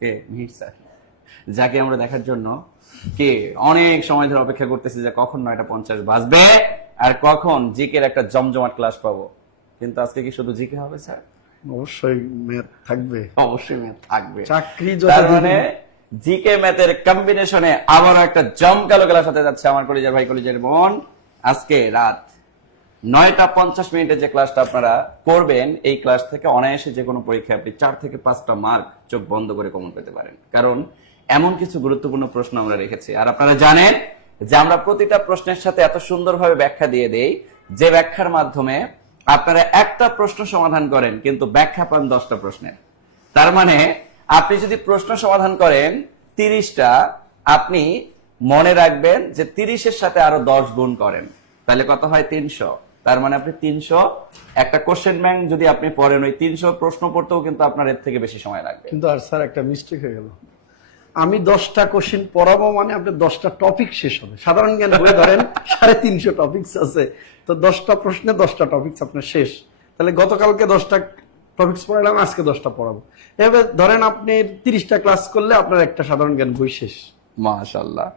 কে? Mihir sir, যাকে আমরা দেখার জন্য কে অনেক সময় ধরে অপেক্ষা করতেছি যে কখন 9:50 বাজবে আর কখন জিকের একটা জমজমাট ক্লাস পাবো। কিন্তু আজকে কি শুধু জিকে হবে স্যার? অবশ্যই ম্যাথ থাকবে, অবশ্যই ম্যাথ থাকবে। চাকরি তার মানে জিকে ম্যাথের কম্বিনেশনে আবারও একটা জমকালো ক্লাস হতে যাচ্ছে আমার কলেজের ভাই কলেজের বোন। আজকে রাত 9:50 যে ক্লাসটা আপনারা করবেন, এই ক্লাস থেকে অনায়াসে যে কোনো পরীক্ষায় আপনি 4 থেকে 5টা মার্ক চোখ বন্ধ করে কমন পেতে পারেন। কারণ এমন কিছু গুরুত্বপূর্ণ প্রশ্ন আমরা রেখেছি, আর আপনারা জানেন যে আমরা প্রতিটা প্রশ্নের সাথে এত সুন্দরভাবে ব্যাখ্যা দিয়ে দেই, যে ব্যাখ্যার মাধ্যমে আপনারা একটা প্রশ্ন সমাধান করেন কিন্তু ব্যাখ্যা পান 10টা প্রশ্নের। তার মানে আপনি যদি প্রশ্ন সমাধান করেন 30টা, আপনি মনে রাখবেন যে 30-এর সাথে আরো 10 গুণ করেন, তাহলে কত হয়? 300। তার মানে আপনি 300 একটা কোশ্চেন ব্যাংক যদি আপনি পড়েন, ওই 300 প্রশ্ন পড়তেও কিন্তু আপনার এর থেকে বেশি সময় লাগবে। কিন্তু আর স্যার একটা মিস্টেক হয়ে গেল, আমি 10টা কোশ্চেন পড়াবো মানে আপনার 10টা টপিক শেষ হবে। সাধারণ জ্ঞান বলে ধরেন 350 টপিকস আছে, তো 10টা প্রশ্নে 10টা টপিকস আপনার শেষ। তাহলে গতকালকে 10টা টপিকস পড়ালাম, আজকে 10টা পড়াবো। এবার ধরেন আপনি 30টা ক্লাস করলে আপনার একটা সাধারণ জ্ঞান বই শেষ। মাশাআল্লাহ,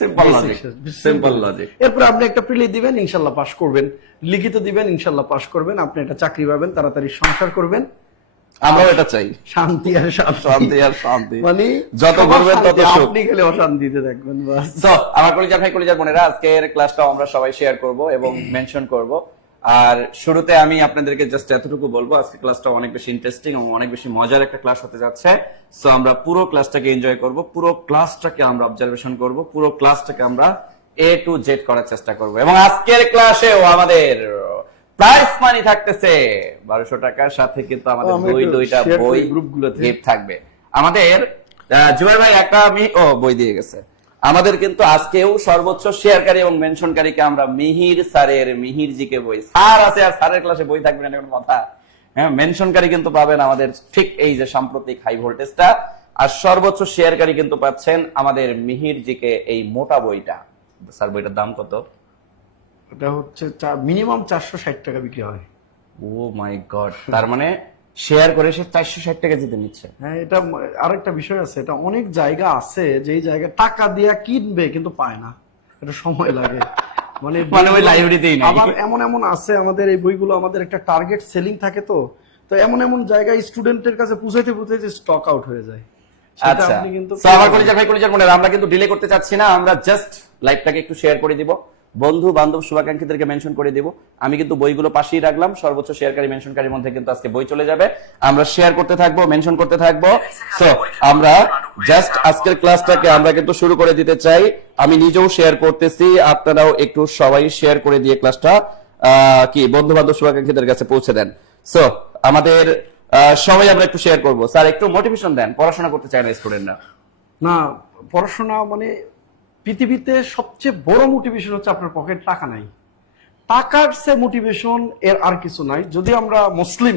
সিম্পল লজিক, সিম্পল লজিক। এরপর আপনি একটা প্রিলি দিবেন, ইনশাল্লাহ পাস করবেন। লিখিত দিবেন, ইনশাল্লাহ পাস করবেন। আপনি একটা চাকরি পাবেন, তাড়াতাড়ি সংসার করবেন। আমরাও এটা চাই, শান্তি আর শান্তি আর শান্তি, মানে যত করবেন তত সুখ। আপনি গেলে অশান্তিতে থাকবেন বাস। তো আমার কলেজের ভাই কলেজের বোনেরা, আজকের ক্লাসটাও আমরা সবাই শেয়ার করব এবং মেনশন করব। আর শুরুতে আমি আপনাদেরকে জাস্ট এতটুকু বলবো, আজকে ক্লাসটা অনেক বেশি ইন্টারেস্টিং এবং অনেক বেশি মজার একটা ক্লাস হতে যাচ্ছে। সো আমরা পুরো ক্লাসটাকে এনজয় করব, পুরো ক্লাসটাকে আমরা অবজারভেশন করব, পুরো ক্লাসটাকে আমরা A to Z করার চেষ্টা করব। এবং আজকের ক্লাসেও আমাদের প্রাইস মানি থাকতেছে 1200 টাকার সাথে, কিন্তু আমাদের দুইটা বই গ্রুপগুলোতে গিফট থাকবে। আমাদের জুবাইর ভাই একটা বই দিয়ে গেছে। আমাদের কিন্তু আজকেও সর্বোচ্চ শেয়ারকারী এবং মেনশনকারীকে আমরা মিহির স্যারের মিহির জিকে বই, স্যার আছে আর স্যারের ক্লাসে বই থাকবে না কোনো কথা। হ্যাঁ, মেনশনকারী কিন্তু পাবেন আমাদের ঠিক এই যে সাম্প্রতিক হাই ভোল্টেজটা, আর সর্বোচ্চ শেয়ারকারী কিন্তু পাচ্ছেন আমাদের মিহির জিকে এই মোটা বইটা। স্যার বইটার দাম কত? এটা হচ্ছে মিনিমাম 460 টাকা বিক্রি হয়। ও মাই গড, তার মানে শেয়ার করে সে 460 টাকা জিতে নিচ্ছে। হ্যাঁ, এটা আরেকটা বিষয় আছে, এটা অনেক জায়গা আছে যেই জায়গা টাকা দিয়ে কিনবে কিন্তু পায় না, এটা সময় লাগে। মানে ওই লাইব্রেরিতেই নাই। আবার এমন আছে আমাদের এই বইগুলো, আমাদের একটা টার্গেট সেলিং থাকে, তো এমন জায়গায় স্টুডেন্টের কাছে পৌঁছাইতে স্টক আউট হয়ে যায়। আচ্ছা, আমার কলেজের ভাই কলেজের বোনেরা, আমরা কিন্তু ডিলে করতে চাচ্ছি না, আমরা জাস্ট লাইভটাকে একটু শেয়ার করে দিব, বন্ধু বান্ধব শুভাকাঙ্ক্ষীদেরকে মেনশন করে দিব। আমি কিন্তু বইগুলো পাশেই রাখলাম, সর্বোচ্চ শেয়ারকারী মেনশনকারীর মধ্যে কিন্তু আজকে বই চলে যাবে। আমরা শেয়ার করতে থাকবো, মেনশন করতে থাকবো। সো আমরা জাস্ট আজকের ক্লাসটাকে আমরা কিন্তু শুরু করে দিতে চাই। আমি নিজেও শেয়ার করতেছি, আপনারাও একটু সবাই শেয়ার করে দিয়ে ক্লাসটা কি বন্ধু বান্ধব শুভাকাঙ্ক্ষীদের কাছে পৌঁছে দেন। সো আমাদের সবাই আমরা একটু শেয়ার করবো। স্যার একটু মোটিভেশন দেন, পড়াশোনা করতে চায় না স্টুডেন্টরা। না, পড়াশোনা মানে পৃথিবীতে সবচেয়ে বড় মোটিভেশন হচ্ছে আপনার পকেট টাকা নাই। টাকার সে মোটিভেশন এর আর কিছু নাই। যদি আমরা মুসলিম,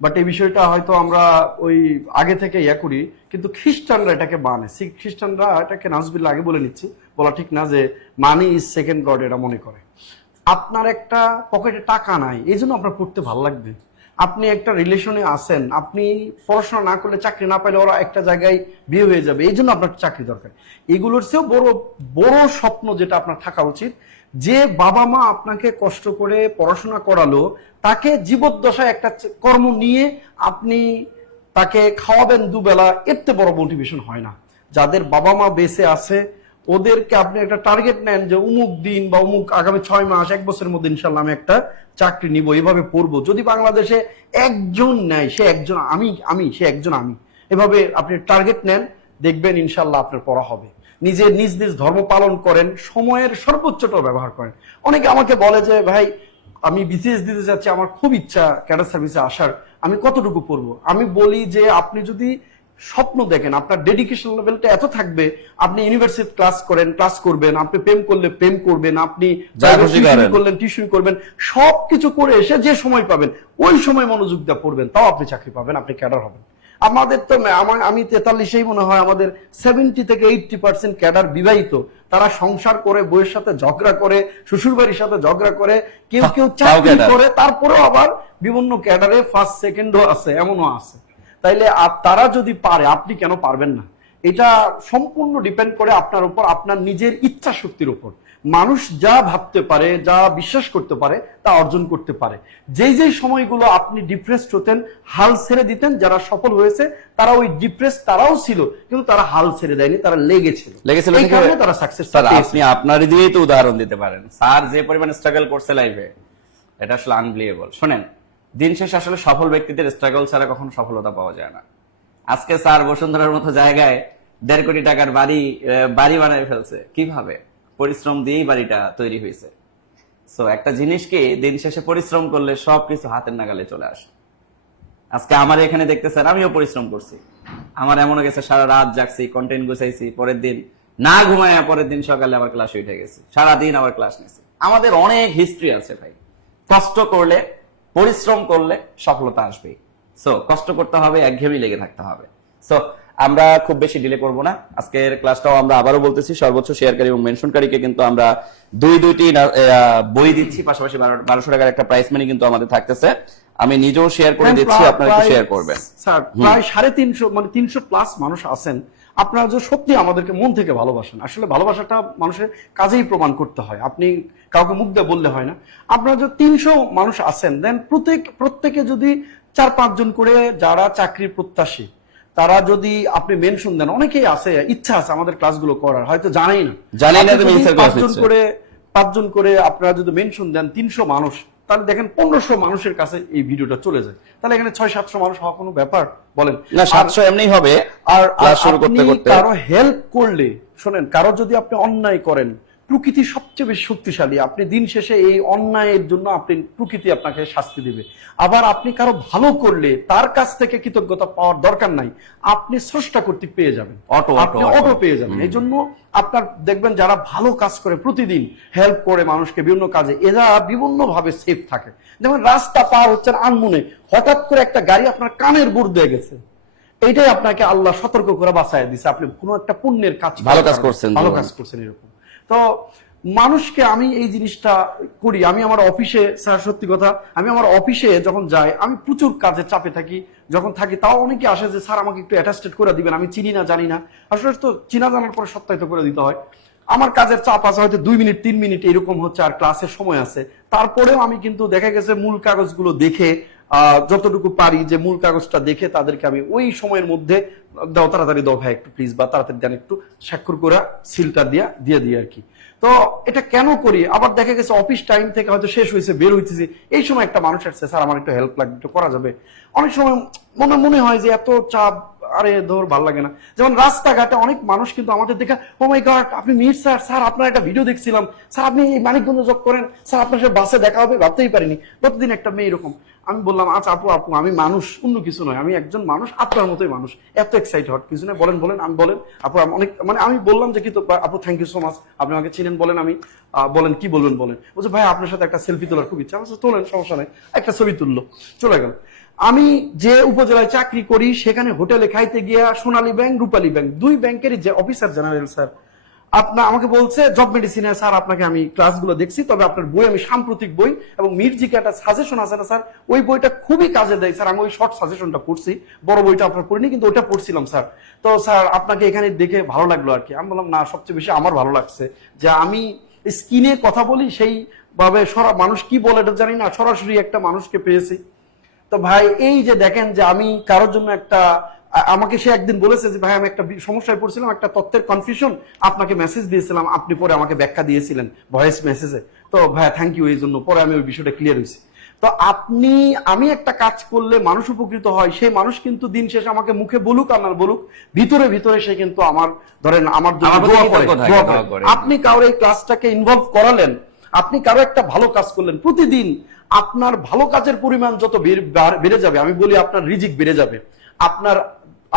বাট এই বিষয়টা হয়তো আমরা ওই আগে থেকে করি, কিন্তু খ্রিস্টানরা এটাকে মানে, খ্রিস্টানরা এটাকে নাজবিল্লাহ আগে বলে নিচ্ছি, বলা ঠিক না, যে মানি ইজ সেকেন্ড গড, এটা মনে করে। আপনার একটা পকেটে টাকা নাই, এই জন্য আপনার পড়তে ভালো লাগবে। আপনি একটা রিলেশনে আছেন, আপনি পড়াশোনা না করলে, চাকরি না পাইলে ওরা একটা জায়গায় বিয়ে হয়ে যাবে, এই জন্য আপনার চাকরি দরকার। এগুলোর চেয়েও বড় বড় স্বপ্ন যেটা আপনার থাকা উচিত, যে বাবা মা আপনাকে কষ্ট করে পড়াশোনা করালো, তাকে জীবদ্দশায় একটা কর্ম নিয়ে আপনি তাকে খাওয়াবেন দুবেলা, এর চেয়ে বড় মোটিভেশন হয় না। যাদের বাবা মা বেঁচে আছে ওদেরকে আপনি একটা টার্গেট নেন যে অমুক দিন বা অমুক আগামী 6 মাস 1 বছরের মধ্যে ইনশাল্লাহ আমি একটা চাকরি নিব, এভাবে পড়বো। যদি বাংলাদেশে একজন নেয়, সে একজন সে একজন আমি, এভাবে আপনি টার্গেট নেন, দেখবেন ইনশাল্লাহ আপনার পড়া হবে। নিজ নিজ ধর্ম পালন করেন, সময়ের সর্বোচ্চটা ব্যবহার করেন। অনেকে আমাকে বলে যে ভাই আমি বিসিএস দিতে চাচ্ছি, আমার খুব ইচ্ছা ক্যাডার সার্ভিসে আসার, আমি কতটুকু পড়বো? আমি বলি যে আপনি যদি স্বপ্ন দেখেন, আপনার ডেডিকেশন লেভেলটা এত থাকবে, আপনি ইউনিভার্সিটি ক্লাস করবেন, আপনি প্রেম করলে প্রেম করবেন, আপনি টিউশন করবেন, সবকিছু করে এসে যে সময় পাবেন ওই সময় মনোযোগ দিয়ে পড়বেন, তাও আপনি চাকরি পাবেন, আপনি ক্যাডার হবেন। আমাদের তো আমি 43-এই মনে হয় আমাদের 70 থেকে 80% ক্যাডার বিবাহিত। তারা সংসার করে, বইয়ের সাথে ঝগড়া করে, শ্বশুর বাড়ির সাথে ঝগড়া করে, কেউ চাকরি করে, তারপরেও আবার বিভিন্ন ক্যাডারে ফার্স্ট সেকেন্ডও আছে, এমনও আছে। তাইলে তারা যদি পারে আপনি কেন পারবেন না? এটা সম্পূর্ণ ডিপেন্ড করে আপনার উপর, আপনার নিজের ইচ্ছা শক্তির উপর। মানুষ যা ভাবতে পারে, যা বিশ্বাস করতে পারে, তা অর্জন করতে পারে। যেই যেই সময়গুলো আপনি ডিপ্রেসড হতেন, হাল ছেড়ে দিতেন, যারা সফল হয়েছে তারা ওই ডিপ্রেস তারাও ছিল, কিন্তু তারা হাল ছেড়ে দেয়নি, তারা লেগেছিল, এই কারণে তারা সাকসেস। আপনি আপনার দিয়েই তো উদাহরণ দিতে পারেন। স্যার যে পরিমাণ স্ট্রাগল করছে লাইফে, এটা আসলে আনবিলিভেবল। শোনেন, দিন শেষে আসলে সফল ব্যক্তিদের স্ট্রাগল ছাড়া কখনো সফলতা পাওয়া যায় না। আজকে স্যার বসুন্ধরার মতো জায়গায় 1.5 কোটি টাকার বাড়ি বানায় ফেলছে। কিভাবে? পরিশ্রম দিয়েই বাড়িটা তৈরি হয়েছে। সো একটা জিনিসকে দিন শেষে পরিশ্রম করলে সবকিছু হাতের নাগালে চলে আসে। আজকে আমার এখানে দেখতেছেন, আমিও পরিশ্রম করছি। আমার এমনও গেছে সারা রাত জাগছি, কন্টেন্ট গুছাইছি, পরের দিন না ঘুমায় পরের দিন সকালে আবার ক্লাসে উঠে গেছি, সারাদিন আবার ক্লাস নিয়েছি। আমাদের অনেক হিস্ট্রি আছে ভাই। কষ্ট করলে, পরিশ্রম করলে সফলতা আসবেই। সো কষ্ট করতে হবে, একঘেয়েমি লেগে থাকতে হবে। সো আমরা খুব বেশি ডিলে করব না। আজকের ক্লাসটাও আমরা আবারও বলতেছি, সর্বোচ্চ শেয়ারকারী এবং মেনশনকারীকে কিন্তু আমরা দুইটি বই দিচ্ছি, পাশাপাশি 1200 টাকার একটা প্রাইস মানি কিন্তু আমাদের থাকতেছে। আমি নিজেও শেয়ার করে দিচ্ছি, আপনারা একটু শেয়ার করবেন। স্যার প্রায় 350 মানে 300 প্লাস মানুষ আছেন। আপনারা যে সত্যি আমাদেরকে মন থেকে ভালোবাসেন, আসলে ভালোবাসাটা মানুষের কাজেই প্রমাণ করতে হয়, আপনি কাউকে মুখ দিয়ে বললে হয় না। আপনারা যে 300 মানুষ আছেন, দেন প্রত্যেকে যদি 4-5 জন করে যারা চাকরির প্রত্যাশী, তারা যদি আপনি মেনশন দেন, অনেকেই আছে ইচ্ছা আছে আমাদের ক্লাসগুলো করার, হয়তো জানেই না। 5 জন করে আপনারা যদি মেনশন দেন 300 মানুষ, তাহলে দেখেন 1500 মানুষের কাছে এই ভিডিওটা চলে যায়। তাহলে এখানে 600-700 মানুষ হওয়া কোনো ব্যাপার বলেন না? 700 এমনি হবে। আর আপনি কারো হেল্প করলে, শোনেন, কারো যদি আপনি অন্যায় করেন, প্রকৃতি সবচেয়ে বেশি শক্তিশালী। আপনি দিন শেষে এই অন্যায়ের জন্য আপনি প্রকৃতি আপনাকে শাস্তি দিবে। আবার আপনি কারো ভালো করলে তার কাছ থেকে কৃতজ্ঞতা পাওয়ার দরকার নাই, আপনি স্রষ্টা কর্তৃক পেয়ে যাবেন, অটো পেয়ে যাবেন। এই জন্য আপনার দেখবেন যারা ভালো কাজ করে, প্রতিদিন হেল্প করে মানুষকে বিভিন্ন কাজে, এরা বিভিন্ন ভাবে সেফ থাকে। যেমন রাস্তা পার হচ্ছেন আনমনে, হঠাৎ করে একটা গাড়ি আপনার কানের বুড় দিয়ে গেছে, এইটাই আপনাকে আল্লাহ সতর্ক করে বাঁচায় দিছে, আপনি কোনো একটা পুণ্যের কাজ, ভালো কাজ করছেন এরকম। তো মানুষকে আমি এই জিনিসটা করি। আমি আমার অফিসে, স্যার সত্যি কথা, আমি আমার অফিসে যখন যাই, আমি প্রচুর কাজের চাপে থাকি, যখন থাকি তাও অনেকে আসে যে স্যার আমাকে একটু অ্যাটাস্টেড করে দিবেন, আমি চিনি না, জানি না। আসলে তো চিনা জানার পরে সত্যায়িত করে দিতে হয়। আমার কাজের চাপ আছে, হয়তো 2 মিনিট 3 মিনিট এরকম হচ্ছে, আর ক্লাসের সময় আছে, তারপরেও আমি কিন্তু দেখা গেছে মূল কাগজগুলো দেখে যতটুকু পারি, যে মূল কাগজটা দেখে তাদেরকে আমি ওই সময়ের মধ্যে দাও, তাড়াতাড়ি দাও ভাই একটু প্লিজ, বা তাড়াতাড়ি দেন একটু, স্বাক্ষর করে সিলটা দিয়ে দিই আর কি। তো এটা কেন করি? আবার দেখা গেছে অফিস টাইম থেকে হয়তো শেষ হয়েছে, বের হইতেছি, এই সময় একটা মানুষ আসছে, স্যার আমার একটু হেল্প লাগবে, একটু করা যাবে? অনেক সময় মনে হয় যে এত চাপ, আরে ধর ভালো লাগে না। যেমন রাস্তাঘাটে অনেক মানুষ কিন্তু আমাদের দেখা, ও মাই গড আপনি মির স্যার, স্যার আপনার একটা ভিডিও দেখছিলাম, স্যার আপনি এই মানিকগঞ্জ জব করেন, স্যার আপনার সাথে বাসে দেখা হবে, ভাবতেই পারিনি। প্রতিদিন একটা মেয়ে এরকম। আমি বললাম আচ্ছা আপু আমি মানুষ, অন্য কিছু নয়, আমি একজন মানুষ, আপনার মতোই মানুষ, এত এক্সাইট হওয়ার কিছু নয়, বলেন। আমি বলেন আপু, অনেক মানে আমি বললাম যে কি তো আপু থ্যাংক ইউ সো মাচ, আপনি আমাকে চিনেন, বলেন। আমি বলেন কি বলবেন বলেন। বলছে ভাই আপনার সাথে একটা সেলফি তোলার খুব ইচ্ছা। বলছে তোলেন, সমস্যা নেই। একটা ছবি তুললো, চলে গেল। আমি যে উপজেলায় চাকরি করি, সেখানে হোটেলে খাইতে গিয়া সোনালী ব্যাংক, রূপালী ব্যাংক, 2 ব্যাংকেরই যে অফিসার জেনারেল স্যার আমাকে বলছে জব মেডিসিনে, স্যার আপনাকে আমি ক্লাসগুলো দেখছি, তবে আপনার বই আমি সাম্প্রতিক বই এবং মির্জিকে একটা সাজেশন আছে না স্যার, ওই বইটা খুবই কাজে দেয় স্যার। আমি ওই শর্ট সাজেশনটা পড়ছি, বড় বইটা আপনার পড়িনি, কিন্তু ওইটা পড়ছিলাম স্যার। তো স্যার আপনাকে এখানে দেখে ভালো লাগলো আর কি। আমি বললাম না, সবচেয়ে বেশি আমার ভালো লাগছে যে আমি স্ক্রিনে কথা বলি, সেইভাবে মানুষ কি বলে এটা জানি না, সরাসরি একটা মানুষকে পেয়েছি। তো ভাই এই যে দেখেন যে আমি কারোর জন্য একটা, আমাকে সে একদিন বলেছে যে ভাই আমি একটা সমস্যায় পড়ছিলাম, একটা তথ্যের কনফিউশন, আপনাকে মেসেজ দিয়েছিলাম, আপনি পরে আমাকে ব্যাখ্যা দিয়েছিলেন ভয়েস মেসেজে, তো ভাই থ্যাংক ইউ এই জন্য, পরে আমি ওই বিষয়টা ক্লিয়ার হয়েছি। তো আমি একটা কাজ করলে মানুষ উপকৃত হয়, সেই মানুষ কিন্তু দিন শেষে আমাকে মুখে বলুক আর না বলুক, ভিতরে ভিতরে সে কিন্তু আমার ধরেন আমার জন্য দোয়া করে। আপনি কারো এই ক্লাসটাকে ইনভলভ করালেন, আপনি কারো একটা ভালো কাজ করলেন, প্রতিদিন আপনার ভালো কাজের পরিমাণ যত বেড়ে যাবে, আমি বলি আপনার রিজিক বেড়ে যাবে,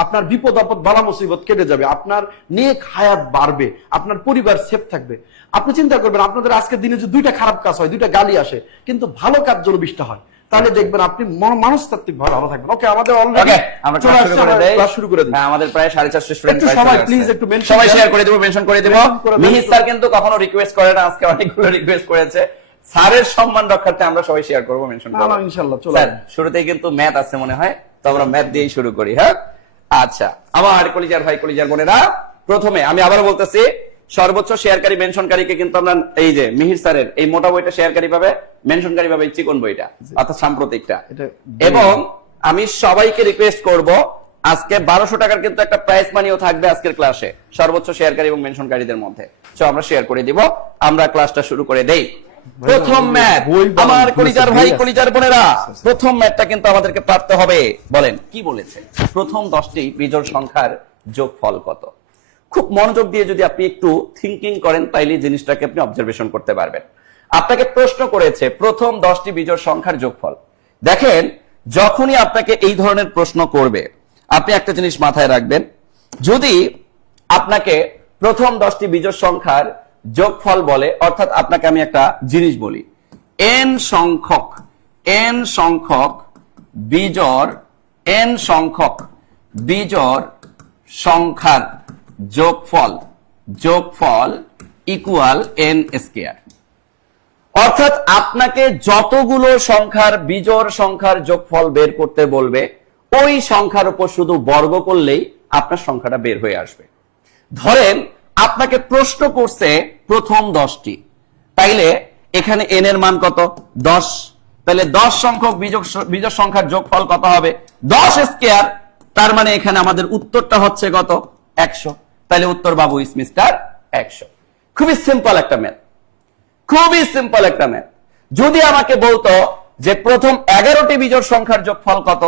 আপনার বিপদ আপদ বালা মুসিবত কেটে যাবে, আপনার নেক হায়াত বাড়বে, আপনার পরিবার সেফ থাকবে। আপনি চিন্তা করবেন আপনাদের আজকের দিনে যে 2টা খারাপ কাজ হয়, 2টা গালি আসে, কিন্তু ভালো কাজ যেন 20টা হয়, তাহলে দেখবেন আপনি মনস্তাত্ত্বিক ভালো থাকবেন। ওকে, আমাদের অলরেডি আমরা ক্লাস শুরু করে দিই। আমাদের প্রায় 450 স্টুডেন্ট, সবাই প্লিজ একটু সবাই শেয়ার করে দেব, মেনশন করে দেব। মিহির স্যার কিন্তু কখনো রিকোয়েস্ট করে না, আজকে অনেকগুলো রিকোয়েস্ট করেছে। স্যারের সম্মান রক্ষার্থে আমরা সবাই শেয়ার করবো, মেনশন করবো ইনশাল্লাহ চলো। স্যার। শুরুতেই কিন্তু ম্যাথ আছে মনে হয়, তো আমরা ম্যাথ দিয়েই শুরু করি। হ্যাঁ, আচ্ছা আমার কলিজার ভাই কলিজার বোনেরা, প্রথমে আমি আবার বলতেছি, সর্বোচ্চ শেয়ারকারী মেনশনকারীকে কিন্তু আমরা এই যে মিহির স্যারের এই মোটা বইটা শেয়ারকারী পাবে, মেনশনকারী পাবে এই চিকন বইটা অর্থাৎ সাম্প্রতিকটা। এবং আমি সবাইকে রিকোয়েস্ট করব, আজকে 1200 টাকার কিন্তু একটা প্রাইজ মানিও থাকবে আজকের ক্লাসে সর্বোচ্চ শেয়ারকারী এবং মেনশনকারীদের মধ্যে। তো আমরা শেয়ার করে দিব, আমরা ক্লাসটা শুরু করে দেই। প্রথম ম্যাথ আমার কলিজার ভাই কলিজার বোনেরা, প্রথম ম্যাথটা কিন্তু আমাদেরকে পারতে হবে। বলেন কি বলেছে, প্রথম 10টি বিজোড় সংখ্যার যোগফল কত? খুব মনোযোগ দিয়ে যদি আপনি একটু থিঙ্কিং করেন, তাইলে জিনিসটাকে আপনি অবজারভেশন করতে পারবেন। আপনাকে প্রশ্ন করেছে প্রথম 10টি বিজোড় সংখ্যার যোগফল। দেখেন, যখনই আপনাকে এই ধরনের প্রশ্ন করবে, আপনি একটা জিনিস মাথায় রাখবেন, যদি আপনাকে প্রথম 10টি বিজোড় সংখ্যার যোগফল বলে, অর্থাৎ আপনাকে আমি একটা জিনিস বলি, n সংখ্যক বিজোড় সংখ্যার যোগফল ইকুয়াল n স্কয়ার। অর্থাৎ আপনাকে যতগুলো সংখ্যার বিজোড় সংখ্যার যোগফল বের করতে বলবে, ওই সংখ্যার উপর শুধু বর্গ করলেই আপনার সংখ্যাটা বের হয়ে আসবে। ধরেন আপনাকে প্রশ্ন করছে প্রথম 10টি, তাইলে এখানে n এর মান কত? 10। তাহলে 10 সংখ্যক বিজোড় সংখ্যার যোগফল কত হবে? 10 স্কয়ার। তার মানে এখানে আমাদের উত্তরটা হচ্ছে কত? 100। তাহলে উত্তর বাবু ইস মিস্টার 100। খুবই সিম্পল একটা ম্যাথ, খুবই সিম্পল একটা ম্যাথ। যদি আমাকে বলতো যে প্রথম 11টি বিজোড় সংখ্যার যোগফল কত,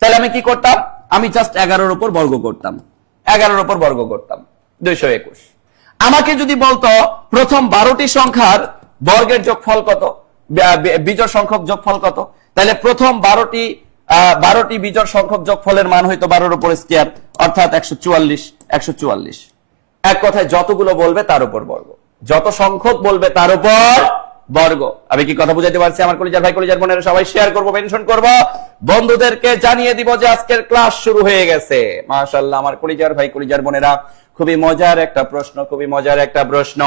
তাহলে আমি কি করতাম? আমি জাস্ট 11-এর উপর বর্গ করতাম, 11-এর উপর বর্গ করতাম, 221। আমাকে যদি বলতো প্রথম 12টি সংখ্যার বর্গের যোগফল কত, বিজোড় সংখ্যক যোগফল কত, তাহলে প্রথম 12টি বিজোড় সংখ্যক যোগফলের মান হইতো 12-এর উপর স্কয়ার, অর্থাৎ 144। এক কথায় যতগুলো বলবে তার উপর বর্গ, যত সংখ্যক বলবে তার উপর বর্গ। আমি কি কথা বুঝাতে পারছি আমার কলিজার ভাই কলিজার বোনেরা? সবাই শেয়ার করবো, মেনশন করবো, বন্ধুদেরকে জানিয়ে দিব যে আজকের ক্লাস শুরু হয়ে গেছে। মাশাআল্লাহ আমার কলিজার ভাই কলিজার বোনেরা, খুবই মজার একটা প্রশ্ন।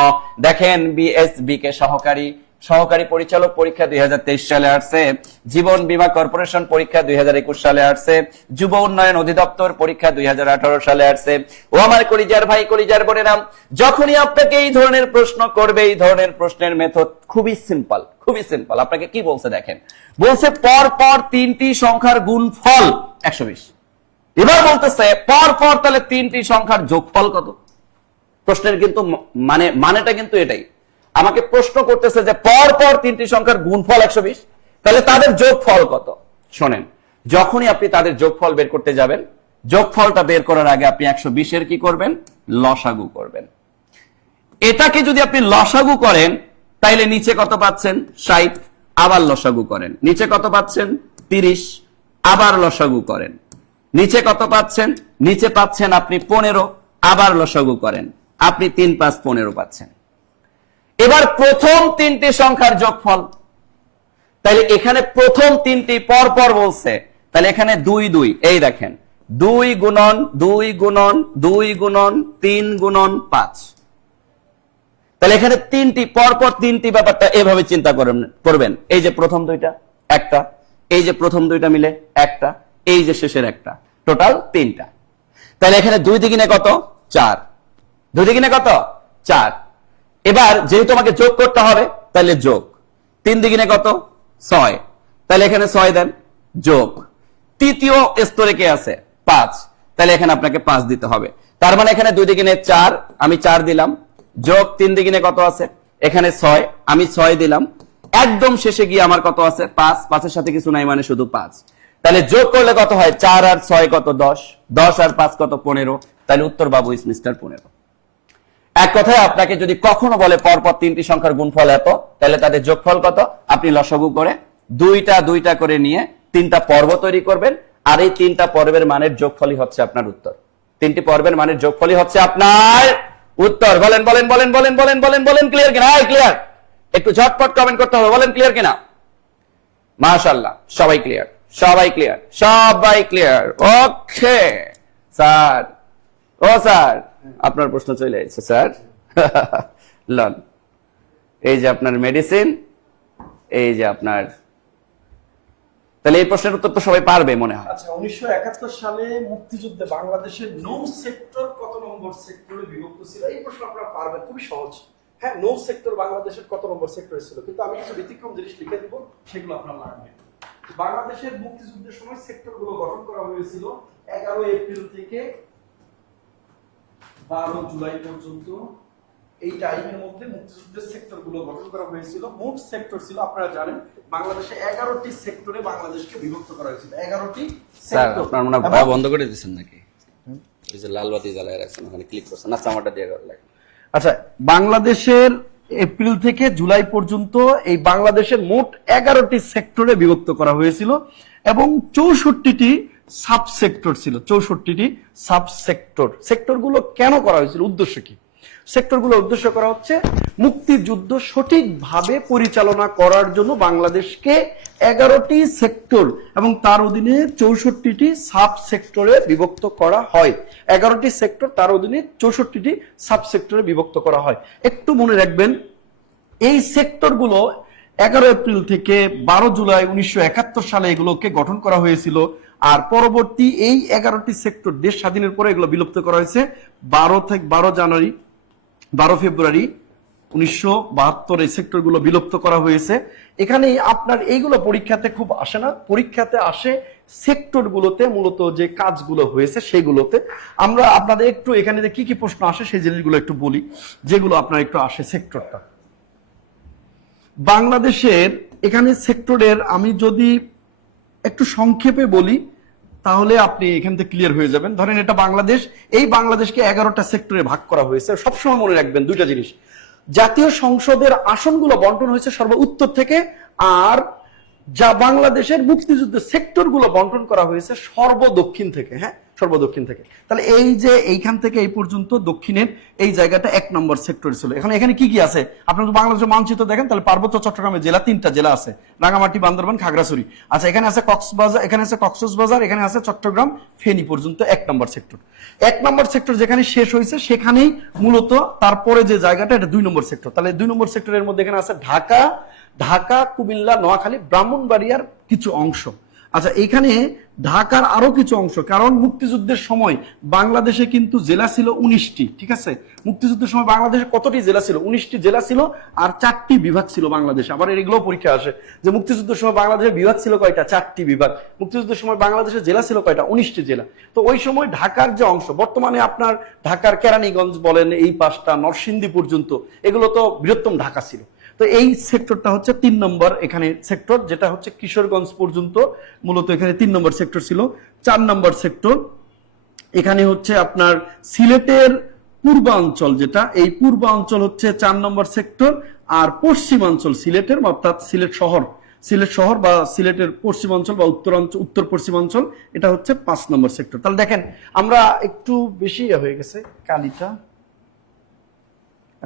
দেখেন, বিএসবি কে সহকারী পরিচালক পরীক্ষা 2023 সালে আসছে, জীবন বীমা কর্পোরেশন পরীক্ষা 2021 সালে আসছে, যুব উন্নয়ন অধিদপ্তর পরীক্ষা 2018 সালে আসছে। ও আমার কলিজার ভাই কলিজার বোনেরা, যখনই আপনাকে এই ধরনের প্রশ্ন করবে, এই ধরনের প্রশ্নের মেথড খুবই সিম্পল। আপনাকে কি বলছে দেখেন, বলছে পর পর 3টি সংখ্যার গুণফল 120। এবার বলতেছে পর পর তাহলে 3টি সংখ্যার যোগফল কত? প্রশ্নের কিন্তু মানেটা কিন্তু এটাই, আমাকে প্রশ্ন করতেছে যে পর পর 3টি সংখ্যার গুণফল 120, তাহলে তাদের যোগফল কত? শোনেন, যখনই আপনি তাদের যোগফল বের করতে যাবেন, যোগফলটা বের করার আগে আপনি 120-এর কি করবেন? লসাগু করবেন। এটাকে যদি আপনি লসাগু করেন, তাইলে নিচে কত পাচ্ছেন? 60। আবার লসাগু করেন, নিচে কত পাচ্ছেন? 30। আবার লসাগু করেন, নিচে কত পাচ্ছেন? নিচে পাচ্ছেন আপনি 15। আবার লসাগু করেন, আপনি 3 5 15 পাচ্ছেন। এবার প্রথম 3টি সংখ্যার যোগফল, তাহলে এখানে প্রথম 3টি পর পর বলছে, তাহলে এখানে 2 2, এই দেখেন 2 গুণন 2 গুণন 2 গুণন 3 গুণন 5। তাহলে এখানে 3টি পর পর 3টি ব্যাপারটা এভাবে চিন্তা করবেন, এই যে প্রথম 2টা একটা, এই যে প্রথম 2টা মিলে একটা, এই যে শেষের একটা, টোটাল 3টা। তাহলে এখানে 2 দ্বিগুণে কত? 4। 2 দ্বিগুণে কত? 4। এবার যেহেতু আমাকে যোগ করতে হবে, তাহলে যোগ। 3 দ্বিগুণে কত? 6। তাহলে এখানে 6 দেন, যোগ। তৃতীয় স্তরে কে আছে? 5। তাহলে এখানে আপনাকে 5 দিতে হবে। তার মানে এখানে 2 দ্বিগুণে 4, আমি 4 দিলাম, যোগ 3 দ্বিগুণে কত আছে? এখানে 6, আমি 6 দিলাম। একদম শেষে গিয়ে আমার কত আছে? 5। 5-এর সাথে কিছু নাই, মানে শুধু 5। তাহলে যোগ করলে কত হয়? 4 আর 6 কত? 10। 10 আর 5 কত? 15। তাহলে উত্তর বাবু ইস মিস্টার 15। এক কথায় আপনাকে যদি কখনো বলে পরপর 3টি সংখ্যার গুণফল এত, তাহলে তাদের যোগফল কত? আপনি লসাগু করে 2টা করে নিয়ে 3টা পর্ব তৈরি করবেন, আর এই 3টা পর্বের মানের যোগফলই হচ্ছে আপনার উত্তর। 3টি পর্বের মানের যোগফলই হচ্ছে আপনার উত্তর। বলেন বলেন বলেন বলেন বলেন বলেন বলেন ক্লিয়ার কিনা? ক্লিয়ার? একটু ঝটপট কমেন্ট করতে হবে, বলেন ক্লিয়ার কিনা? মাশাআল্লাহ, সবাই ক্লিয়ার, সবাই ক্লিয়ার, সবাই ক্লিয়ার। ওকে স্যার, ও স্যার আপনার প্রশ্ন চলে এসেছে স্যার। লন, এই যে আপনার মেডিসিন, এই যে আপনার, তাহলে এই প্রশ্নের উত্তর তো সবাই পারবে মনে হয়। আচ্ছা, 1971 সালে মুক্তিযুদ্ধে বাংলাদেশের নৌ সেক্টর কত নম্বর সেক্টরে বিভক্ত ছিল? এই প্রশ্ন আপনারা পারবেন, খুবই সহজ। হ্যাঁ, নৌ সেক্টর বাংলাদেশের কত নম্বর সেক্টরে ছিল, কিন্তু আমি কিছু ব্যতিক্রম জিনিস লিখে দিব, সেগুলো আপনার লাগবে। বাংলাদেশের মুক্তিযুদ্ধের সময় সেক্টরগুলো গঠন করা হয়েছিল 11 এপ্রিল থেকে 12 জুলাই পর্যন্ত। এই টাইমের মধ্যে মুক্তিযুদ্ধের সেক্টরগুলো গঠন করা হয়েছিল। মোট সেক্টর ছিল, আপনারা জানেন, বাংলাদেশে 11টি সেক্টরে বাংলাদেশকে বিভক্ত করা হয়েছিল। 11টি স্যার সেক্টর। আপনার মনে হয় বন্ধ করে দিয়েছেন নাকি? এই যে লাল বাতি জ্বালায় রাখছেন, ওখানে ক্লিক করছেন। আচ্ছা, আমারটা দিয়ে গেল। আচ্ছা, বাংলাদেশের এপ্রিল থেকে জুলাই পর্যন্ত এই বাংলাদেশের মোট 11টি সেক্টরে বিভক্ত করা হয়েছিল এবং 64টি সাব সেক্টর ছিল। 64টি সাব সেক্টর। সেক্টরগুলো কেন করা হয়েছিল, উদ্দেশ্য কি? সেক্টরগুলো উদ্দেশ্য করা হচ্ছে মুক্তিযুদ্ধ সঠিকভাবে পরিচালনা করার জন্য বাংলাদেশকে 11টি সেক্টর এবং তার অধীনে 64টি সাব সেক্টরে বিভক্ত করা হয়। 11টি সেক্টর, তার অধীনে 64টি সাব সেক্টরে বিভক্ত করা হয়। একটু মনে রাখবেন, এই সেক্টরগুলো 11 এপ্রিল থেকে 12 জুলাই 1971 সালে এগুলোকে গঠন করা হয়েছিল। আর পরবর্তী এই 11টি সেক্টর দেশ স্বাধীনের পরে এগুলো বিলুপ্ত করা হয়েছে 12 ফেব্রুয়ারি 1972 এই সেক্টরগুলো বিলুপ্ত করা হয়েছে। এখানে আপনার এইগুলো পরীক্ষাতে খুব আসে না, পরীক্ষাতে আসে সেক্টরগুলোতে মূলত যে কাজগুলো হয়েছে সেগুলোতে। আমরা আপনাদের একটু এখানে কি কি প্রশ্ন আসে সেই জিনিসগুলো একটু বলি, যেগুলো আপনার একটু আসে। সেক্টরটা বাংলাদেশের এখানে সেক্টরের আমি যদি একটু সংক্ষেপে বলি তাহলে আপনি এখান থেকে ক্লিয়ার হয়ে যাবেন। ধরেন এটা বাংলাদেশ, এই বাংলাদেশকে 11টা সেক্টরে ভাগ করা হয়েছে। সবসময় মনে রাখবেন দুইটা জিনিস, জাতীয় সংসদের আসনগুলো বন্টন হয়েছে সর্ব উত্তর থেকে, আর যা বাংলাদেশের মুক্তিযুদ্ধের সেক্টরগুলো বন্টন করা হয়েছে সর্বদক্ষিণ থেকে। হ্যাঁ, সর্বদক্ষিণ থেকে। তাহলে এই যে এইখান থেকে এই পর্যন্ত দক্ষিণের এই জায়গাটা 1 নম্বর সেক্টর ছিল। এখানে কি কি আছে আপনারা যদি বাংলাদেশের মানচিত্র দেখেন তাহলে পার্বত্য চট্টগ্রামের জেলা 3টা জেলা আছে, রাঙামাটি, বান্দরবান, খাগড়াছড়ি। আচ্ছা, এখানে আছে কক্সবাজার, এখানে আছে কক্সবাজার, এখানে আছে চট্টগ্রাম, ফেনী পর্যন্ত 1 নম্বর সেক্টর। 1 নম্বর সেক্টর যেখানে শেষ হয়েছে সেখানেই মূলত তারপরে যে জায়গাটা এটা 2 নম্বর সেক্টর। তাহলে 2 নম্বর সেক্টরের মধ্যে এখানে আছে ঢাকা, কুমিল্লা, নোয়াখালী, ব্রাহ্মণবাড়িয়ার কিছু অংশ। আচ্ছা, এখানে ঢাকার আরো কিছু অংশ, কারণ মুক্তিযুদ্ধের সময় বাংলাদেশে কিন্তু জেলা ছিল 19টি। ঠিক আছে, মুক্তিযুদ্ধের সময় বাংলাদেশে কতটি জেলা ছিল? 19টি জেলা ছিল আর 4টি বিভাগ ছিল বাংলাদেশে। আবার এগুলো পরীক্ষা আসে যে মুক্তিযুদ্ধের সময় বাংলাদেশের বিভাগ ছিল কয়টা? 4টি বিভাগ। মুক্তিযুদ্ধের সময় বাংলাদেশের জেলা ছিল কয়টা? 19টি জেলা। তো ওই সময় ঢাকার যে অংশ, বর্তমানে আপনার ঢাকার কেরানীগঞ্জ বলেন, এই পাশটা নরসিংদী পর্যন্ত, এগুলো তো বৃহত্তম ঢাকা ছিল। তো এই সেক্টরটা হচ্ছে 3 নম্বর এখানে সেক্টর, যেটা হচ্ছে কিশোরগঞ্জ পর্যন্ত মূলত এখানে 3 নম্বর সেক্টর ছিল। 4 নম্বর সেক্টর এখানে হচ্ছে আপনার সিলেটের পূর্বাঞ্চল, যেটা এই পূর্বাঞ্চল হচ্ছে 4 নম্বর সেক্টর। আর পশ্চিমাঞ্চল সিলেটের, অর্থাৎ সিলেট শহর বা সিলেটের পশ্চিমাঞ্চল বা উত্তর পশ্চিমাঞ্চল, এটা হচ্ছে 5 নম্বর সেক্টর। তাহলে দেখেন আমরা একটু বেশি হয়ে গেছে, কালিটা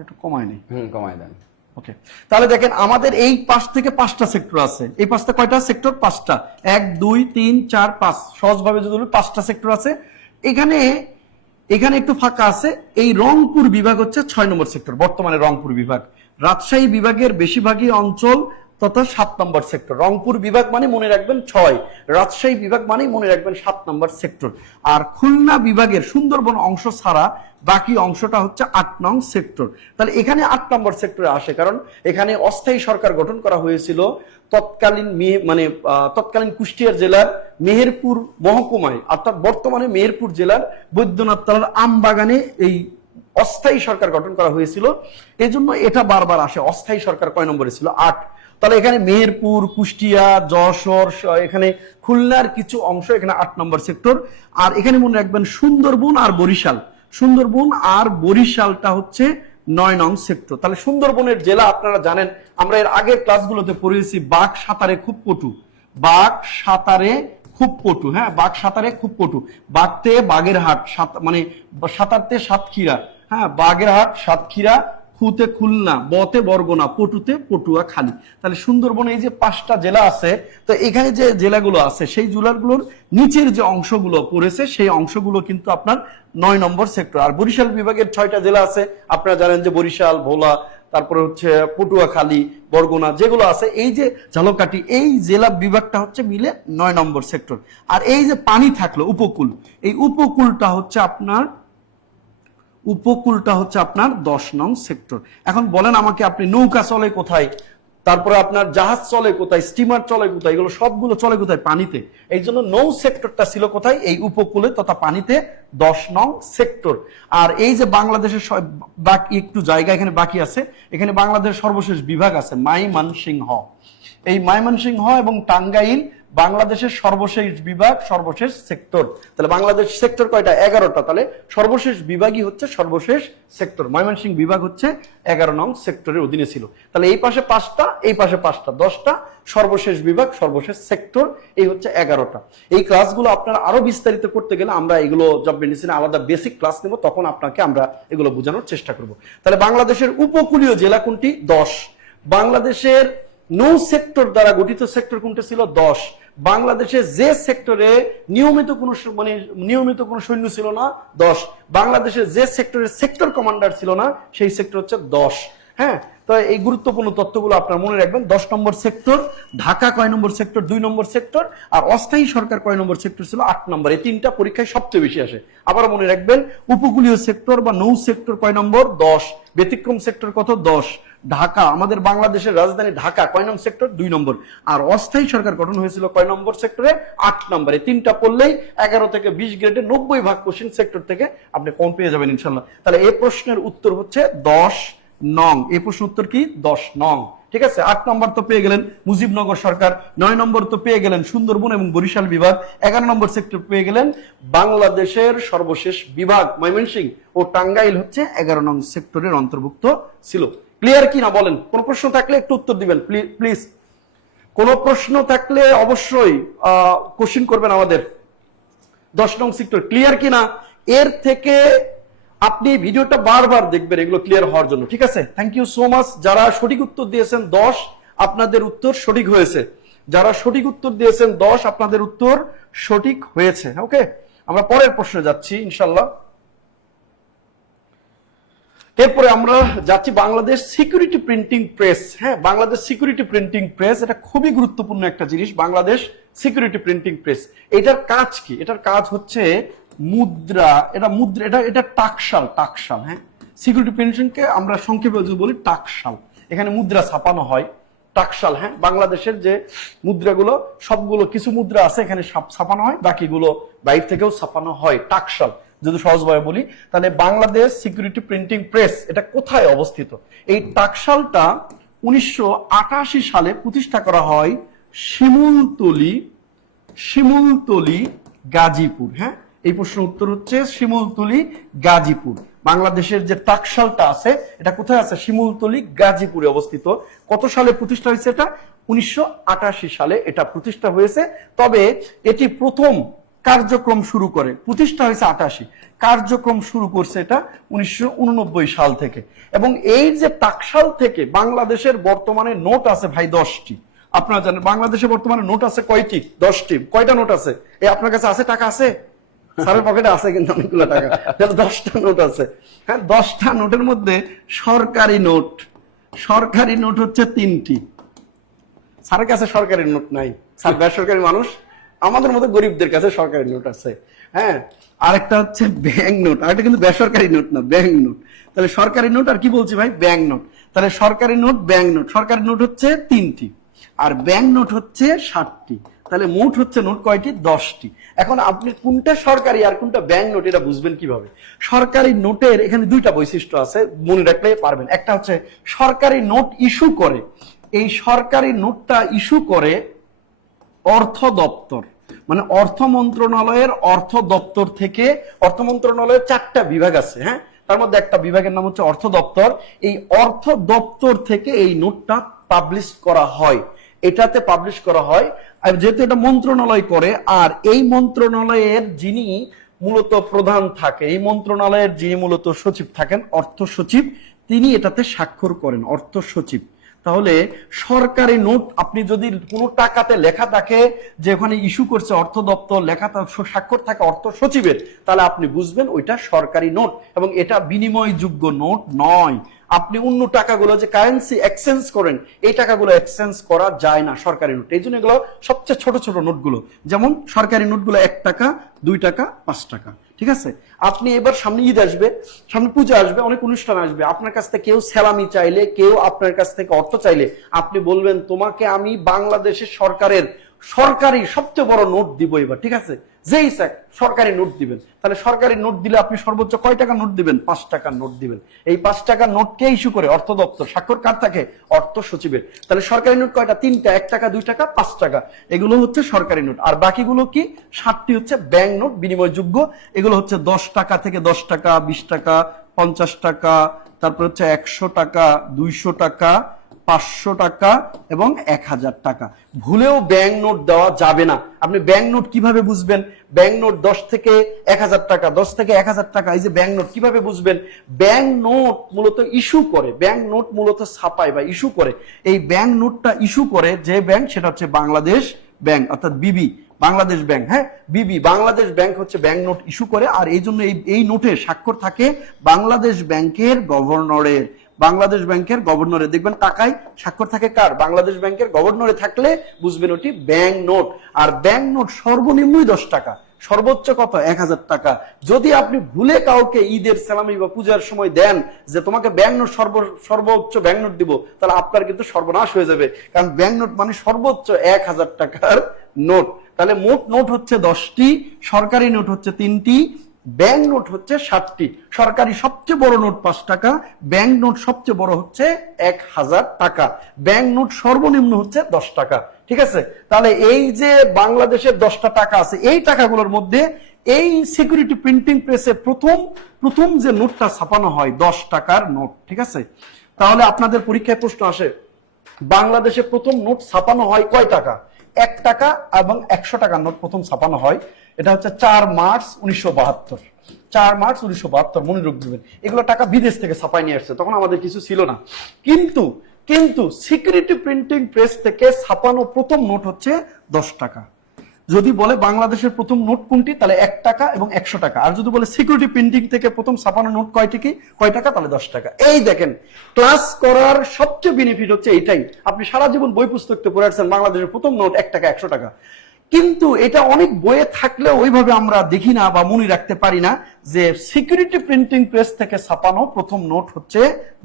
একটু কমায় নেই, কমায় দেন। ওকে, তাহলে দেখেন আমাদের এই পাশ থেকে 5টা সেক্টর আছে। এই পাশটা কয়টা সেক্টর? 5টা। 1 2 3 4 5, সহজভাবে যদি বলি 5টা সেক্টর আছে। এখানে একটু ফাঁকা আছে। এই রংপুর বিভাগ হচ্ছে 6 নম্বর সেক্টর, বর্তমানে রংপুর বিভাগ। রাজশাহী বিভাগের বেশিরভাগই অঞ্চল তথা 7 নম্বর সেক্টর। রংপুর বিভাগ মানে মনে রাখবেন 6, রাজশাহী বিভাগ মানে মনে রাখবেন 7 নম্বর সেক্টর। আর খুলনা বিভাগের সুন্দরবন অংশ ছাড়া বাকি অংশটা হচ্ছে 8 নং সেক্টর। তাহলে এখানে 8 নম্বর সেক্টরে আসে, কারণ এখানে অস্থায়ী সরকার গঠন করা হয়েছিল তৎকালীন কুষ্টিয়া জেলার মেহেরপুর মহকুমায়, অর্থাৎ বর্তমানে মেহেরপুর জেলার বৈদ্যনাথ তলার আমবাগানে এই অস্থায়ী সরকার গঠন করা হয়েছিল। এই জন্য এটা বারবার আসে, অস্থায়ী সরকার কয় নম্বরে ছিল? 8। তাহলে এখানে মেহেরপুর, কুষ্টিয়া, যশোর, এখানে খুলনার কিছু অংশ, এখানে 8 নম্বর সেক্টর। আর এখানে মনে রাখবেন সুন্দরবন আর বরিশালটা হচ্ছে 9 নং সেক্টর। তাহলে সুন্দরবনের জেলা আপনারা জানেন, আমরা এর আগের ক্লাসগুলোতে পড়েছি, বাঘ সাঁতারে খুব পটু। হ্যাঁ, বাঘ সাঁতারে খুব পটু। বাঘতে বাগেরহাট, মানে সাঁতারতে সাতক্ষীরা, হ্যাঁ, বাগেরহাট, সাতক্ষীরা, খুতে খুলনা, বতে বরগুনা, পটুতে পটুয়াখালী। তাহলে সুন্দরবনে এই যে 5টা জেলা আছে, তো এখানে যে জেলাগুলো আছে সেই জেলাগুলোর নিচের যে অংশগুলো পড়েছে সেই অংশগুলো কিন্তু আপনার 9 নম্বর সেক্টর। আর বরিশাল বিভাগের 6টা জেলা আছে, আপনারা জানেন যে বরিশাল, ভোলা, তারপরে হচ্ছে পটুয়াখালী, বরগুনা যেগুলো আছে, এই যে ঝালকাঠি, এই জেলা বিভাগটা হচ্ছে মিলে 9 নম্বর সেক্টর। আর এই যে পানি থাকলো উপকূল, এই উপকূলটা হচ্ছে আপনার 10 নং সেক্টর। এখন বলেন আমাকে, আপনি নৌকা চলে কোথায়, তারপরে আপনার জাহাজ চলে কোথায়, স্টিমার চলে কোথায়, এগুলো সবগুলো চলে কোথায়? পানিতে। এই জন্য নৌ সেক্টরটা ছিল কোথায়? এই উপকূলে তথা পানিতে 10 নং সেক্টর। আর এই যে বাংলাদেশের বাকি একটু জায়গা এখানে বাকি আছে, এখানে বাংলাদেশের সর্বশেষ বিভাগ আছে ময়মনসিংহ। এই ময়মনসিংহ এবং টাঙ্গাইল বাংলাদেশের সর্বশেষ বিভাগ, সর্বশেষ সেক্টর। তাহলে বাংলাদেশ সেক্টর কয়টা? 11টা। তাহলে সর্বশেষ বিভাগই হচ্ছে সর্বশেষ সেক্টর। ময়মনসিংহ বিভাগ হচ্ছে 11 নং সেক্টরের অধীনে ছিল। তাহলে এই পাশে 5টা, এই পাশে 5টা, 10টা সর্বশেষ বিভাগ, সর্বশেষ সেক্টর, এই হচ্ছে 11টা। এই ক্লাসগুলো আপনারা আরো বিস্তারিত করতে গেলে আমরা এগুলো জব মেডিসিনে আলাদা বেসিক ক্লাস নেব, তখন আপনাকে আমরা এগুলো বোঝানোর চেষ্টা করব। তাহলে বাংলাদেশের উপকূলীয় জেলা কোনটি? 10। বাংলাদেশের নৌ সেক্টর দ্বারা গঠিত সেক্টর কোনটা ছিল? 10। বাংলাদেশে যে সেক্টরে নিয়মিত কোনো সৈন্য ছিল না? 10। বাংলাদেশের যে সেক্টরে সেক্টর কমান্ডার ছিল না, সেই সেক্টর হচ্ছে 10। হ্যাঁ, তো এই গুরুত্বপূর্ণ তথ্যগুলো আপনার মনে রাখবেন। 10 নম্বর সেক্টর। ঢাকা কয় নম্বর সেক্টর? 2 নম্বর সেক্টর। আর অস্থায়ী সরকার কয় নম্বর সেক্টর ছিল? 8 নম্বর। এই তিনটা পরীক্ষায় সবচেয়ে বেশি আসে। আবার মনে রাখবেন, উপকূলীয় সেক্টর বা নৌ সেক্টর কয় নম্বর? 10। ব্যতিক্রম সেক্টর কত? 10। ঢাকা, আমাদের বাংলাদেশের রাজধানী ঢাকা, কয় নং সেক্টর? 2 নম্বর। আর অস্থায়ী সরকার গঠন হয়েছিল কয় নম্বর সেক্টরে? 8 নম্বরে। তিনটা পড়লেই 11 থেকে 20 গ্রেডে 90 ভাগ কোশ্চেন সেক্টর থেকে আপনি কম পেয়ে যাবেন ইনশাল্লাহ। তাহলে এই প্রশ্নের উত্তর হচ্ছে 10 নং। এই প্রশ্ন উত্তর কি? 10 নং। ঠিক আছে। 8 নম্বর তো পেয়ে গেলেন মুজিবনগর সরকার, 9 নম্বর তো পেয়ে গেলেন সুন্দরবন এবং বরিশাল বিভাগ, 11 নম্বর সেক্টর পেয়ে গেলেন বাংলাদেশের সর্বশেষ বিভাগ ময়মনসিংহ ও টাঙ্গাইল হচ্ছে 11 নং সেক্টরের অন্তর্ভুক্ত ছিল। ক্লিয়ার কি না বলেন? কোন প্রশ্ন থাকলে একটু উত্তর দিবেন প্লিজ। কোন প্রশ্ন থাকলে অবশ্যই কোশ্চেন করবেন আমাদের। 10 নং সেক্টর ক্লিয়ার কি না? এর থেকে আপনি ভিডিওটা বারবার দেখবেন এগুলো ক্লিয়ার হওয়ার জন্য। ঠিক আছে, থ্যাংক ইউ সো মাচ। যারা সঠিক উত্তর দিয়েছেন 10, আপনাদের উত্তর সঠিক হয়েছে। যারা সঠিক উত্তর দিয়েছেন 10, আপনাদের উত্তর সঠিক হয়েছে। ওকে, আমরা পরের প্রশ্নে যাচ্ছি ইনশাল্লাহ। এরপরে আমরা যাচ্ছি বাংলাদেশ সিকিউরিটি প্রিন্টিং প্রেস। হ্যাঁ, বাংলাদেশ সিকিউরিটি প্রিন্টিং প্রেস, এটা খুবই গুরুত্বপূর্ণ একটা জিনিস। বাংলাদেশ সিকিউরিটি প্রিন্টিং প্রেস, এটার কাজ কি? এটার কাজ হচ্ছে মুদ্রা। এটা টাকশাল। হ্যাঁ, সিকিউরিটি প্রিন্টিংকে আমরা সংক্ষেপে বলি টাকশাল। এখানে মুদ্রা ছাপানো হয়, টাকশাল। হ্যাঁ, বাংলাদেশের যে মুদ্রাগুলো সবগুলো, কিছু মুদ্রা আছে এখানে ছাপানো হয়, বাকিগুলো বাইরে থেকেও ছাপানো হয়। টাকশাল যদি সহজভাবে বলি, তাহলে বাংলাদেশ সিকিউরিটি প্রিন্টিং প্রেস এটা কোথায় অবস্থিত? এই টাকশালটা 1988 সালে প্রতিষ্ঠা করা হয় শিমুলতলি, গাজীপুর। হ্যাঁ, এই প্রশ্নের উত্তর হচ্ছে শিমুলতলি, গাজীপুর। বাংলাদেশের যে টাকশালটা আছে এটা কোথায় আছে? শিমুলতলি, গাজীপুরে অবস্থিত। কত সালে প্রতিষ্ঠা হয়েছে এটা? 1988 সালে এটা প্রতিষ্ঠা হয়েছে। তবে এটি প্রথম কার্যক্রম শুরু করে, প্রতিষ্ঠা হয়েছে 88, কার্যক্রম শুরু করছে এটা 1989 সাল থেকে। এবং এই যে টাকশাল থেকে বাংলাদেশের বর্তমানে নোট আছে ভাই 10টি। আপনারা জানেন বাংলাদেশে বর্তমানে নোট আছে কয়টি? 10টি। কয়টা নোট আছে? এই আপনার কাছে আছে? টাকা আছে? স্যারের পকেটে আছে কিন্তু অনেকগুলো টাকা। 10টা নোট আছে। হ্যাঁ, 10টা নোটের মধ্যে সরকারি নোট হচ্ছে 3টি। স্যারের কাছে সরকারি নোট নাই, স্যার বেসরকারি মানুষ। আমাদের মতো গরিবদের কাছে সরকারি নোট আছে। হ্যাঁ, আরেকটা হচ্ছে ব্যাংক নোট, আরেকটা কিন্তু বেসরকারি নোট না, ব্যাংক নোট। তাহলে সরকারি নোট আর কি বলছি ভাই? Bank note. তাহলে সরকারি নোট, ব্যাংক নোট। সরকারি নোট হচ্ছে 3টি আর ব্যাংক নোট হচ্ছে 60টি। তাহলে মোট হচ্ছে নোট কয়টি? 10টি। এখন আপনি কোনটা সরকারি আর কোনটা ব্যাংক নোট এটা বুঝবেন কিভাবে? সরকারি নোটের এখানে 2টা বৈশিষ্ট্য আছে, মনে রাখলে পারবেন। একটা হচ্ছে সরকারি নোট ইস্যু করে, এই সরকারি নোটটা ইস্যু করে অর্থ দপ্তর, মানে অর্থ মন্ত্রণালয়ের অর্থ দপ্তর থেকে। অর্থ মন্ত্রণালয়ের 4টা বিভাগ আছে। হ্যাঁ, তার মধ্যে একটা বিভাগের নাম হচ্ছে অর্থ দপ্তর। এই অর্থ দপ্তর থেকে এই নোটটা পাবলিশ করা হয়, এটাতে পাবলিশ করা হয়। আর যেহেতু এটা মন্ত্রণালয় করে, আর এই মন্ত্রণালয়ের যিনি মূলত প্রধান থাকে, এই মন্ত্রণালয়ের যিনি মূলত সচিব থাকেন, অর্থ সচিব, তিনি এটাতে স্বাক্ষর করেন, অর্থ সচিব। তাহলে সরকারি নোট, আপনি যদি কোনো টাকাতে লেখা থাকে যে ওখানে ইস্যু করছে অর্থ দপ্তর, লেখা স্বাক্ষর থাকে অর্থ সচিবের, তাহলে আপনি বুঝবেন ওইটা সরকারি নোট এবং এটা বিনিময়যোগ্য নোট নয়। আপনি অন্য টাকাগুলো যে কারেন্সি এক্সচেঞ্জ করেন, এই টাকাগুলো এক্সচেঞ্জ করা যায় না সরকারি নোট। এই জন্য এগুলো সবচেয়ে ছোট ছোট নোটগুলো, যেমন সরকারি নোটগুলো 1 টাকা, 2 টাকা, 5 টাকা। ঠিক আছে, আপনি এবার সামনে ঈদ আসবে, সামনে পূজা আসবে, অনেক অনুষ্ঠান আসবে, আপনার কাছ থেকে কেউ সালামি চাইলে, কেউ আপনার কাছ থেকে অর্থ চাইলে, আপনি বলবেন তোমাকে আমি বাংলাদেশের সরকারের সরকারি সবচেয়ে বড় নোট দিব এবার। ঠিক আছে, যেই স্যার সরকারি নোট দিবেন, তাহলে সরকারি নোট দিলে আপনি সর্বোচ্চ কয় টাকা নোট দিবেন? 5 টাকার নোট দিবেন। এই 5 টাকার নোট কে ইস্যু করে? অর্থ দপ্তর। স্বাক্ষর কার থাকে? অর্থ সচিবের। তাহলে সরকারি নোট কয়টা? 3টা, 1 টাকা, 2 টাকা, 5 টাকা। এগুলো হচ্ছে সরকারি নোট। আর বাকিগুলো কি? 7টি হচ্ছে ব্যাংক নোট, বিনিময়যোগ্য। এগুলো হচ্ছে 10 টাকা থেকে 10 টাকা, 20 টাকা, 50 টাকা, তারপর হচ্ছে 100 টাকা, 200 টাকা, 500 টাকা এবং 1000 টাকা। ভুলেও ব্যাংক নোট দেওয়া যাবে না। আপনি ব্যাংক নোট কিভাবে বুঝবেন? ব্যাংক নোট 10 থেকে 1000 টাকা, 10 থেকে 1000 টাকা, এই যে ব্যাংক নোট কিভাবে বুঝবেন? ব্যাংক নোট মূলত ইস্যু করে, ব্যাংক নোট মূলত ছাপায় বা ইস্যু করে। এই ব্যাংক নোটটা ইস্যু করে যে ব্যাংক, সেটা হচ্ছে বাংলাদেশ ব্যাংক, অর্থাৎ বিবি, বাংলাদেশ ব্যাংক। হ্যাঁ, বিবি বাংলাদেশ ব্যাংক হচ্ছে ব্যাংক নোট ইস্যু করে। আর এই জন্য এই নোটে স্বাক্ষর থাকে বাংলাদেশ ব্যাংকের গভর্নরের। বাংলাদেশ ব্যাংকের গভর্নরে দেখবেন টাকায় স্বাক্ষর থাকে কার? বাংলাদেশ ব্যাংকের গভর্নরে থাকলে বুঝবেন ওটি ব্যাংক নোট। আর ব্যাংক নোট সর্বনিম্নই 10 টাকা, সর্বোচ্চ কত? 1000 টাকা। যদি আপনি ভুলে কাউকে ঈদের সালামি বা পূজার সময় দেন যে তোমাকে ব্যাংক নোট সর্বোচ্চ ব্যাংক নোট দিব, তাহলে আপনার কিন্তু সর্বনাশ হয়ে যাবে। কারণ ব্যাংক নোট মানে সর্বোচ্চ 1000 টাকার নোট। তাহলে মোট নোট হচ্ছে 10টি, সরকারি নোট হচ্ছে 3টি, ব্যাংক নোট হচ্ছে 7টি। সরকারি সবচেয়ে বড় নোট 5 টাকা, ব্যাংক নোট সবচেয়ে বড় হচ্ছে 1000 টাকা, ব্যাংক নোট সর্বনিম্ন হচ্ছে 10 টাকা। ঠিক আছে, তাহলে এই যে বাংলাদেশের 10টা টাকা আছে, এই টাকাগুলোর মধ্যে এই সিকিউরিটি প্রিন্টিং প্রেসে প্রথম যে নোটটা ছাপানো হয় 10 টাকার নোট। ঠিক আছে, তাহলে আপনাদের পরীক্ষায় প্রশ্ন আসে বাংলাদেশে প্রথম নোট ছাপানো হয় কয় টাকা? 1 টাকা এবং 100 টাকার নোট প্রথম ছাপানো হয়। এটা হচ্ছে 4 মার্চ 1972। 4 মার্চ 1972, মনে রাখবেন। এগুলো টাকা বিদেশ থেকে ছাপাই নিয়ে আসছে, তখন আমাদের কিছু ছিল না। কিন্তু সিকিউরিটি প্রিন্টিং প্রেস থেকে ছাপানো প্রথম নোট হচ্ছে 10 টাকা। যদি বলে বাংলাদেশের প্রথম নোট কোনটি, তাহলে 1 টাকা এবং 100 টাকা। আর যদি বলে সিকিউরিটি প্রিন্টিং থেকে প্রথম ছাপানো নোট কয় টাকা, তাহলে 10 টাকা। এই দেখেন, ক্লাস করার সবচেয়ে বেনিফিট হচ্ছে এটাই। আপনি সারা জীবন বই পুস্তক পড়ে আসছেন বাংলাদেশের প্রথম নোট 1 টাকা, 100 টাকা, কিন্তু এটা অনেক বইয়ে থাকলেও ওইভাবে আমরা দেখি না বা মনে রাখতে পারি না যে সিকিউরিটি প্রিন্টিং প্রেস থেকে ছাপানো প্রথম নোট হচ্ছে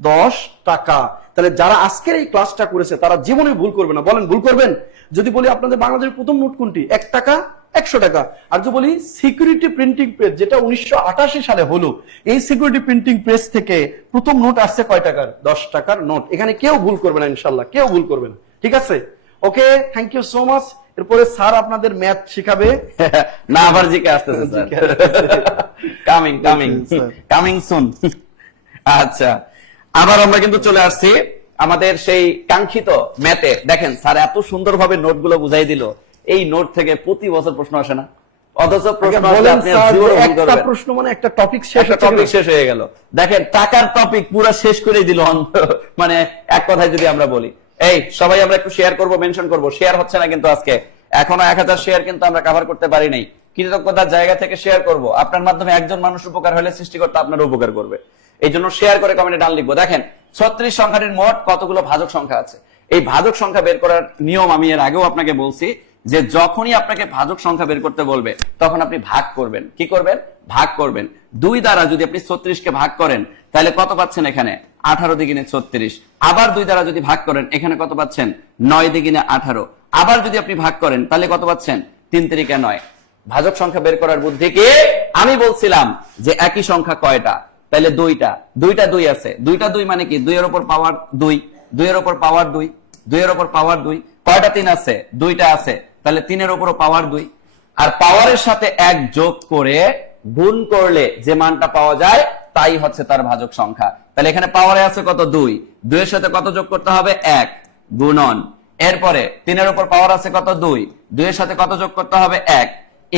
10 টাকা। তাহলে যারা আজকের এই ক্লাসটা করেছে তারা জীবনে ভুল করবে না। বলেন, ভুল করবেন? যদি বলি আপনাদের বাংলাদেশের প্রথম নোট কোনটি, 1 টাকা, 100 টাকা। আর যদি বলি সিকিউরিটি প্রিন্টিং প্রেস, যেটা 1988 সালে হলো, এই সিকিউরিটি প্রিন্টিং প্রেস থেকে প্রথম নোট আসছে কয় টাকার? 10 টাকার নোট। এখানে কেউ ভুল করবে না, ইনশাল্লাহ কেউ ভুল করবে না। ঠিক আছে, ওকে, থ্যাংক ইউ সো মাচ। এরপরে স্যার আপনাদের ম্যাথ শিখাবে। না, আবার জিকে আসতেছে স্যার, কামিং সুন। আচ্ছা, আবার আমরা কিন্তু চলে আসছি আমাদের সেই কাঙ্ক্ষিত ম্যাথে। দেখেন স্যার এত সুন্দরভাবে নোটগুলো বুঝাই দিল, এই নোট থেকে প্রতি বছর প্রশ্ন আসে না, অথচ প্রশ্ন একটা প্রশ্ন মানে একটা টপিক শেষ হয়ে গেল। দেখেন টাকার টপিক পুরো শেষ করে দিল, মানে এক কথায় যদি আমরা বলি। এই সবাই আমরা একটু শেয়ার করব, মেনশন করব। শেয়ার হচ্ছে না কিন্তু আজকে, এখনো 1000 শেয়ার কিন্তু আমরা কভার করতে পারি নাই। কৃতজ্ঞতার জায়গা থেকে শেয়ার করব। আপনার মাধ্যমে একজন মানুষ উপকার হলে সৃষ্টিকর্তা আপনার উপকার করবে। এই জন্য শেয়ার করে কমেন্টে ডান লিখবো। দেখেন 36 সংখ্যাটির মোট কতগুলো ভাজক সংখ্যা আছে। এই ভাজক সংখ্যা বের করার নিয়ম আমি এর আগেও আপনাকে বলছি যে যখনই আপনাকে ভাজক সংখ্যা বের করতে বলবে তখন আপনি ভাগ করবেন। কি করবেন? ভাগ করবেন। 2 দ্বারা যদি আপনি 36 কে ভাগ করেন তাহলে কত পাচ্ছেন? এখানে 18 দ্বিগুণে 36। আবার 2 দ্বারা যদি ভাগ করেন এখানে কত পাচ্ছেন? 9 দ্বিগুণে 18। আবার যদি আপনি ভাগ করেন তাহলে কত পাচ্ছেন? 3 3 9। ভাজক সংখ্যা বের করার বুদ্ধি কি? আমি বলছিলাম যে একই সংখ্যা কয়টা, তাহলে 2টা 2 আছে। 2টা 2 মানে কি? 2 এর উপর পাওয়ার 2, 2 এর উপর পাওয়ার 2, 2 এর উপর পাওয়ার 2। কয়টা 3 আছে? 2টা আছে, তাহলে 3 এর উপর পাওয়ার 2। আর পাওয়ারের সাথে 1 যোগ করে গুণ করলে যে মানটা পাওয়া যায় তাই হচ্ছে তার ভাজক সংখ্যা। তাহলে এখানে পাওয়ারে আছে কত? 2, 2 এর সাথে কত যোগ করতে হবে? 1 গুণন। এরপরে 3 এর উপর পাওয়ার আছে কত? 2, 2 এর সাথে কত যোগ করতে হবে? 1।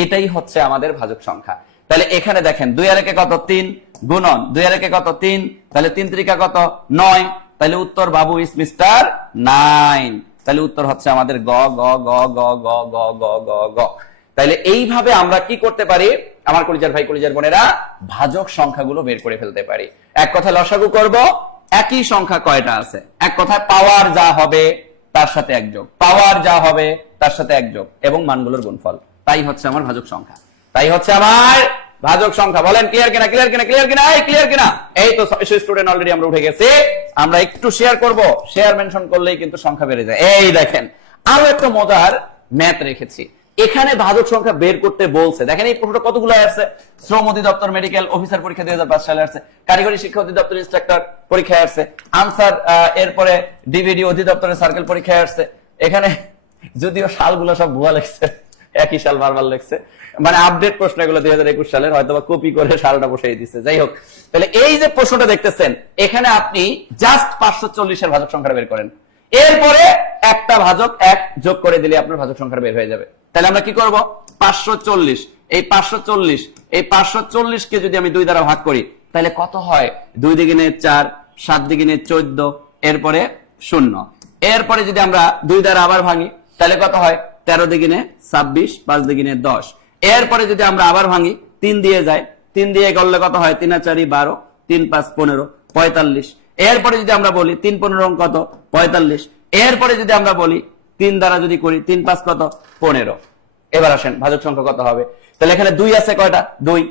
এটাই হচ্ছে আমাদের ভাজক সংখ্যা। তাহলে এখানে দেখেন 2 আর 1 কত? 3 গুণন 2 আর 1 কত? 3। তাহলে 3 3 কত? 9। তাহলে উত্তর বাবু ইস মিস্টার 9। তাহলে উত্তর হচ্ছে আমাদের গ গ গ গ গ গ গ গ গ। তাহলে এইভাবে আমরা কি করতে পারি আমার কলিজার ভাই কলিজার বোনেরা? ভাজক সংখ্যাগুলো বের করে ফেলতে পারি। এক কথা লসাগু করব, একই সংখ্যা কয়টা আছে? এক কথায় পাওয়ার যা হবে তার সাথে এক যোগ, পাওয়ার যা হবে তার সাথে এক যোগ এবং মানগুলোর গুণফল, তাই হচ্ছে আমার ভাজক সংখ্যা, তাই হচ্ছে আমার ভাজক সংখ্যা। বলেন ক্লিয়ার কিনা, ক্লিয়ার কিনা, ক্লিয়ার কিনা, এই ক্লিয়ার কিনা? এই তো 600 স্টুডেন্ট অলরেডি আমরা উঠে গেছি। আমরা একটু শেয়ার করব, শেয়ার মেনশন করলেই কিন্তু সংখ্যা বেড়ে যায়। এই দেখেন আরো একটা মজার ম্যাথ রেখেছি, এখানে ভাজক সংখ্যা বের করতে বলছে। দেখেন এই প্রশ্নটা কতগুলো আসছে, শ্রম অধিদপ্তর মেডিকেল অফিসার পরীক্ষা 2005 সালে আসছে, কারিগরি শিক্ষা অধিদপ্তর ইন্সট্রাক্টর পরীক্ষায় আসছে, আনসার এরপরে ডিভিডি অধিদপ্তরের সার্কেল পরীক্ষায় আসছে। এখানে যদিও সালগুলো সব ভুয়া লিখছে, একই সাল বারবার লিখছে, মানে আপডেট প্রশ্ন এগুলো 2021 সালের, হয়তো বা কপি করে সালটা বসিয়ে দিচ্ছে। যাই হোক, তাহলে এই যে প্রশ্নটা দেখতেছেন এখানে আপনি জাস্ট 540 এর ভাজক সংখ্যা বের করেন, এরপরে একটা ভাজক এক যোগ করে দিলে আপনার ভাজক সংখ্যা বের হয়ে যাবে। তাহলে আমরা কি করব? 540, এই 540 কে যদি আমি 2 দ্বারা ভাগ করি তাহলে কত হয়? 2 দ্বিগুণে 4, 7 দ্বিগুণে 14, এরপরে 0। এরপরে যদি আমরা 2 দ্বারা আবার ভাঙি তাহলে কত হয়? 13 দ্বিগুণে 26, 5 দ্বিগুণে 10। এরপরে যদি আমরা আবার ভাঙি 3 দিয়ে যায়, 3 দিয়ে করলে কত হয়? 3 আর 4 12, 3 5 15, 45। এরপরে যদি আমরা বলি 3 15 কত? 45। এরপরে যদি আমরা বলি 3 দ্বারা যদি করি 3 5 কত? 15। এবার আসেন ভাজক সংখ্যা কত হবে? তাহলে এখানে 2 আছে কয়টা? 2,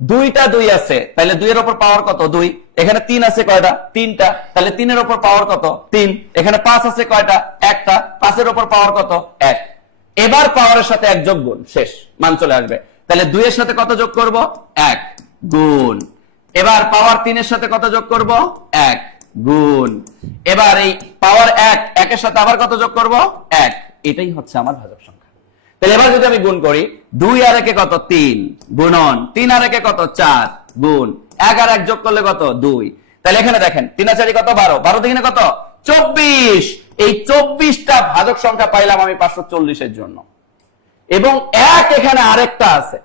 দুইটা 2 আছে, তাহলে 2 এর উপর পাওয়ার কত? 2। এখানে 3 আছে কয়টা? 3টা, তাহলে 3 এর উপর পাওয়ার কত? 3। এখানে 5 আছে কয়টা? একটা, 5 এর উপর পাওয়ার কত? 1। এবার পাওয়ারের সাথে 1 যোগ গুণ, শেষ, মান চলে আসবে। তাহলে 2 এর সাথে কত যোগ করব? 1 গুণ। এবার পাওয়ার 3 এর সাথে কত যোগ করব? 1 গুণ। এবার এই পাওয়ার 1 এর সাথে আবার কত যোগ করব? 1। এটাই হচ্ছে আমার ভাজক সংখ্যা। তাহলে এবার যদি আমি গুণ করি, 2 আর 1 কত? 3 গুণন 3 আর 1 কত? 4 গুণ 1 আর 1 যোগ করলে কত? 2। তাহলে এখানে দেখেন 3 আর 4 কত? 12, 12 দিনে কত? 24। এই 24টা ভাজক সংখ্যা পাইলাম আমি 540 এর জন্য, এবং 1 এখানে আরেকটা আছে,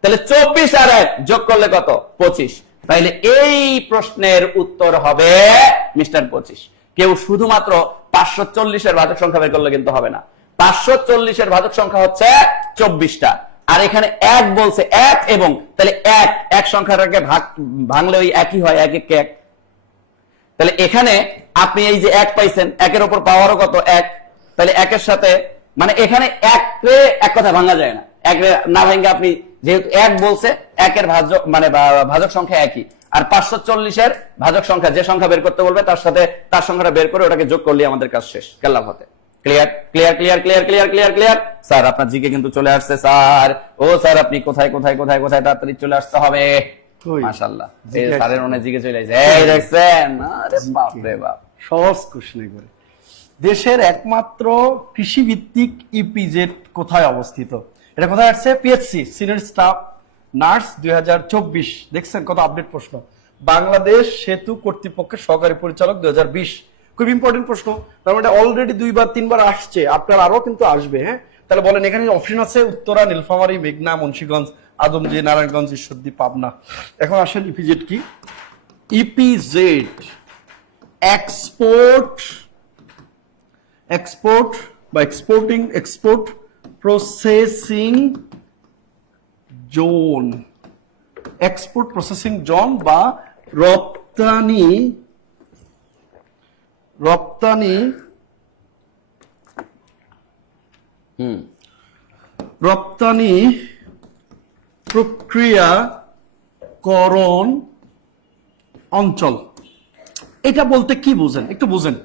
তাহলে 24 আর 1 যোগ করলে কত? 25। তাইলে এই প্রশ্নের উত্তর হবে মিস্টার 25। কেউ শুধুমাত্র 540 এর ভাজক সংখ্যা বের করলে কিন্তু হবে না। 540 এর ভাজক সংখ্যা হচ্ছে 24টা, আর এখানে 1 বলছে, 1 এবং তাহলে 1 সংখ্যাটাকে ভাঙলে ওই একই হয়, 1 1 1। তাহলে এখানে আপনি এই যে 1 পাইছেন, 1 এর উপর পাওয়ারও কত? 1। তাহলে 1 এর সাথে মানে এখানে 1 রে এক কথা ভাঙা যায় না, 1 রে না ভাঙে আপনি যেহেতু 1 বলছে 1 এর ভাজক মানে ভাজক সংখ্যা একই, আর 540 এর ভাজক সংখ্যা যে সংখ্যা বের করতে বলবে তার সাথে তার সংখ্যাটা বের করে ওটাকে যোগ করলে আমাদের কাজ শেষ। কেল্লা হতে clear, clear, clear, clear, clear, clear, clear. Sir আপনার জিকে কিন্তু চলে আসছে স্যার। ও স্যার আপনি কোথায় কোথায় কোথায় কোথায় তাড়াতাড়ি চলে আসতে হবে। মাশাআল্লাহ, এই স্যারের মনে জিকে চলে আসছে। এই দেখছেন, আরে বাপ রে বাপ, সহজ কোশ্চেন করে। দেশের একমাত্র কৃষি ভিত্তিক ইপিজেড কোথায় অবস্থিত? এটা কোথায় আসছে? PHC senior staff nurse 2024। দেখছেন কত আপডেট প্রশ্ন। বাংলাদেশ সেতু কর্তৃপক্ষের সহকারী পরিচালক 2020। খুব ইম্পর্টেন্ট প্রশ্ন, তার মানে অলরেডি 2 বার 3 বার আসছে, আপনার আরো কিন্তু আসবে। হ্যাঁ, তাহলে বলেন এখানে অপশন আছে উত্তরা, নীলফামারী, মেঘনা, মুন্সিগঞ্জ, আদমজি, নারায়ণগঞ্জ, ঈশ্বরদী, পাবনা। এখন আসেন ইপিজেড কি? ইপিজেড এক্সপোর্ট বা export processing zone, export processing zone বা রপ্তানি প্রক্রিয়াকরণ অঞ্চল। এটা বলতে কি বোঝেন? একটু বোঝেন।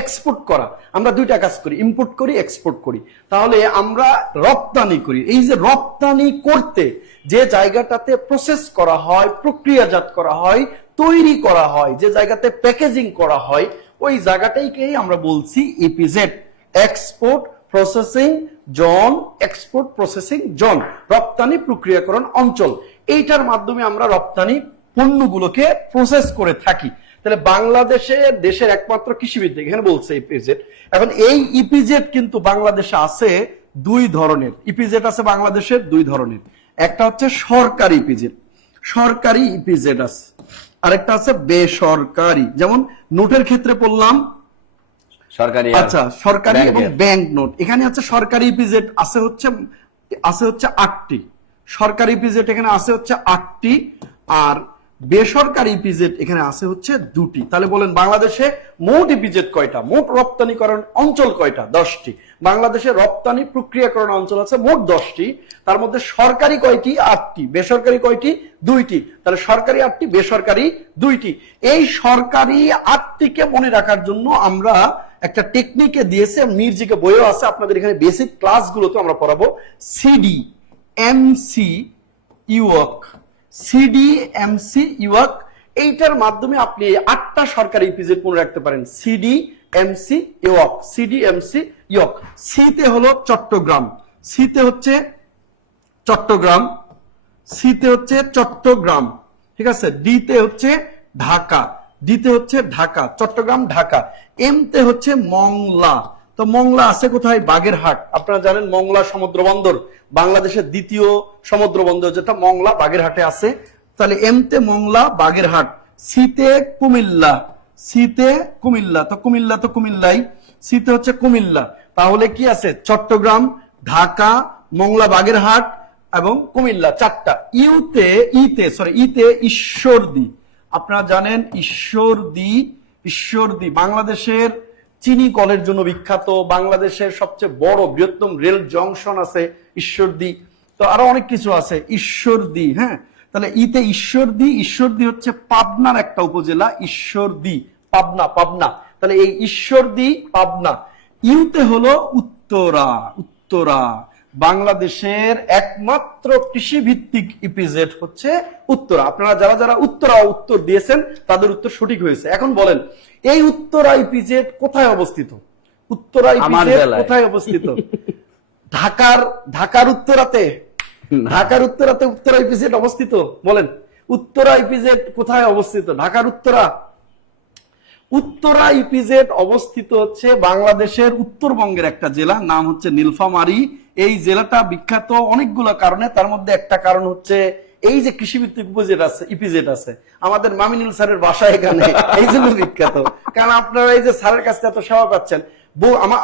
এক্সপোর্ট করা, আমরা দুইটা কাজ করি, ইম্পোর্ট করি, এক্সপোর্ট করি। তাহলে আমরা রপ্তানি করি। এই যে রপ্তানি করতে যে জায়গাটাতে প্রসেস করা হয়, প্রক্রিয়াজাত করা হয়, তৈরি করা হয়, যে জায়গাতে প্যাকেজিং করা হয়, ওই জায়গাটাকেই আমরা বলছি EPZ, export processing zone. Export processing zone, রপ্তানি প্রক্রিয়াকরণ অঞ্চল। এইটার মাধ্যমে আমরা রপ্তানি পণ্যগুলোকে প্রসেস করে থাকি। তাহলে বাংলাদেশে দেশের একমাত্র কৃষিভিত্তিক, এখানে বলছে ইপিজেড। এখন এই ইপিজেড কিন্তু বাংলাদেশে আছে 2 ধরনের। ইপিজেড আছে বাংলাদেশের 2 ধরনের, একটা হচ্ছে সরকারি ইপিজেড, সরকারি ইপিজেড আছে, আরেকটা আছে বেসরকারি। যেমন নোটের ক্ষেত্রে পড়লাম সরকারি, আচ্ছা সরকারি এবং ব্যাংক নোট। এখানে আছে সরকারি ইপিজেড আছে হচ্ছে 8টি, সরকারি ইপিজেড এখানে আছে হচ্ছে 8টি, আর বেসরকারি ইপিজেড এখানে আছে হচ্ছে দুটি। তাহলে বলেন বাংলাদেশে মোট ইপিজেড কয়টা, মোট রপ্তানিকরণ অঞ্চল কয়টা? 10টি। বাংলাদেশে রপ্তানি প্রক্রিয়াকরণ অঞ্চল আছে মোট 10টি, তার মধ্যে সরকারি কয়টি? 8টি। বেসরকারি কয়টি? 2টি। তাহলে সরকারি 8টি, বেসরকারি 2টি। এই সরকারি 8টিকে মনে রাখার জন্য আমরা একটা টেকনিকে দিয়েছে, মির্জিকে বইও আছে, আপনাদের এখানে বেসিক ক্লাসগুলোতে আমরা পড়াবো। সিডি এমসি ইউক, সিডিএমসি ইউক, এইটার মাধ্যমে আপনি 8টা সরকারি ইপিজেড মনে রাখতে পারেন। সিডিএমসি ইউক, সিডিএমসি ইউক। সিতে হলো চট্টগ্রাম, সিতে হচ্ছে চট্টগ্রাম, সিতে হচ্ছে চট্টগ্রাম, ঠিক আছে। ডিতে হচ্ছে ঢাকা, ডিতে হচ্ছে ঢাকা, চট্টগ্রাম ঢাকা। এমতে হচ্ছে মংলা, তো মংলা আছে কোথায়? বাগেরহাট। আপনারা জানেন মংলা সমুদ্র বন্দর বাংলাদেশের দ্বিতীয় সমুদ্র বন্দর, যেটা মংলা বাগেরহাটে আছে। তাহলে এমতে মংলা বাগেরহাট। সিতে কুমিল্লা, সিতে কুমিল্লা, তো কুমিল্লা তো কুমিল্লাই, সিতে হচ্ছে কুমিল্লা। তাহলে কি আছে? চট্টগ্রাম, ঢাকা, মংলা বাগেরহাট এবং কুমিল্লা, 4টা। ইতে ঈশ্বরদী। আপনারা জানেন ঈশ্বরদী বাংলাদেশের চিনি কলের জন্য বিখ্যাত, বাংলাদেশের সবচেয়ে বড় বৃহত্তম রেল জংশন আছে ঈশ্বরদী, তো আরো অনেক কিছু আছে ঈশ্বরদী। হ্যাঁ, তাহলে ইতে ঈশ্বরদী, ঈশ্বরদী হচ্ছে পাবনার একটা উপজেলা, ঈশ্বরদী পাবনা, পাবনা। তাহলে এই ঈশ্বরদী পাবনা। ইউতে হলো উত্তরা, উত্তরা। বাংলাদেশের একমাত্র কৃষি ভিত্তিক ইপিজেড হচ্ছে উত্তরা। আপনারা যারা যারা উত্তরা উত্তর দিয়েছেন তাদের উত্তর সঠিক হয়েছে। এখন বলেন এই উত্তরা ইপিজেড কোথায় অবস্থিত? উত্তরা ইপিজেড কোথায় অবস্থিত? ঢাকার উত্তরাতে, ঢাকার উত্তরাতে উত্তরা ইপিজেড অবস্থিত। বলেন উত্তরা ইপিজেড কোথায় অবস্থিত? ঢাকার উত্তরা। উত্তরা ইপিজেড অবস্থিত হচ্ছে বাংলাদেশের উত্তরবঙ্গের একটা জেলা, নাম হচ্ছে নীলফামারী। এই জেলাটা বিখ্যাত অনেকগুলো কারণে, তার মধ্যে একটা কারণ হচ্ছে এই যে কৃষিভিত্তিক ইপিজেড আছে, আমাদের মামিনুল স্যারের বাসা এখানে, এই জন্য বিখ্যাত। কারণ আপনারা এই যে স্যারের কাছে এত সেবা পাচ্ছেন।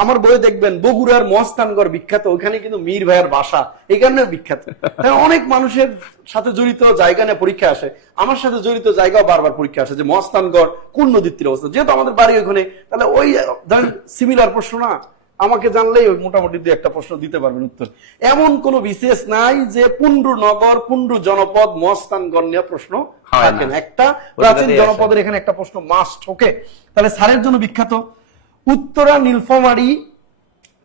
আমার বইয়ে দেখবেন বগুড়ার মহস্তানগড় বিখ্যাত, ওখানে কিন্তু মীর ভাইয়ের বাসা, এই কারণে বিখ্যাত। অনেক মানুষের সাথে জড়িত জায়গা নিয়ে পরীক্ষা আসে, আমার সাথে জড়িত জায়গাও বারবার পরীক্ষা আসে, যে মহস্তানগড় কোন নদীর তীরে অবস্থিত, যেহেতু আমাদের বাড়ি ওখানে। তাহলে ওই ধরেন সিমিলার প্রশ্ন না, আমাকে জানলেই মোটামুটি 2-1টা প্রশ্ন দিতে পারবেন উত্তর। এমন কোন বিশেষ নাই যে পুন্ডু নগর, পুন্ডু জনপদ, মহস্তানগড় নিয়ে প্রশ্ন থাকে না। একটা প্রাচীন জনপদের এখানে একটা প্রশ্ন মাস্ট। ওকে, তাহলে স্যারের জন্য বিখ্যাত উত্তরা নীলফামারী।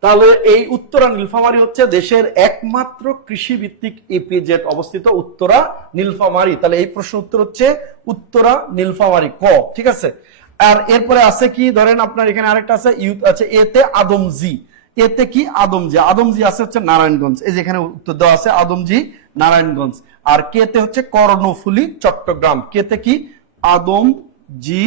তাহলে এই উত্তরা নীলফামারী হচ্ছে দেশের একমাত্র কৃষি ভিত্তিক ইপিজেড অবস্থিত, উত্তরা নীলফামারী। তাহলে এই প্রশ্ন উত্তর হচ্ছে উত্তরা নীলফামারী, ক। ঠিক আছে। আর এরপরে আছে কি, ধরেন আপনার এখানে আরেকটা আছে আছে এতে আদমজি। এতে কি? আদমজি। আদমজি আছে হচ্ছে নারায়ণগঞ্জ, এই যেখানে উত্তর দেওয়া আছে আদমজি নারায়ণগঞ্জ। আর কেতে হচ্ছে কর্ণফুলী চট্টগ্রাম। কেতে কি? আদমজি,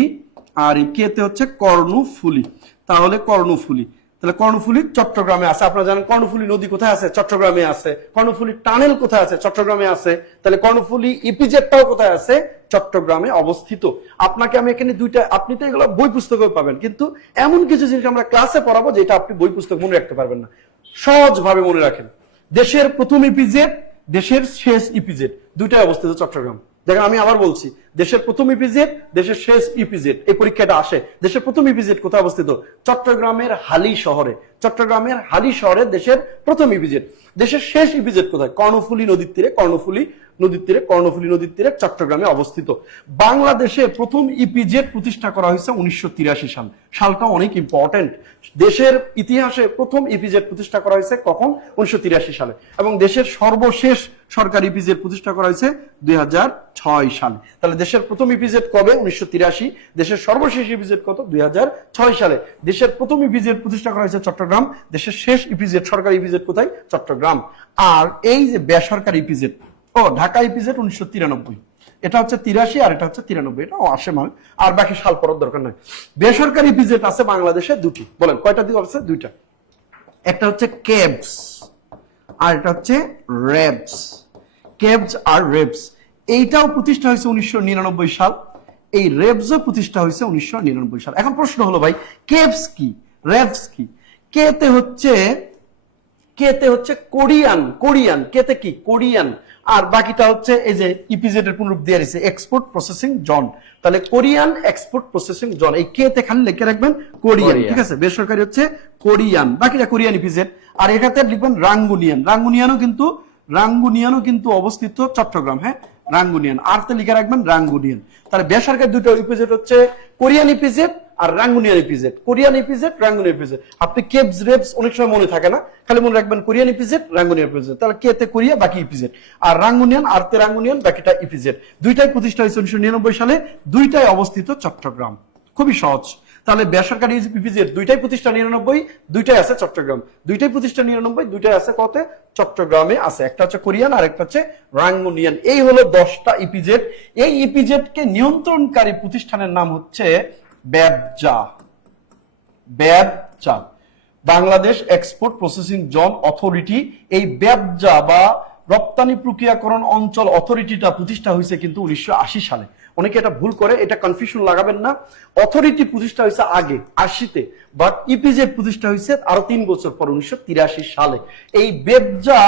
আর কেতে হচ্ছে কর্ণফুলী। তাহলে কর্ণফুলী, তাহলে কর্ণফুলী চট্টগ্রামে আছে। আপনারা জানেন কর্ণফুলী নদী কোথায় আছে? চট্টগ্রামে আছে। কর্ণফুলী টানেল কোথায় আছে? চট্টগ্রামে আছে। তাহলে কর্ণফুলী ইপিজেডটাও কোথায় আছে? চট্টগ্রামে অবস্থিত। আপনাকে আমি এখানে দুইটা, আপনি তো এগুলো বই পুস্তকে পাবেন, কিন্তু এমন কিছু জিনিস আমরা ক্লাসে পড়াবো যেটা আপনি বই পুস্তক মনে রাখতে পারবেন না। সহজভাবে মনে রাখেন, দেশের প্রথম ইপিজেড, দেশের শেষ ইপিজেড, দুইটাই অবস্থিত চট্টগ্রাম। দেখেন আমি আবার বলছি, দেশের প্রথম ইপিজেড, দেশের শেষ ইপিজেড, এই পরীক্ষাটা আসে। দেশের প্রথম ইপিজেড কোথায় অবস্থিত? চট্টগ্রামের হালি শহরে। চট্টগ্রামের হালি শহরে দেশের প্রথম ইপিজেড। দেশের শেষ ইপিজেড কোথায়? কর্ণফুলী নদীর তীরে, কর্ণফুলী নদীর তীরে, কর্ণফুলী নদীর তীরে চট্টগ্রামে অবস্থিত। বাংলাদেশে প্রথম ইপিজেড প্রতিষ্ঠা করা হয়েছে 1983 সাল। সালটা অনেক ইম্পর্টেন্ট। দেশের ইতিহাসে প্রথম ইপিজেড প্রতিষ্ঠা করা হয়েছে কখন? 1983 সালে। এবং দেশের সর্বশেষ সরকারি ইপিজেড প্রতিষ্ঠা করা হয়েছে 2006 সালে। তাহলে দেশের প্রথম ইপিজেড কবে? 1983। দেশের সর্বশেষ ইপিজেড কত? 2006 সালে। দেশের প্রথম ইপিজেড প্রতিষ্ঠা করা হয়েছে চট্টগ্রাম, দেশের শেষ ইপিজেড সরকারি ইপিজেড কোথায়? চট্টগ্রাম। আর এই যে বেসরকারি ইপিজেড, ঢাকা ইপিজেড 1993, এটা হচ্ছে 83 আর এটা হচ্ছে 93, এটা আসে মানে, আর বাকি সাল পড়ার দরকার নাই। বেসরকারি ইপিজেড আছে বাংলাদেশে দুটি। বলেন কয়টা দিকে আছে? দুইটা। একটা হচ্ছে কেবস আর এটা হচ্ছে রেবস। কেবস আর রেবস, এইটাও প্রতিষ্ঠা হয়েছে 1999 সাল, এই রেবসও প্রতিষ্ঠা হয়েছে 1999 সাল। এখন প্রশ্ন হলো ভাই, কেবস কি, রেবস কি? কেতে হচ্ছে কোরিয়ান, কোরিয়ান। কেতে কি? কোরিয়ান। আর বাকিটা হচ্ছে এই যে ইপিজেড এর পুনরূপ দিয়ে দিয়েছে এক্সপোর্ট প্রসেসিং জোন, তাহলে কোরিয়ান এক্সপোর্ট প্রসেসিং জোন, এই কে তে খালি লিখে রাখবেন কোরিয়ান, ঠিক আছে, বেসরকারি হচ্ছে কোরিয়ান, বাকিটা কোরিয়ান ইপিজেড। আর এটাতে লিখবেন রাঙ্গুনিয়ান, রাঙ্গুনিয়ানও কিন্তু অবস্থিত চট্টগ্রাম, হ্যাঁ রাঙ্গুনিয়ান, আর তে লিখে রাখবেন রাঙ্গুনিয়ান। তাহলে বেসরকারি দুটো ইপিজেড হচ্ছে কোরিয়ান ইপিজেড আর রাঙ্গুনিয়ান ইপিজেড, কোরিয়ান ইপিজেড রাঙ্গুনিয়ান ইপিজেড। আপনি কেপস রেপস অনেক সময় মনে থাকে না, খালি মনে রাখবেন কোরিয়ান ইপিজেড রাঙ্গুনিয়ান ইপিজেড, তাহলে কে তে কোরিয়া বাকি ইপিজেড, আর রাঙ্গুনিয়ান আর তে রাঙ্গুনিয়ান বাকিটা ইপিজেড। দুইটাই প্রতিষ্ঠা হয়েছে 1999 সালে, দুইটাই অবস্থিত চট্টগ্রাম, খুবই সহজ। তাহলে বেসরকারি ইপিজেড দুইটাই প্রতিষ্ঠা 99, দুইটাই আছে চট্টগ্রাম, দুইটাই প্রতিষ্ঠা 99, দুইটাই আছে কতে চট্টগ্রামে আছে, একটা হচ্ছে কোরিয়ান আর একটা হচ্ছে রাঙ্গুনিয়ান। এই হলো 10টা ইপিজেড। এই ইপিজেড কে নিয়ন্ত্রণকারী প্রতিষ্ঠানের নাম হচ্ছে ব্যবজা, Bangladesh export processing zone authority. এই ব্যবজা বা রপ্তানি প্রক্রিয়াকরণ অঞ্চল অথরিটিটা প্রতিষ্ঠা হয়েছে কিন্তু 1980 সালে। অনেকে এটা ভুল করে, এটা কনফিউশন লাগাবেন না, অথরিটি প্রতিষ্ঠা হয়েছে আগে 80-তে, বাট ইপিজেড প্রতিষ্ঠা হয়েছে আরো 3 বছর পর 1983 সালে। এই ব্যবজা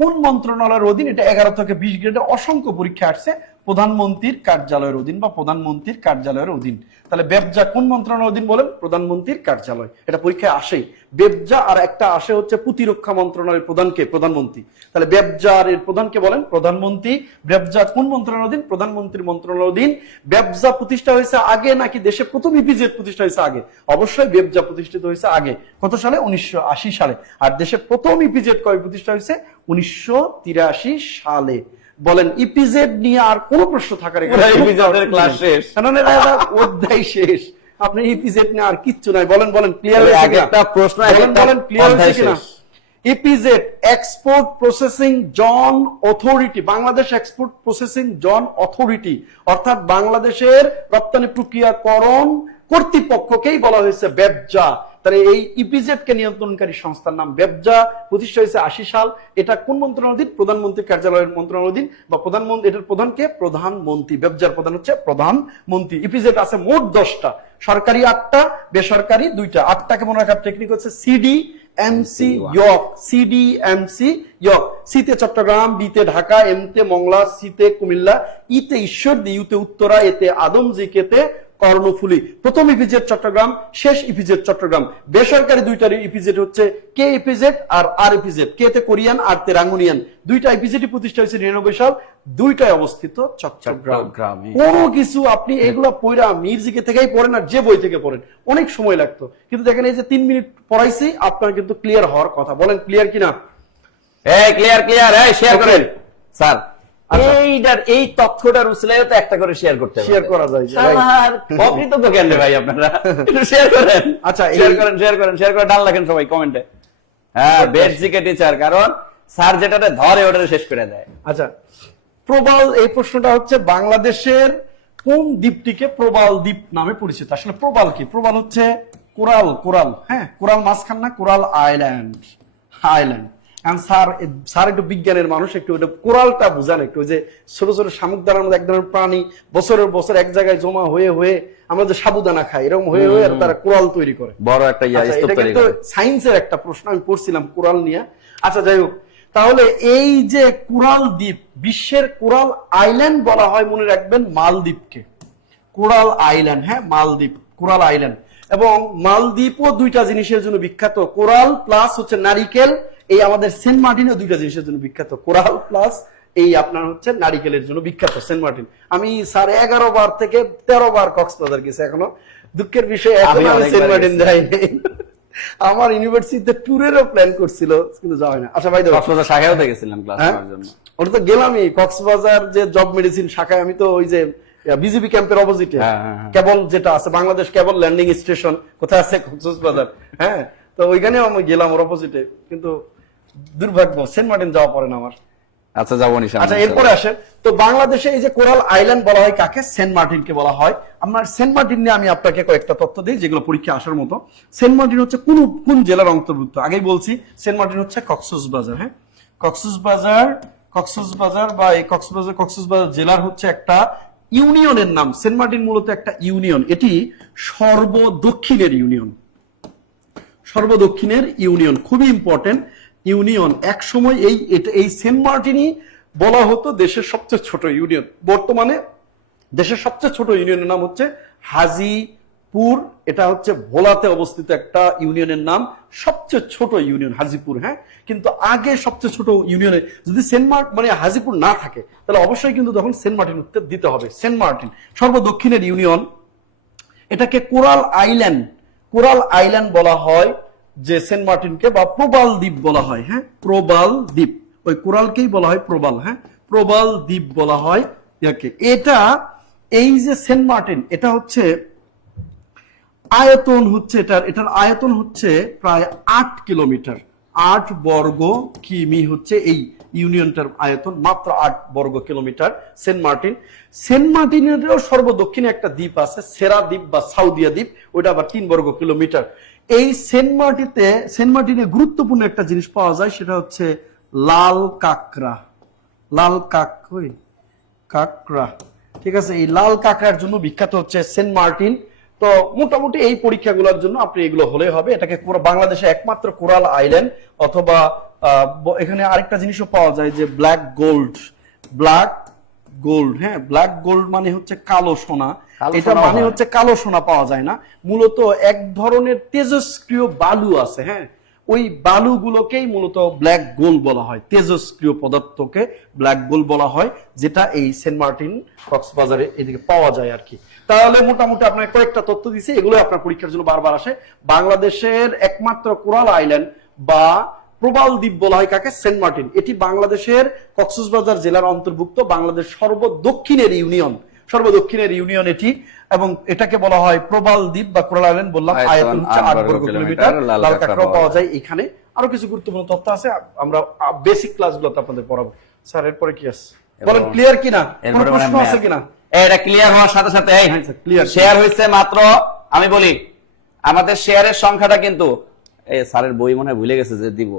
কোন মন্ত্রণালয়ের অধীন? এটা 11 থেকে 20 গ্রেডে অসংখ্য পরীক্ষা আসছে, প্রধানমন্ত্রীর কার্যালয়ের অধীন বা প্রধানমন্ত্রীর কার্যালয়ের অধীন। তাহলে ব্যবজা কোন মন্ত্রণালয়ের অধীন বলেন? প্রধানমন্ত্রীর কার্যালয়, এটা পরীক্ষায় আসেই। ব্যবজা আর একটা আসে হচ্ছে প্রতিরক্ষা মন্ত্রণালয়ের প্রধানকে? প্রধানমন্ত্রী। তাহলে ব্যবজার এর প্রধানকে বলেন প্রধানমন্ত্রী। ব্যবজা কোন মন্ত্রণালয়ের অধীন? প্রধানমন্ত্রীর মন্ত্রণালয়ের অধীন। ব্যবজা প্রতিষ্ঠা হয়েছে আগে নাকি দেশে প্রথম ইপিজেড প্রতিষ্ঠা হয়েছে আগে? অবশ্যই ব্যবজা প্রতিষ্ঠিত হয়েছে আগে। কত সালে? 1980 সালে। আর দেশে প্রথম ইপিজেড কবে প্রতিষ্ঠা হয়েছে? 1983 সালে। বলেন ইপিজেড নিয়ে আর কোন প্রশ্ন থাকার ক্লাস শেষ, অধ্যায় শেষ, আপনি ইপিজেড নিয়ে আর কিচ্ছু নাই। বলেন ক্লিয়ার হয়েছে কিনা? একটা প্রশ্ন, বলেন ক্লিয়ার হয়েছে কিনা? EPZ export processing zone authority, Bangladesh export processing zone authority, অর্থাৎ বাংলাদেশের রপ্তানি প্রক্রিয়াকরণ কর্তৃপক্ষকেই বলা হয়েছে ব্যবজা। তাহলে এই ইপিজেড কে নিয়ন্ত্রণকারী সংস্থার নাম ব্যবজা, প্রতিষ্ঠা হয়েছে 80 সাল। এটা কোন মন্ত্রণালয়ের অধীন? প্রধানমন্ত্রীর কার্যালয়ের মন্ত্রণালয়ের অধীন বা প্রধানমন্ত্রী। এটার প্রধানকে? প্রধানমন্ত্রী। ব্যবজার প্রধান হচ্ছে প্রধানমন্ত্রী। ইপিজেড আছে মোট 10টা, সরকারি 8টা, বেসরকারি 2টা। 8টাকে মনে রাখার টেকনিক হচ্ছে সিডি এমসি ইয়ক, সিডিএমসি ইয়ক। সিতে চট্টগ্রাম, বিতে ঢাকা, এমতে মংলা, সিতে কুমিল্লা, ইতে ঈশ্বরদী, ইউতে উত্তরা, এতে আদমজি, কেতে কর্ণফুলী। প্রথম ইপিজেড চট্টগ্রাম, শেষ ইপিজেড চট্টগ্রাম। বেসরকারি দুইটার ইপিজেড হচ্ছে কে ইপিজেড আর আর ইপিজেড। কে তে কোরিয়ান আর তে রাঙ্গুনিয়ান। দুইটা ইপিজেডই প্রতিষ্ঠা হয়েছে 99 সাল, দুইটাই অবস্থিত চট্টগ্রামে। কোনো কিছু আপনি এগুলা পড়া মির্জিকে থেকেই পড়েন আর যে বই থেকে পড়েন অনেক সময় লাগতো, কিন্তু দেখেন এই যে 3 মিনিট পড়াইছি, আপনার কিন্তু ক্লিয়ার হওয়ার কথা। বলেন ক্লিয়ার কিনা? ক্লিয়ার, শেয়ার করেন স্যার। এইটার এই তথ্যটার উসলে তো একটা করে শেয়ার করতে হবে, শেয়ার করা যায়। আর অকৃতজ্ঞ কেন রে ভাই আপনারা? একটু শেয়ার করেন। আচ্ছা শেয়ার করে ডাল রাখেন সবাই কমেন্টে। হ্যাঁ, বেসিক টিচার, কারণ স্যার যেটাতে ধরে ওটাতে শেষ করে দেয়। আচ্ছা, প্রবাল, এই প্রশ্নটা হচ্ছে বাংলাদেশের কোন দ্বীপটিকে প্রবাল দ্বীপ নামে পরিচিত? আসলে প্রবাল কি? প্রবাল হচ্ছে কোরাল, হ্যাঁ, কোরাল মাঝখান না, কোরাল আইল্যান্ড। স্যার একটু বিজ্ঞানের মানুষ, একটু কোরালটা বুঝান একটু। যে ছোট ছোট শামুকদানার মধ্যে এক ধরনের প্রাণী বছরের বছর এক জায়গায় জমা হয়ে আমরা যে সাবুদানা খাই, এরকম হয়ে তারা কোরাল তৈরি করে, বড় একটা এটা কিন্তু সায়েন্সের একটা প্রশ্ন, আমি পড়ছিলাম কোরাল নিয়ে। আচ্ছা যাই হোক, তাহলে এই যে কোরাল দ্বীপ, বিশ্বের কোরাল আইল্যান্ড বলা হয়, মনে রাখবেন মালদ্বীপকে কোরাল আইল্যান্ড, হ্যাঁ মালদ্বীপ, কোরাল আইল্যান্ড। এবং মালদ্বীপও দুইটা জিনিসের জন্য বিখ্যাত, কোরাল প্লাস হচ্ছে নারিকেল। এই আমাদের সেন্ট মার্টিনও দুইটা জিনিসের জন্য বিখ্যাত, কোরাল প্লাস এই আপনার হচ্ছে নারিকেলের জন্য বিখ্যাত সেন্ট মার্টিন। আমি 11.5 বার থেকে 13 বার কক্সবাজার গেছি, এখনো দুঃখের বিষয় এখনো আমি সেন্ট মার্টিন যাইনি। আমার ইউনিভার্সিটিতে ট্যুরেরও প্ল্যান করছিল, কিন্তু যাওয়া হয় না। আচ্ছা ভাই, কক্সবাজার শাখায়ও তো গেছিলাম ক্লাস করার জন্য। ওটা তো গেলামই, কক্সবাজার যে জব মেডিসিন শাখায়, আমি তো ওই যে বিজিবি ক্যাম্পের অপোজিটে কেবল যেটা আছে, বাংলাদেশ কেবল ল্যান্ডিং স্টেশন কোথায় আছে, কক্সবাজার, হ্যাঁ, তো ওইখানেও আমি গেলাম ওর অপোজিটে, কিন্তু দুর্ভাগ্য সেন্ট মার্টিন যাওয়া পড়ে না আমার। আচ্ছা যাবো নিশা। আচ্ছা এরপরে আসেন, তো বাংলাদেশে এই যে কোরাল আইল্যান্ড বলা হয় কাকে? সেন্ট মার্টিনকে বলা হয়। আমার সেন্ট মার্টিন নিয়ে আমি আপনাকে কয়েকটা তথ্য দিই যেগুলো পরীক্ষা আসার মতো। সেন্ট মার্টিন হচ্ছে কোন জেলার অন্তর্ভুক্ত? আগেই বলছি, সেন্ট মার্টিন হচ্ছে কক্সবাজার, হ্যাঁ, কক্সবাজার বা এই কক্সবাজার জেলার হচ্ছে একটা ইউনিয়নের নাম। সেন্ট মার্টিন মূলত একটা ইউনিয়ন, এটি সর্বদক্ষিণের ইউনিয়ন, খুবই ইম্পর্টেন্ট ইউনিয়ন। এক সময় এই সেন্ট মার্টিনই বলা হতো দেশের সবচেয়ে ছোট ইউনিয়ন। বর্তমানে দেশের সবচেয়ে ছোট ইউনিয়নের নাম হচ্ছে হাজিপুর। এটা হচ্ছে ভোলাতে অবস্থিত একটা ইউনিয়নের নাম, সবচেয়ে ছোট ইউনিয়ন হাজিপুর। হ্যাঁ, কিন্তু আগে সবচেয়ে ছোট ইউনিয়নে যদি সেন্ট মার্টিন মানে হাজিপুর না থাকে তাহলে অবশ্যই কিন্তু তখন সেন্ট মার্টিন উত্তর দিতে হবে। সেন্ট মার্টিন সর্বদক্ষিণের ইউনিয়ন। এটাকে কোরাল আইল্যান্ড বলা হয়, যে সেন্ট মার্টিনকে, বা প্রবাল দ্বীপ বলা হয়। হ্যাঁ, প্রবাল দ্বীপ, ওই কোরালকেই বলা হয় প্রবাল। হ্যাঁ, প্রবাল দ্বীপ বলা হয় ইয়াকে। এটা এই যে সেন্ট মার্টিন, এটা হচ্ছে আয়তন হচ্ছে এটার আয়তন হচ্ছে প্রায় 8 কিলোমিটার, 8 বর্গ কিমি হচ্ছে এই ইউনিয়নটার আয়তন, মাত্র 8 বর্গ কিলোমিটার। সেন্ট মার্টিনেরও সর্বদক্ষিণে একটা দ্বীপ আছে, সেরা দ্বীপ বা সাউদিয়া দ্বীপ, ওইটা আবার 3 বর্গ কিলোমিটার। এই সেন্ট মার্টিনে গুরুত্বপূর্ণ একটা জিনিস পাওয়া যায়, সেটা হচ্ছে লাল কাঁকড়া। কাঁকড়া, ঠিক আছে, এই লাল কাঁকড়ার জন্য বিখ্যাত হচ্ছে সেন্ট মার্টিন। তো মোটামুটি এই পরীক্ষাগুলোর জন্য আপনি এগুলো হলে হবে। এটাকে পুরো বাংলাদেশে একমাত্র কোরাল আইল্যান্ড, অথবা এখানে আরেকটা জিনিসও পাওয়া যায় যে ব্ল্যাক গোল্ড। হ্যাঁ, ব্ল্যাক গোল্ড মানে হচ্ছে কালো সোনা। এটা মানে হচ্ছে কালো সোনা পাওয়া যায় না, মূলত এক ধরনের তেজস্ক্রিয় বালু আছে। হ্যাঁ, ওই বালুগুলোকেই মূলত ব্ল্যাক গোল্ড বলা হয়, তেজস্ক্রিয় পদার্থকে ব্ল্যাক গোল্ড বলা হয়, যেটা এই সেন্ট মার্টিন কক্সবাজারে এদিকে পাওয়া যায় আর কি। তাহলে মোটামুটি আপনার কয়েকটা তথ্য দিছে, এগুলো আপনার পরীক্ষার জন্য বারবার আসে। বাংলাদেশের একমাত্র কোরাল আইল্যান্ড বা প্রবাল দ্বীপ বলা হয় কাকে? Saint Martin. এটি বাংলাদেশের কক্সবাজার জেলার অন্তর্ভুক্ত, বাংলাদেশ সর্বদক্ষিণের ইউনিয়ন এটি, এবং এটাকে বলা হয় প্রবাল দ্বীপ বা কোরাল আইল্যান্ড। বললাম আয়তন হচ্ছে 8 বর্গ কিলোমিটার। লাল কাঁকড়া পাওয়া যায় এখানে। আরো কিছু গুরুত্বপূর্ণ তথ্য আছে, আমরা বেসিক ক্লাসগুলোতে আপনাদের পড়াবো। স্যার এরপরে কি আছে বলেন, ক্লিয়ার কিনা, কোনো প্রশ্ন আছে কিনা? এটা ক্লিয়ার হওয়ার সাথে সাথে ক্লিয়ার শেয়ার হয়েছে মাত্র, আমি বলি আমাদের শেয়ারের সংখ্যাটা কিন্তু, স্যারের বই মনে হয় ভুলে গেছে যে দিব,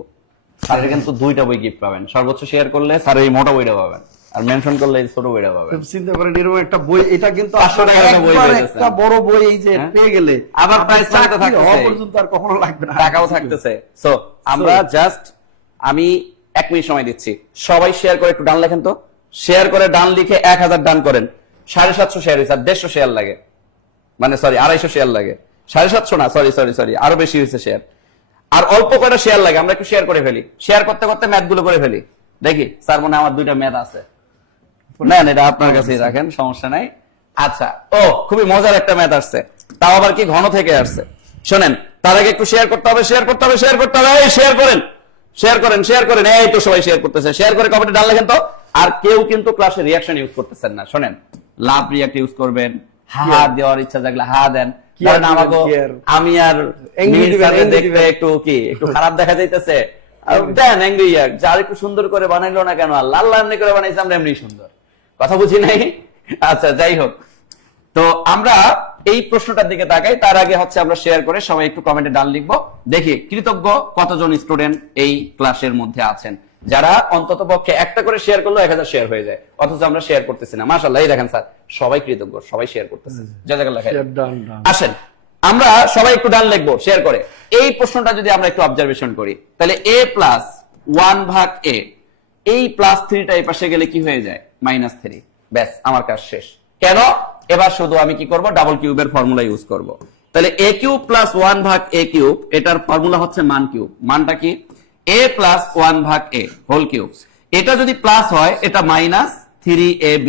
স্যারের কিন্তু 2টা বই গিফট পাবেন। সর্বোচ্চ শেয়ার করলে স্যার এই মোটা বইটা পাবেন, আর মেনশন করলে এই ছোট বইটা পাবেন। চিন্তা করেন এরকম একটা বই, এটা কিন্তু 500 টাকার একটা বই পেয়ে একটা বড় বই, এই যে পেয়ে গেলে আবার প্রাইস চাইতে থাকতেছে, পর্যন্ত আর কখনো লাগবে না, টাকাও থাকতেছে। সো আমরা জাস্ট, আমি 1 মিনিট সময় দিচ্ছি, সবাই শেয়ার করে একটু ডান লেখেন তো। শেয়ার করে ডান লিখে 1000 ডান করেন। 750 শেয়ার হয়েছে, আর 150 শেয়ার লাগে, মানে সরি 250 শেয়ার লাগে, 750 না, সরি আরো বেশি হয়েছে শেয়ার। আর অল্প কয়টা শেয়ার লাগে, আমরা একটু শেয়ার করে ফেলি। শেয়ার করতে করতে ম্যাথ গুলো করে ফেলি, দেখি স্যার মনে হয় আমার 2টা ম্যাথ আছে। নেন, এটা আপনার কাছেই রাখেন, সমস্যা নাই। আচ্ছা, ও খুবই মজার একটা ম্যাথ আসছে, তাও আবার কি ঘন থেকে আসছে। শোনেন, তার আগে একটু শেয়ার করতে হবে। এই শেয়ার করেন, এই তো সবাই শেয়ার করতেছে। শেয়ার করে কমেন্টে ডান লেখেন তো। আর কেউ কিন্তু ক্লাসে রিঅ্যাকশন ইউজ করতেছেন না। শোনেন, লাভ রিঅ্যাক্ট ইউজ করবেন, হা দেওয়ার ইচ্ছা থাকলে হা দেন। আমি আর দেখতে একটু খারাপ দেখা যাইতেছে, দেন অ্যাংরি ইয়ার, যার একটু সুন্দর করে বানাইলো না কেন, আর লাল এমনি করে বানাইছে, আমরা এমনি সুন্দর, কথা বুঝি নাই। আচ্ছা, যাই হোক, তো আমরা এই প্রশ্নটার দিকে তাকাই। তার আগে হচ্ছে আমরা শেয়ার করে সবাই একটু কমেন্টে ডান লিখবো। দেখি কৃতজ্ঞ কতজন স্টুডেন্ট এই ক্লাসের মধ্যে আছেন, যারা অন্তত পক্ষে একটা করে শেয়ার করলো 1000 শেয়ার হয়ে যায়, অথচ আমরা শেয়ার করতেছি না। মাশাআল্লাহ, এই দেখেন স্যার, সবাই কৃতজ্ঞ, সবাই শেয়ার করতেছে, জাযাকাল্লাহ খাইর। আসেন আমরা সবাই একটু ডান লিখবো শেয়ার করে। এই প্রশ্নটা যদি আমরা একটু অবজারভেশন করি, তাহলে a প্লাস 1 ভাগ a, এই প্লাস 3টা এই পাশে গেলে কি হয়ে যায়? -3। ব্যাস, আমার কাজ শেষ। কেন? এবার শুধু আমি কি করব? ডাবল কিউবের ফর্মুলা ইউজ করব। তাহলে a কিউব প্লাস 1 ভাগ a কিউব, এটার ফর্মুলা হচ্ছে মান কিউব। মানটা কি? a প্লাস 1 ভাগ a হোল কিউব। এটা যদি প্লাস হয়, এটা -3ab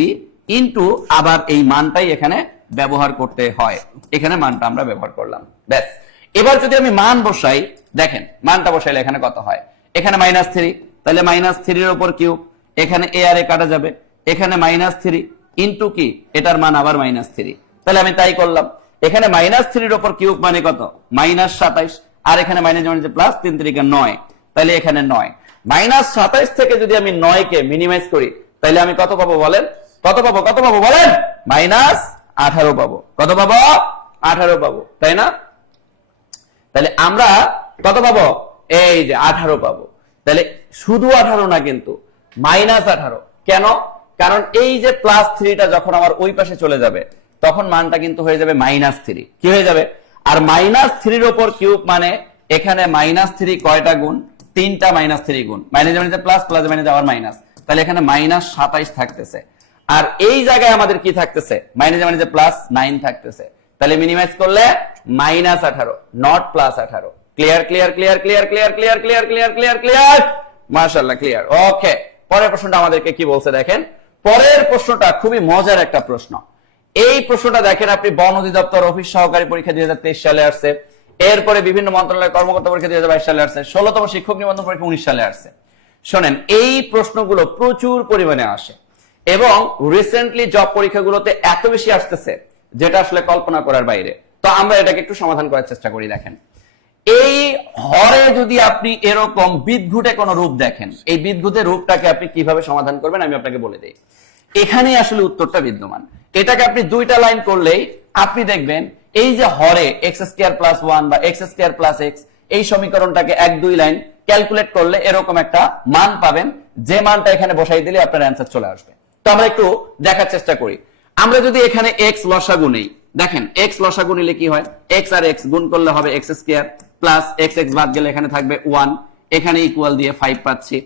ইনটু, আবার এই মানটাই এখানে ব্যবহার করতে হয়, এখানে মানটা আমরা ব্যবহার করলাম। ব্যাস, এবার যদি আমি মান বসাই, দেখেন মানটা বসাইলে এখানে কত হয়? এখানে -3, তাহলে -3 এর উপর কিউব, এখানে a আর a কাটা যাবে, এখানে -3 ইনটু কি, এটার মান আবার -3। তাহলে আমি তাই করলাম, এখানে -3 এর উপর কিউব মানে কত? -27, আর এখানে মাইনাস মানে প্লাস, 3 3 9, তাহলে এখানে 9। -27 থেকে যদি আমি 9 কে মিনিমাইজ করি, তাহলে আমি কত পাবো বলেন? কত পাবো বলেন? -18 পাবো। কত পাবো? 18 পাবো, তাই না? তাহলে আমরা কত পাবো? এই যে 18 পাবো। তাহলে শুধু 18 না, কিন্তু -18। কেন? কারণ এই যে +3টা যখন আমার ওই পাশে চলে যাবে, তখন মানটা কিন্তু হয়ে যাবে -3। কি হয়ে যাবে? আর -3 এর উপর কিউব মানে এখানে -3 কয়টা গুণ? 3টা -3 গুণ। মাইনাস মানে প্লাস, প্লাস মানে আবার মাইনাস, তাহলে এখানে -27 থাকতেছে। আর এই জায়গায় আমাদের কি থাকতেছে, মাইনাস মানে যে +9 থাকতেছে। তাহলে মিনিমাইজ করলে -18 not +18। Clear clear clear clear clear clear clear clear clear clear, মাশাআল্লাহ ক্লিয়ার। ওকে, পরের প্রশ্নটা আমাদেরকে কি বলছে দেখেন। পরের প্রশ্নটা খুবই মজার একটা প্রশ্ন। এই প্রশ্নটা দেখেন, আপনি বন অধিদপ্তর অফিস সহকারী পরীক্ষা 2023 সালে আসছে, এরপরে বিভিন্ন মন্ত্রণালয়ের কর্মকর্তা পরীক্ষা 2022 সালে আসছে, 16তম শিক্ষক নিবন্ধন পরীক্ষা 19 সালে আসছে। শোনেন, এই প্রশ্নগুলো প্রচুর পরিমাণে আসে এবং রিসেন্টলি জব পরীক্ষাগুলোতে এত বেশি আসতেছে যেটা আসলে কল্পনা করার বাইরে। তো আমরা এটাকে একটু সমাধান করার চেষ্টা করি। দেখেন, এই হরে যদি আপনি এরকম বিদঘুটে কোন রূপ দেখেন, এই বিদঘুটে রূপটাকে আপনি কিভাবে সমাধান করবেন আমি আপনাকে বলে দিই। এখানে আসলে উত্তরটা বিদ্যমান। এটাকে আপনি দুইটা লাইন করলেই আপনি দেখবেন এই যে হরে x² + 1 বা x² + x, এই সমীকরণটাকে 1-2 লাইন ক্যালকুলেট করলে এরকম একটা মান পাবেন, যে মানটা এখানে বসাই দিলে আপনার অ্যান্সার চলে আসবে। তো আমরা একটু দেখার চেষ্টা করি। আমরা যদি এখানে x লসাগু নেই, দেখেন x লসাগু নিলে কি হয়, x আর x গুণ করলে হবে x² প্লাস x বাদ গেলে এখানে থাকবে 1, এখানে ইকুয়াল দিয়ে 5 পাচ্ছি।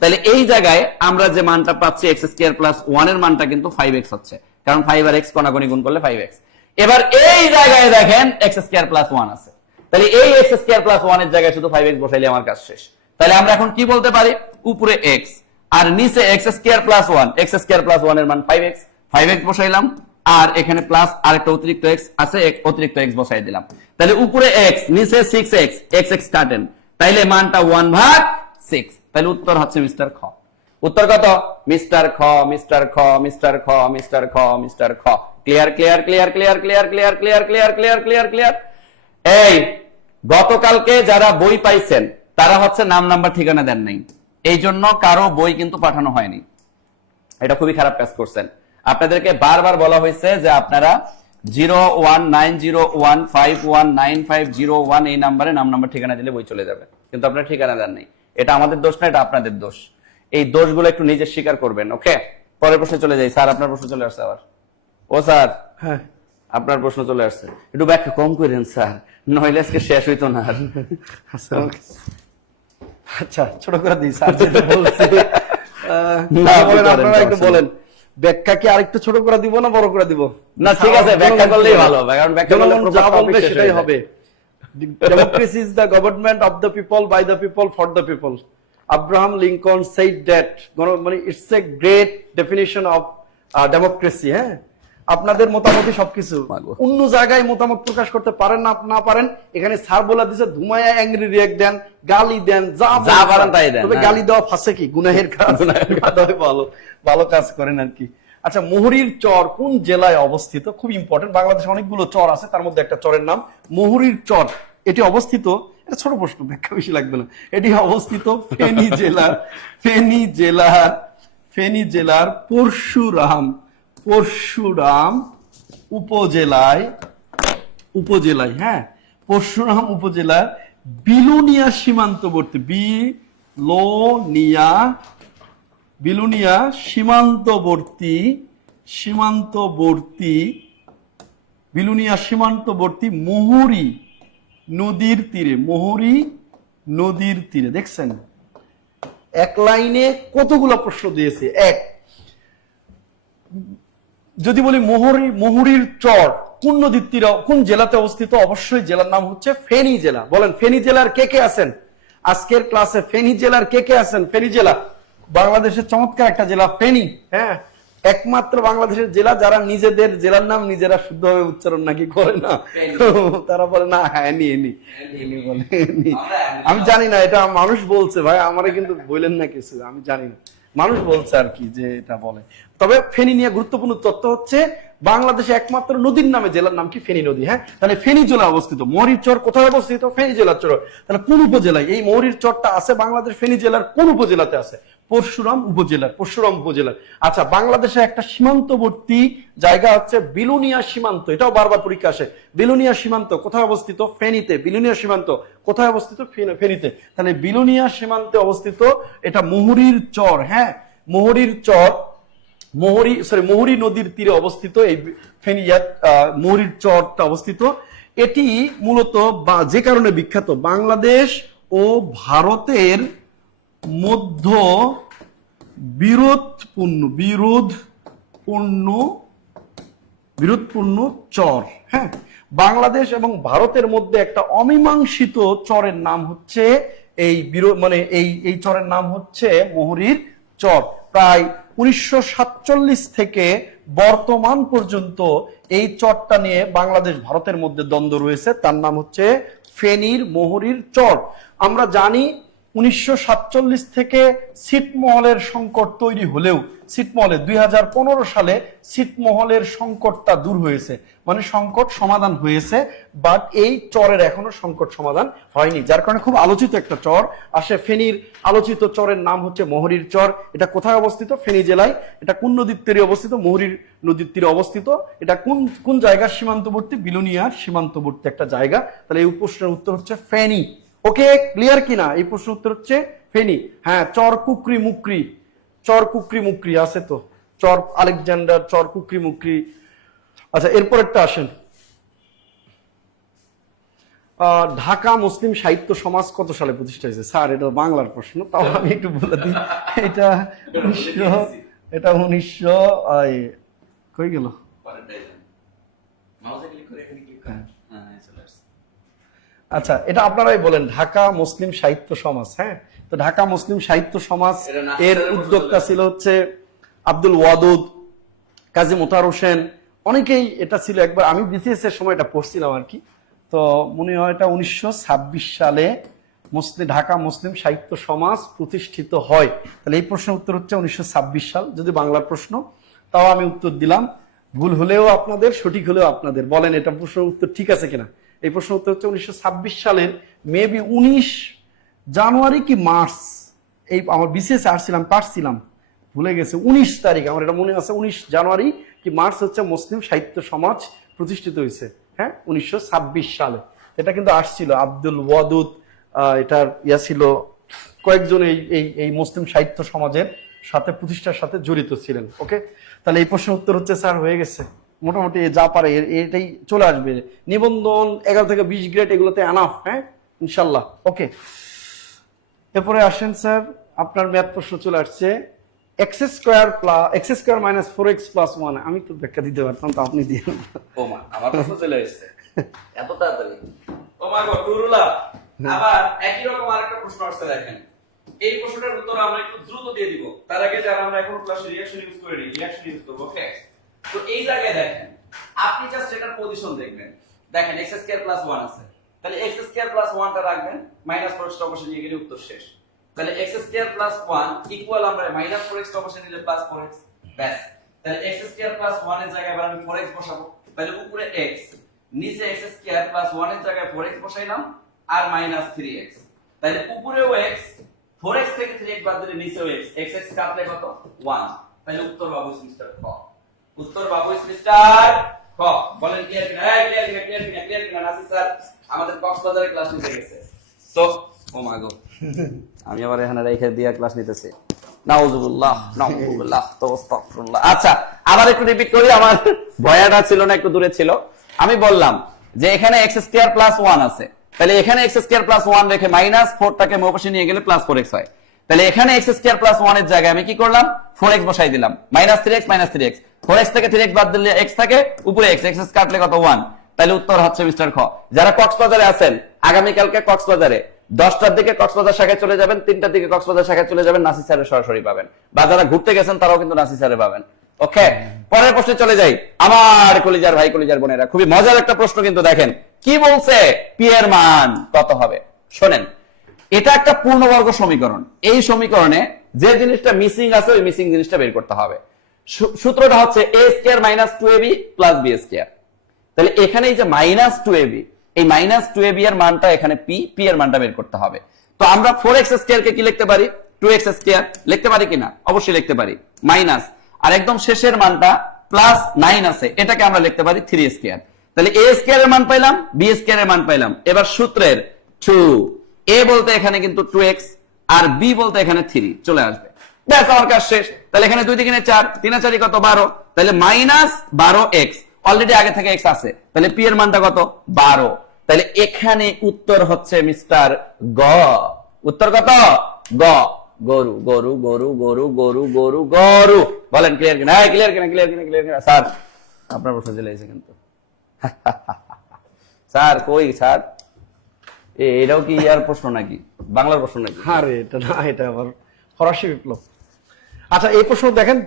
তাহলে এই জায়গায় আমরা যে মানটা পাচ্ছি x² + 1 এর মানটা কিন্তু 5x হচ্ছে, কারণ 5 আর x কোণাগুণি গুণ করলে 5x। এবার এই জায়গায় দেখেন x² + 1 আছে, তাহলে এই x² + 1 এর জায়গায় শুধু 5x বসাইলে আমার কাজ শেষ। তাহলে আমরা এখন কি বলতে পারি, উপরে x আর নিচে x² + 1, x² + 1 এর মান 5x, 5x বসাইলাম, আর এখানে প্লাস আরেকটা অতিরিক্ত x আছে, অতিরিক্ত x বসাই দিলাম। তাহলে উপরে x, নিচে 6x, x কাটেন, তাইলে মানটা 1/6। তাহলে উত্তর হচ্ছে মিস্টার খ। উত্তর কত, মিস্টার খ, মিস্টার খ, মিস্টার খ, মিস্টার খ, মিস্টার খ। Clear clear clear clear clear clear clear clear clear clear clear. এই গতকালকে যারা বই পাইছেন তারা হচ্ছে নাম নাম্বার ঠিকানা দেন নাই, এই জন্য কারো বই কিন্তু পাঠানো হয়নি। এটা খুবই খারাপ কাজ করছেন। আপনাদেরকে বারবার বলা হয়েছে যে আপনারা 01901519501 এই নাম্বারে নাম নাম্বার ঠিকানা দিলে বই চলে যাবে, কিন্তু আপনারা ঠিকানা দেন নাই। এটা আমাদের দোষ না, এটা আপনাদের দোষ। এই দোষগুলো একটু নিজে স্বীকার করবেন। ওকে, পরের প্রশ্নে চলে যাই। স্যার আপনার প্রশ্ন চলে আসছে আবার। ও স্যার, হ্যাঁ আপনার প্রশ্ন চলে আসছে, একটু ব্যাখ্যা কম করেন স্যার, নইলে আজকে শেষ হইতো না। আচ্ছা, ছোট করে দিই স্যার যেটা বলছি। না, বলেন, আপনারা একটু আসলে। বলেন, ব্যাখ্যা কি আরেকটু ছোট করে দিব না বড় করে দিব? না ঠিক আছে, ব্যাখ্যা করলেই ভালো, কারণ ব্যাখ্যা করলে জনগণ পুরো যা topic বলবে শেষ সেটাই হয়ে যায়। হবে। Democracy is the government of the people, by the people, for the people. Abraham Lincoln said that, মানে it's a great definition of democracy. হ্যাঁ, আপনাদের মতামতই সবকিছু। মাগো। অন্য জায়গায় মতামত প্রকাশ করতে পারেন না, না পারেন, এখানে স্যার বলে দিছে ধুমায়া অ্যাংরি রিঅ্যাক্ট দেন, গালি দেন, যা পারেন তাই দেন। তবে গালি দেওয়া ফাঁসে কি গুনাহের কাজ, ভালো ভালো কাজ করেন আর কি। আচ্ছা, মুহুরীর চর কোন জেলায় অবস্থিত? খুব ইম্পর্টেন্ট। বাংলাদেশে অনেকগুলো চর আছে, তার মধ্যে একটা চরের নাম মুহুরীর চর। এটি অবস্থিত, এটা ছোট প্রশ্ন, ব্যাখ্যা বেশি লাগবে না। এটি অবস্থিত ফেনী জেলার পরশুরাম উপজেলায়, হ্যাঁ, পরশুরাম উপজেলার বিলুনিয়া সীমান্তবর্তী, বিলুনিয়া সীমান্তবর্তী মুহুরী নদীর তীরে, দেখছেন এক লাইনে কতগুলো প্রশ্ন দিয়েছে। এক, যদি বলি মুহুরীর চর কোন নদীর তীরে, কোন জেলাতে অবস্থিত? অবশ্যই জেলার নাম হচ্ছে ফেনী জেলা। বলেন ফেনী জেলার কে কে আছেন আজকের ক্লাসে? ফেনী জেলার কে কে আছেন? ফেনী জেলা বাংলাদেশের চমৎকার একটা জেলা ফেনী, হ্যাঁ, একমাত্র বাংলাদেশের জেলা যারা নিজেদের জেলার নাম নিজেরা শুদ্ধভাবে উচ্চারণ নাকি করে না, তারা বলে না হ্যাঁ নি বলে। আমি জানি না, এটা মানুষ বলছে ভাই, আমারে কিন্তু বললেন না কিছু, আমি জানি না, মানুষ বলছে আর কি যে এটা বলে। তবে ফেনী নিয়ে গুরুত্বপূর্ণ তথ্য হচ্ছে বাংলাদেশে একমাত্র নদীর নামে জেলার নাম কি? ফেনী নদী। হ্যাঁ, তাহলে ফেনী জেলা অবস্থিত। মুহুরীর চর কোথায় অবস্থিত? ফেনী জেলার চর। তাহলে কোন উপজেলায় এই মুহুরীর চরটা আছে? বাংলাদেশ ফেনী জেলার কোন উপজেলাতে আছে? পরশুরাম উপজেলার। আচ্ছা, বাংলাদেশে একটা সীমান্তবর্তী জায়গা হচ্ছে বিলুনিয়া সীমান্ত, এটাও বারবার পরীক্ষা আসে। বিলুনিয়া সীমান্ত কোথায় অবস্থিত? ফেনীতে। বিলুনিয়া সীমান্ত কোথায় অবস্থিত? ফেনীতে। তাহলে বিলুনিয়া সীমান্তে অবস্থিত এটা মুহুরীর চর। হ্যাঁ, মুহুরী নদীর তীরে অবস্থিত এই মুহুরীর চরটা অবস্থিত। এটি মূলত যে কারণে বিখ্যাত, বাংলাদেশ ও ভারতের বিরোধপূর্ণ চর। হ্যাঁ, বাংলাদেশ এবং ভারতের মধ্যে একটা অমীমাংসিত চরের নাম হচ্ছে এই চরের নাম হচ্ছে মোহরীর চর। প্রায় 1947 থেকে বর্তমান পর্যন্ত এই চরটা নিয়ে বাংলাদেশ ভারতের মধ্যে দ্বন্দ্ব রয়েছে, তার নাম হচ্ছে ফেনীর মোহরীর চর। আমরা জানি 1947 থেকে ছিটমহলের সংকট তৈরি হলেও ছিটমহলে 2015 সালে ছিটমহলের সংকটটা দূর হয়েছে, মানে সংকট সমাধান হয়েছে, বাট এই চরের এখনো সংকট সমাধান হয়নি, যার কারণে খুব আলোচিত একটা চর আসে। ফেনীর আলোচিত চরের নাম হচ্ছে মোহরীর চর। এটা কোথায় অবস্থিত? ফেনী জেলায়। এটা কোন নদীর তীরে অবস্থিত? মোহরীর নদীর তীরে অবস্থিত। এটা কোন জায়গার সীমান্তবর্তী? বিলোনিয়ার সীমান্তবর্তী একটা জায়গা। তাহলে এই প্রশ্নের উত্তর হচ্ছে ফেনী। ওকে, ক্লিয়ার কিনা? এই প্রশ্নের উত্তর হচ্ছে ফেনী। হ্যাঁ, চর কুকরি মুকরি আছে তো, চর আলেকজান্ডার, চর কুকরি মুকরি। আচ্ছা, এরপরেরটা আসেন। ঢাকা মুসলিম সাহিত্য সমাজ কত সালে প্রতিষ্ঠা হয়েছে? স্যার, এটা বাংলার প্রশ্ন, তাও আমি একটু বলে দিই। এটা 1900 কই গেল? আচ্ছা, এটা আপনারাই বলেন, ঢাকা মুসলিম সাহিত্য সমাজ। হ্যাঁ, তো ঢাকা মুসলিম সাহিত্য সমাজ এর উদ্যোক্তা ছিল হচ্ছে আব্দুল ওয়াদুদ, কাজী মোতাহার হোসেন, অনেকেই এটা ছিল। একবার আমি বিসিএস এর সময় এটা পড়ছিলাম আর কি, তো মনে হয় এটা 1926 সালে ঢাকা মুসলিম সাহিত্য সমাজ প্রতিষ্ঠিত হয়। তাহলে এই প্রশ্নের উত্তর হচ্ছে 1926 সাল, যদি বাংলার প্রশ্ন। তাও আমি উত্তর দিলাম, ভুল হলেও আপনাদের, সঠিক হলেও আপনাদের। বলেন এটা প্রশ্নের উত্তর ঠিক আছে কিনা? এই প্রশ্নের উত্তর হচ্ছে 1926 সালের মেবি 19 জানুয়ারি কি মার্চ। এই আমার বিসিএস আসছিলাম, পারছিলাম, ভুলে গেছে, 19 তারিখ আমার এটা মনে আছে, 19 জানুয়ারি কি মার্চ হচ্ছে মুসলিম সাহিত্য সমাজ প্রতিষ্ঠিত হয়েছে। হ্যাঁ, 1926 সালে। এটা কিন্তু আসছিল আব্দুল ওয়াদুদ, এটার ছিল কয়েকজন এই মুসলিম সাহিত্য সমাজের সাথে, প্রতিষ্ঠার সাথে জড়িত ছিলেন। ওকে, তাহলে এই প্রশ্নের উত্তর হচ্ছে স্যার হয়ে গেছে মোটামুটি, যা পারে এটাই চলে আসবে। নিবন্ধন 11 থেকে 20 গ্রেড এগুলোতে আনাফ। হ্যাঁ, ইনশাল্লাহ। ওকে, এরপরে আসেন স্যার, আপনার ম্যাথ প্রশ্ন চলে আসছে। x square minus 4x plus 1। আমি তো ব্যাখ্যা দিতে পারতাম, তো আপনি দিয়ে। ও মা, আমার প্রশ্ন চলে এসেছে এত তাড়াতাড়ি। ও মা গো, টুরুলা, আবার একই রকম আরেকটা প্রশ্ন আসছে। দেখেন, এই প্রশ্নটার উত্তর আমরা একটু দ্রুত দিয়ে দিব, তার আগে যারা আমরা এখন ক্লাসে রিঅ্যাকশন ইউজ করিনি, রিঅ্যাকশন ইউজ করব। ওকে, তো এই জায়গায় দেখেন, আপনি জাস্ট এটার পজিশন দেখবেন। দেখেন x স্কয়ার প্লাস 1 আছে, তাহলে x স্কয়ার প্লাস 1 টা রাখবেন, মাইনাস 4x টা অবশ্যই নিয়ে গেলে উত্তর শেষ। তাহলে x স্কয়ার প্লাস 1 ইকুয়াল আমরা মাইনাস 4x টা অবশ্যই নিলে প্লাস 4x, ব্যাস। তাহলে x স্কয়ার প্লাস 1 এর জায়গায় আবার আমি 4x বসাবো, তাহলে উপরে x, নিচে x স্কয়ার প্লাস 1 এর জায়গায় 4x বসাইলাম, আর মাইনাস 3x। তাহলে উপরেও x, 4x থেকে 3x বাদ দিলে নিচেও x, x কাটলে কত? 1। তাহলে উত্তর বাবু মিস্টার খ। উত্তর বাবু মিস্টার খ। বলেন ক্লিয়ার কিনা? ক্লিয়ার কিনা? নাসির স্যার আমাদের কক্সবাজারে ক্লাস নিতে গেছে। সো ও মা গো, আমি আবার এখানে রেখে দিয়া ক্লাস নিতেছি। নাউজুবিল্লাহ, আস্তাগফিরুল্লাহ। আচ্ছা, আবার একটু রিপিট করি, আমার ভয়টা ছিল না, একটু দূরে ছিল। আমি বললাম যে এখানে x স্কয়ার প্লাস 1 আছে, তাহলে এখানে x স্কয়ার প্লাস 1 রেখে মাইনাস 4 টাকে মোপাশে নিয়ে গেলে প্লাস 4x হয়। তাহলে এখানে x স্কয়ার প্লাস 1 এর জায়গায় আমি কি করলাম? 4x বসাই দিলাম, মাইনাস 3x, 4x থেকে 3x বাদ দিলে x থাকে, উপরে x কাটলে কত? 1। তাহলে উত্তর হচ্ছে মিস্টার খ। যারা কক্সবাজারে আছেন, আগামী কালকে কক্সবাজারে 10টার দিকে কক্সবাজার শাখায় চলে যাবেন, 3টার দিকে কক্সবাজার শাখায় চলে যাবেন, নাসির স্যারের সরাসরি পাবেন। বা যারা ঘুরতে গেছেন তারাও কিন্তু নাসির স্যারে পাবেন। ওকে, পরের প্রশ্নে চলে যাই। আমার কলিজার ভাই, কলিজার বোনেরা, খুবই মজার একটা প্রশ্ন কিন্তু। দেখেন কি বলছে, পি এর মান কত হবে। শোনেন, এটা একটা পূর্ণবর্গ সমীকরণ। এই সমীকরণে যে জিনিসটা মিসিং আছে, ওই মিসিং জিনিসটা বের করতে হবে। সূত্রটা হচ্ছে a square minus 2ab plus b square. তাহলে এখানে এই যে মাইনাস 2ab, এই মাইনাস 2ab এর মানটা এখানে p এর মানটা বের করতে হবে। তো আমরা 4x স্কয়ার কে কি লিখতে পারি? 2x স্কয়ার লিখতে পারি কিনা? অবশ্যই লিখতে পারি। মাইনাস, আর একদম শেষের মানটা প্লাস 9 আছে, এটাকে আমরা লিখতে পারি 3 স্কয়ার। তাহলে a স্কয়ার এর মান পাইলাম, b স্কয়ার এর মান পাইলাম। এবার সূত্রের 2, a বলতে এখানে কিন্তু 2x, আর b বলতে এখানে 3 চলে আসবে, ব্যাস আমার কাজ শেষ। তাহলে এখানে 2 3 4, 3 4 কত? 12। তাহলে মাইনাস 12x, অলরেডি আগে থেকে x আছে, তাহলে p এর মানটা কত? 12। তাহলে এখানে উত্তর হচ্ছে মিস্টার গ। উত্তর কত? গ। গরু গরু গরু গরু গরু গরু গরু বলেন ক্লিয়ার কিনা? হ্যাঁ ক্লিয়ার কিনা, ক্লিয়ার কিনা, ক্লিয়ার কিনা? স্যার আপনার প্রশ্ন চলে এসেছে কিন্তু। স্যার কই স্যার, এটাও কি ইয়ার প্রশ্ন নাকি, বাংলার প্রশ্ন নাকি? আরে এটা না, এটা আবার ফরাসি বিপ্লব। আচ্ছা, এই প্রশ্ন দেখেন,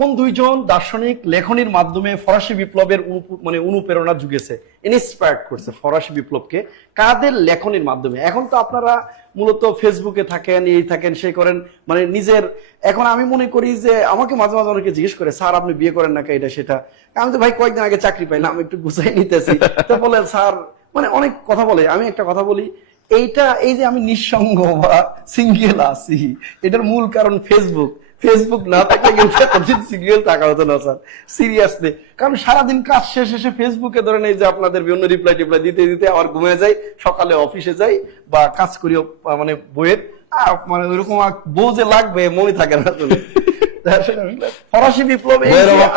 কোন দুইজন দার্শনিক লেখনির মাধ্যমে ফরাসি বিপ্লবের মানে অনুপ্রেরণা জুগেছে, ইন্সপায়ার্ড করছে ফরাসি বিপ্লবকে, কাদের লেখনির মাধ্যমে? এখন তো আপনারা মূলত ফেসবুকে থাকেন, এই থাকেন, সেই করেন, মানে নিজের, এখন আমি মনে করি যে আমাকে মাঝে মাঝে অনেকে জিজ্ঞেস করে, স্যার আপনি বিয়ে করেন না এটা সেটা, আমি তো ভাই কয়েকদিন আগে চাকরি পাইলাম, একটু গুছাই নিতেছি, তো বলে স্যার, মানে অনেক কথা বলে। আমি একটা কথা বলি, এইটা, এই যে আমি নিঃসঙ্গ বা সিঙ্গেল আছি, এটার মূল কারণ ফেসবুক না থাকলে কিন্তু এতদিন সিঙ্গেল থাকা হতো না স্যার, সিরিয়াসলি। কারণ সারাদিন কাজ শেষে ফেসবুকে ধরেন এই যে আপনাদের বিভিন্ন রিপ্লাই টিপ্লাই দিতে দিতে আবার ঘুমিয়ে যাই, সকালে অফিসে যাই বা কাজ করি, মানে বইয়ের মানে ওইরকম বউ যে লাগবে মনে থাকে না আসলে। ফরাসি বিপ্লব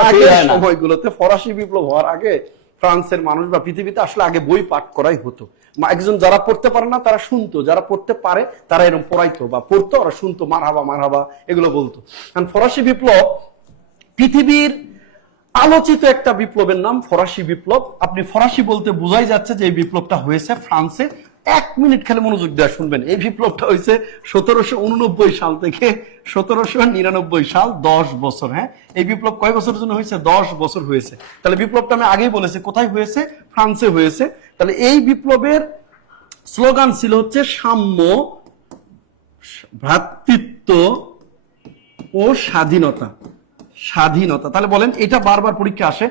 আগের সময়গুলোতে, ফরাসি বিপ্লব হওয়ার আগে ফ্রান্সের মানুষ বা পৃথিবীতে আসলে আগে বই পাঠ করাই হতো। একজন যারা পড়তে পারে না তারা শুনতো, যারা পড়তে পারে তারা এরকম পড়াইতো বা পড়তো, আর শুনতো, মারহাবা এগুলো বলতো। কারণ ফরাসি বিপ্লব পৃথিবীর আলোচিত একটা বিপ্লবের নাম ফরাসি বিপ্লব। আপনি ফরাসি বলতে বোঝাই যাচ্ছে যে এই বিপ্লবটা হয়েছে ফ্রান্সে। 1 মিনিট খেলে মনোযোগ দেওয়া শুনবেন, এই বিপ্লবটা হয়েছে 1789 সাল থেকে 1799 সাল, 10 বছর। হ্যাঁ, এই বিপ্লব কয় বছরের জন্য হয়েছে? 10 বছর হয়েছে। তাহলে বিপ্লবটা আমি আগেই বলেছি কোথায় হয়েছে, ফ্রান্সে হয়েছে। তাহলে এই বিপ্লবের স্লোগান ছিল হচ্ছে সাম্য, ভ্রাতৃত্ব ও স্বাধীনতা। স্বাধীনতা, তাহলে বলেন, এটা বারবার পরীক্ষা আসে,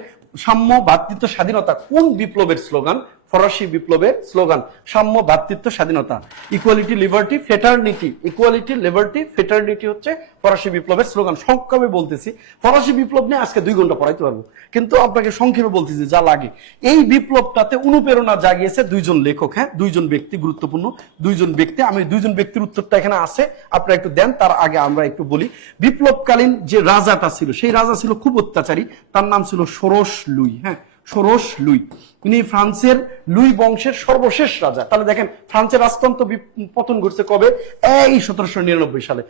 সাম্য, ভ্রাতৃত্ব, স্বাধীনতা কোন বিপ্লবের স্লোগান? ফরাসি বিপ্লবের স্লোগান সাম্য, ভ্রাতৃত্ব, স্বাধীনতা, equality, liberty, fraternity. Equality, liberty, fraternity হচ্ছে ফরাসি বিপ্লবের স্লোগান। সংক্ষেপে বলতেছি, ফরাসি বিপ্লব নিয়ে আজকে 2 ঘন্টা পড়াইতে পারবো, কিন্তু আপনাকে সংক্ষেপে বলতেছি যা লাগে। এই বিপ্লবটাতে অনুপ্রেরণা জাগিয়েছে 2 জন লেখক, হ্যাঁ, 2 জন ব্যক্তি, গুরুত্বপূর্ণ 2 জন ব্যক্তি। আমি 2 জন ব্যক্তির উত্তরটা এখানে আছে, আপনারা একটু দেন, তার আগে আমরা একটু বলি। বিপ্লবকালীন যে রাজাটা ছিল, সেই রাজা ছিল খুব অত্যাচারী, তার নাম ছিল ষোড়শ লুই। হ্যাঁ, ষোড়শ লুই, ইনি ফ্রান্সের লুই বংশের সর্বশেষ রাজা। তাহলে দেখেন, ফ্রান্সের রাজতন্ত্র পতন ঘটছে কবে? এই 1799 সালে।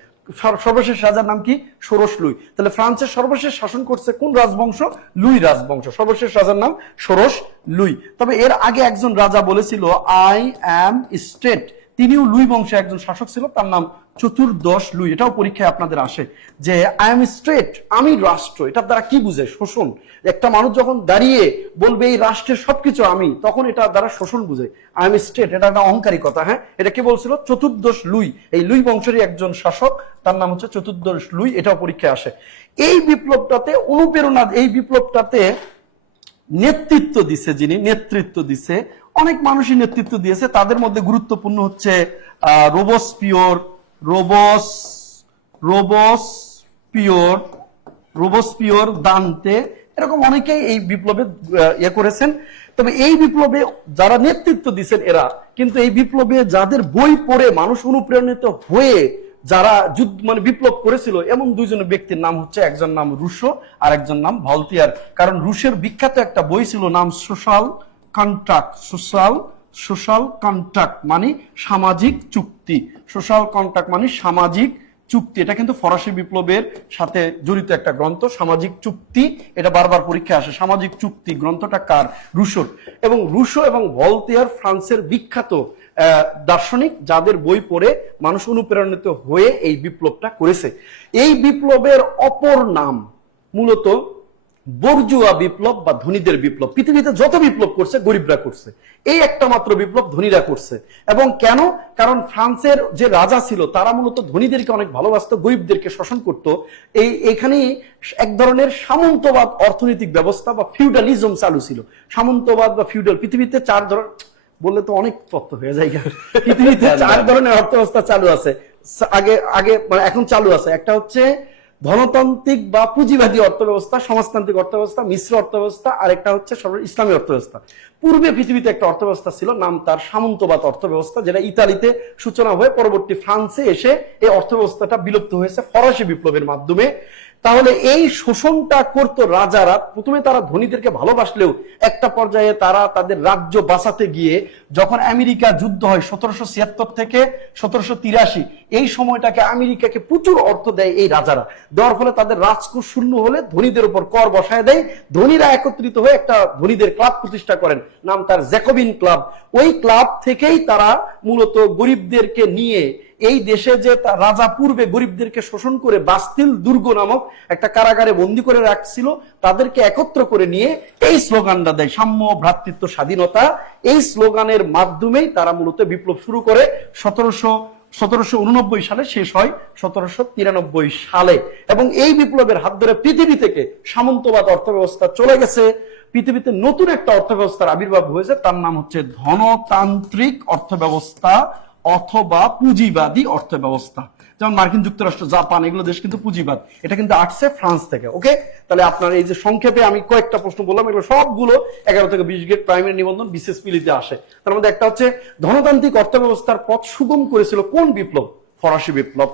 সর্বশেষ রাজার নাম কি? ষোড়শ লুই। তাহলে ফ্রান্সের সর্বশেষ শাসন করছে কোন রাজবংশ? লুই রাজবংশ। সর্বশেষ রাজার নাম ষোড়শ লুই। তবে এর আগে একজন রাজা বলেছিল আই অ্যাম স্টেট, তিনিও লুই বংশের একজন শাসক ছিল, তার নাম চতুর্দশ লুই। এটাও পরীক্ষায় আপনাদের আসে যে আই এম স্টেট, আমি রাষ্ট্র, এটার দ্বারা কি বুঝে? শোষণ। একটা মানুষ যখন দাঁড়িয়ে বলবে এই রাষ্ট্রের সবকিছু আমি, তখন এটার দ্বারা শোষণ বুঝে। আই এম স্টেট, এটা একটা অহংকারী কথা। হ্যাঁ, এটা কি বলছিল? চতুর্দশ লুই, এই লুই বংশেরই একজন শাসক, তার নাম হচ্ছে চতুর্দশ লুই। এটাও পরীক্ষায় আসে। এই বিপ্লবটাতে অনুপ্রেরণা, এই বিপ্লবটাতে নেতৃত্ব দিছে, যিনি নেতৃত্ব দিছে, অনেক মানুষই নেতৃত্ব দিয়েছে, তাদের মধ্যে গুরুত্বপূর্ণ হচ্ছে রোবসপিয়র, দান্তে, এরকম অনেকেই এই বিপ্লবে করেছেন। তবে এই বিপ্লবে যারা নেতৃত্ব দিচ্ছেন এরা, কিন্তু এই বিপ্লবে যাদের বই পড়ে মানুষ অনুপ্রাণিত হয়ে যারা যুদ্ধ মানে বিপ্লব করেছিল, এমন 2 জন ব্যক্তির নাম হচ্ছে, একজন নাম রুশো আর একজন নাম ভলতিয়ার। কারণ রুশের বিখ্যাত একটা বই ছিল, নাম সোশ্যাল কন্ট্রাক্ট মানে সামাজিক চুক্তি। সোশ্যাল কন্ট্রাক্ট মানে সামাজিক চুক্তি। এটা কিন্তু ফরাসি বিপ্লবের সাথে জড়িত একটা গ্রন্থ, সামাজিক চুক্তি। এটা বারবার পরীক্ষা আসে। সামাজিক চুক্তি গ্রন্থটা কার? রুশোর। এবং রুশো এবং ভলতেয়ার ফ্রান্সের বিখ্যাত দার্শনিক, যাদের বই পড়ে মানুষ অনুপ্রাণিত হয়ে এই বিপ্লবটা করেছে। এই বিপ্লবের অপর নাম মূলত বর্জুয়া বিপ্লব বা ধনীদের বিপ্লব। পৃথিবীতে যত বিপ্লব করছে গরিবরা করছে, এই একটা মাত্র বিপ্লব ধনীরা করছে। এবং কেন? কারণ ফ্রান্সের যে রাজা ছিল তারা মূলত ধনীদেরকে অনেক ভালোবাসতো, গরিবদেরকে শোষণ করত। এখানেই এক ধরনের সামন্তবাদ অর্থনৈতিক ব্যবস্থা বা ফিউডালিজম চালু ছিল। সামন্তবাদ বা ফিউডাল, পৃথিবীতে 4 ধরনের, বললে তো অনেক তথ্য হয়ে যায়, পৃথিবীতে 4 ধরনের অর্থব্যবস্থা চালু আছে, আগে মানে এখন চালু আছে। একটা হচ্ছে ধনতান্ত্রিক বা পুঁজিবাদী অর্থব্যবস্থা, সমাজতান্ত্রিক অর্থব্যবস্থা, মিশ্র অর্থব্যবস্থা, আর একটা হচ্ছে ইসলামী অর্থব্যবস্থা। পূর্বে পৃথিবীতে একটা অর্থব্যবস্থা ছিল, নাম তার সামন্তবাদ অর্থব্যবস্থা, যেটা ইতালিতে সূচনা হয়ে পরবর্তী ফ্রান্সে এসে এই অর্থব্যবস্থাটা বিলুপ্ত হয়েছে ফরাসি বিপ্লবের মাধ্যমে। তাহলে এই শোষণটা করতো রাজারা। প্রথমে তারা ধনীদেরকে ভালোবাসলেও একটা পর্যায়ে তারা তাদের রাজ্য বাঁচাতে গিয়ে, যখন আমেরিকা যুদ্ধ হয় 1776 থেকে 1783, এই সময়টাকে আমেরিকাকে প্রচুর অর্থ দেয় এই রাজারা। দেওয়ার ফলে তাদের রাজকোষ শূন্য হলে ধনীদের উপর কর বসায় দেয়। ধনীরা একত্রিত হয়ে একটা ধনীদের ক্লাব প্রতিষ্ঠা করেন, নাম তার জ্যাকোবিন ক্লাব। ওই ক্লাব থেকেই তারা মূলত গরিবদেরকে নিয়ে, এই দেশে যে রাজা পূর্বে গরিবদেরকে শোষণ করে বাস্তিল দুর্গ নামক একটা কারাগারে বন্দি করে রাখছিল, তাদেরকে একত্র করে নিয়ে এই স্লোগানটা দেয়, সাম্য, ভ্রাতৃত্ব, স্বাধীনতা। এই স্লোগানের মাধ্যমেই তারা মূলত বিপ্লব শুরু করে। 1789 সালে শেষ হয় 1793 সালে। এবং এই বিপ্লবের হাত ধরে পৃথিবী থেকে সামন্তবাদ অর্থব্যবস্থা চলে গেছে। পৃথিবীতে নতুন একটা অর্থব্যবস্থার আবির্ভাব হয়েছে, তার নাম হচ্ছে ধনতান্ত্রিক অর্থব্যবস্থা অথবা পুঁজিবাদী অর্থব্যবস্থা। যেমন মার্কিন যুক্তরাষ্ট্র, জাপান, এগুলো দেশ কিন্তু পুঁজিবাদ। এটা কিন্তু আসছে ফ্রান্স থেকে। ওকে, তাহলে আপনার এই যে সংক্ষেপে আমি কয়েকটা প্রশ্ন বললাম, এগুলো সবগুলো 11 থেকে 20 গ্রেড প্রাইমারি নিবন্ধন বিশেষ পিলিতে আসে। তার মধ্যে একটা হচ্ছে ধনতান্ত্রিক অর্থব্যবস্থার পথ সুগম করেছিল কোন বিপ্লব? ফরাসি বিপ্লব।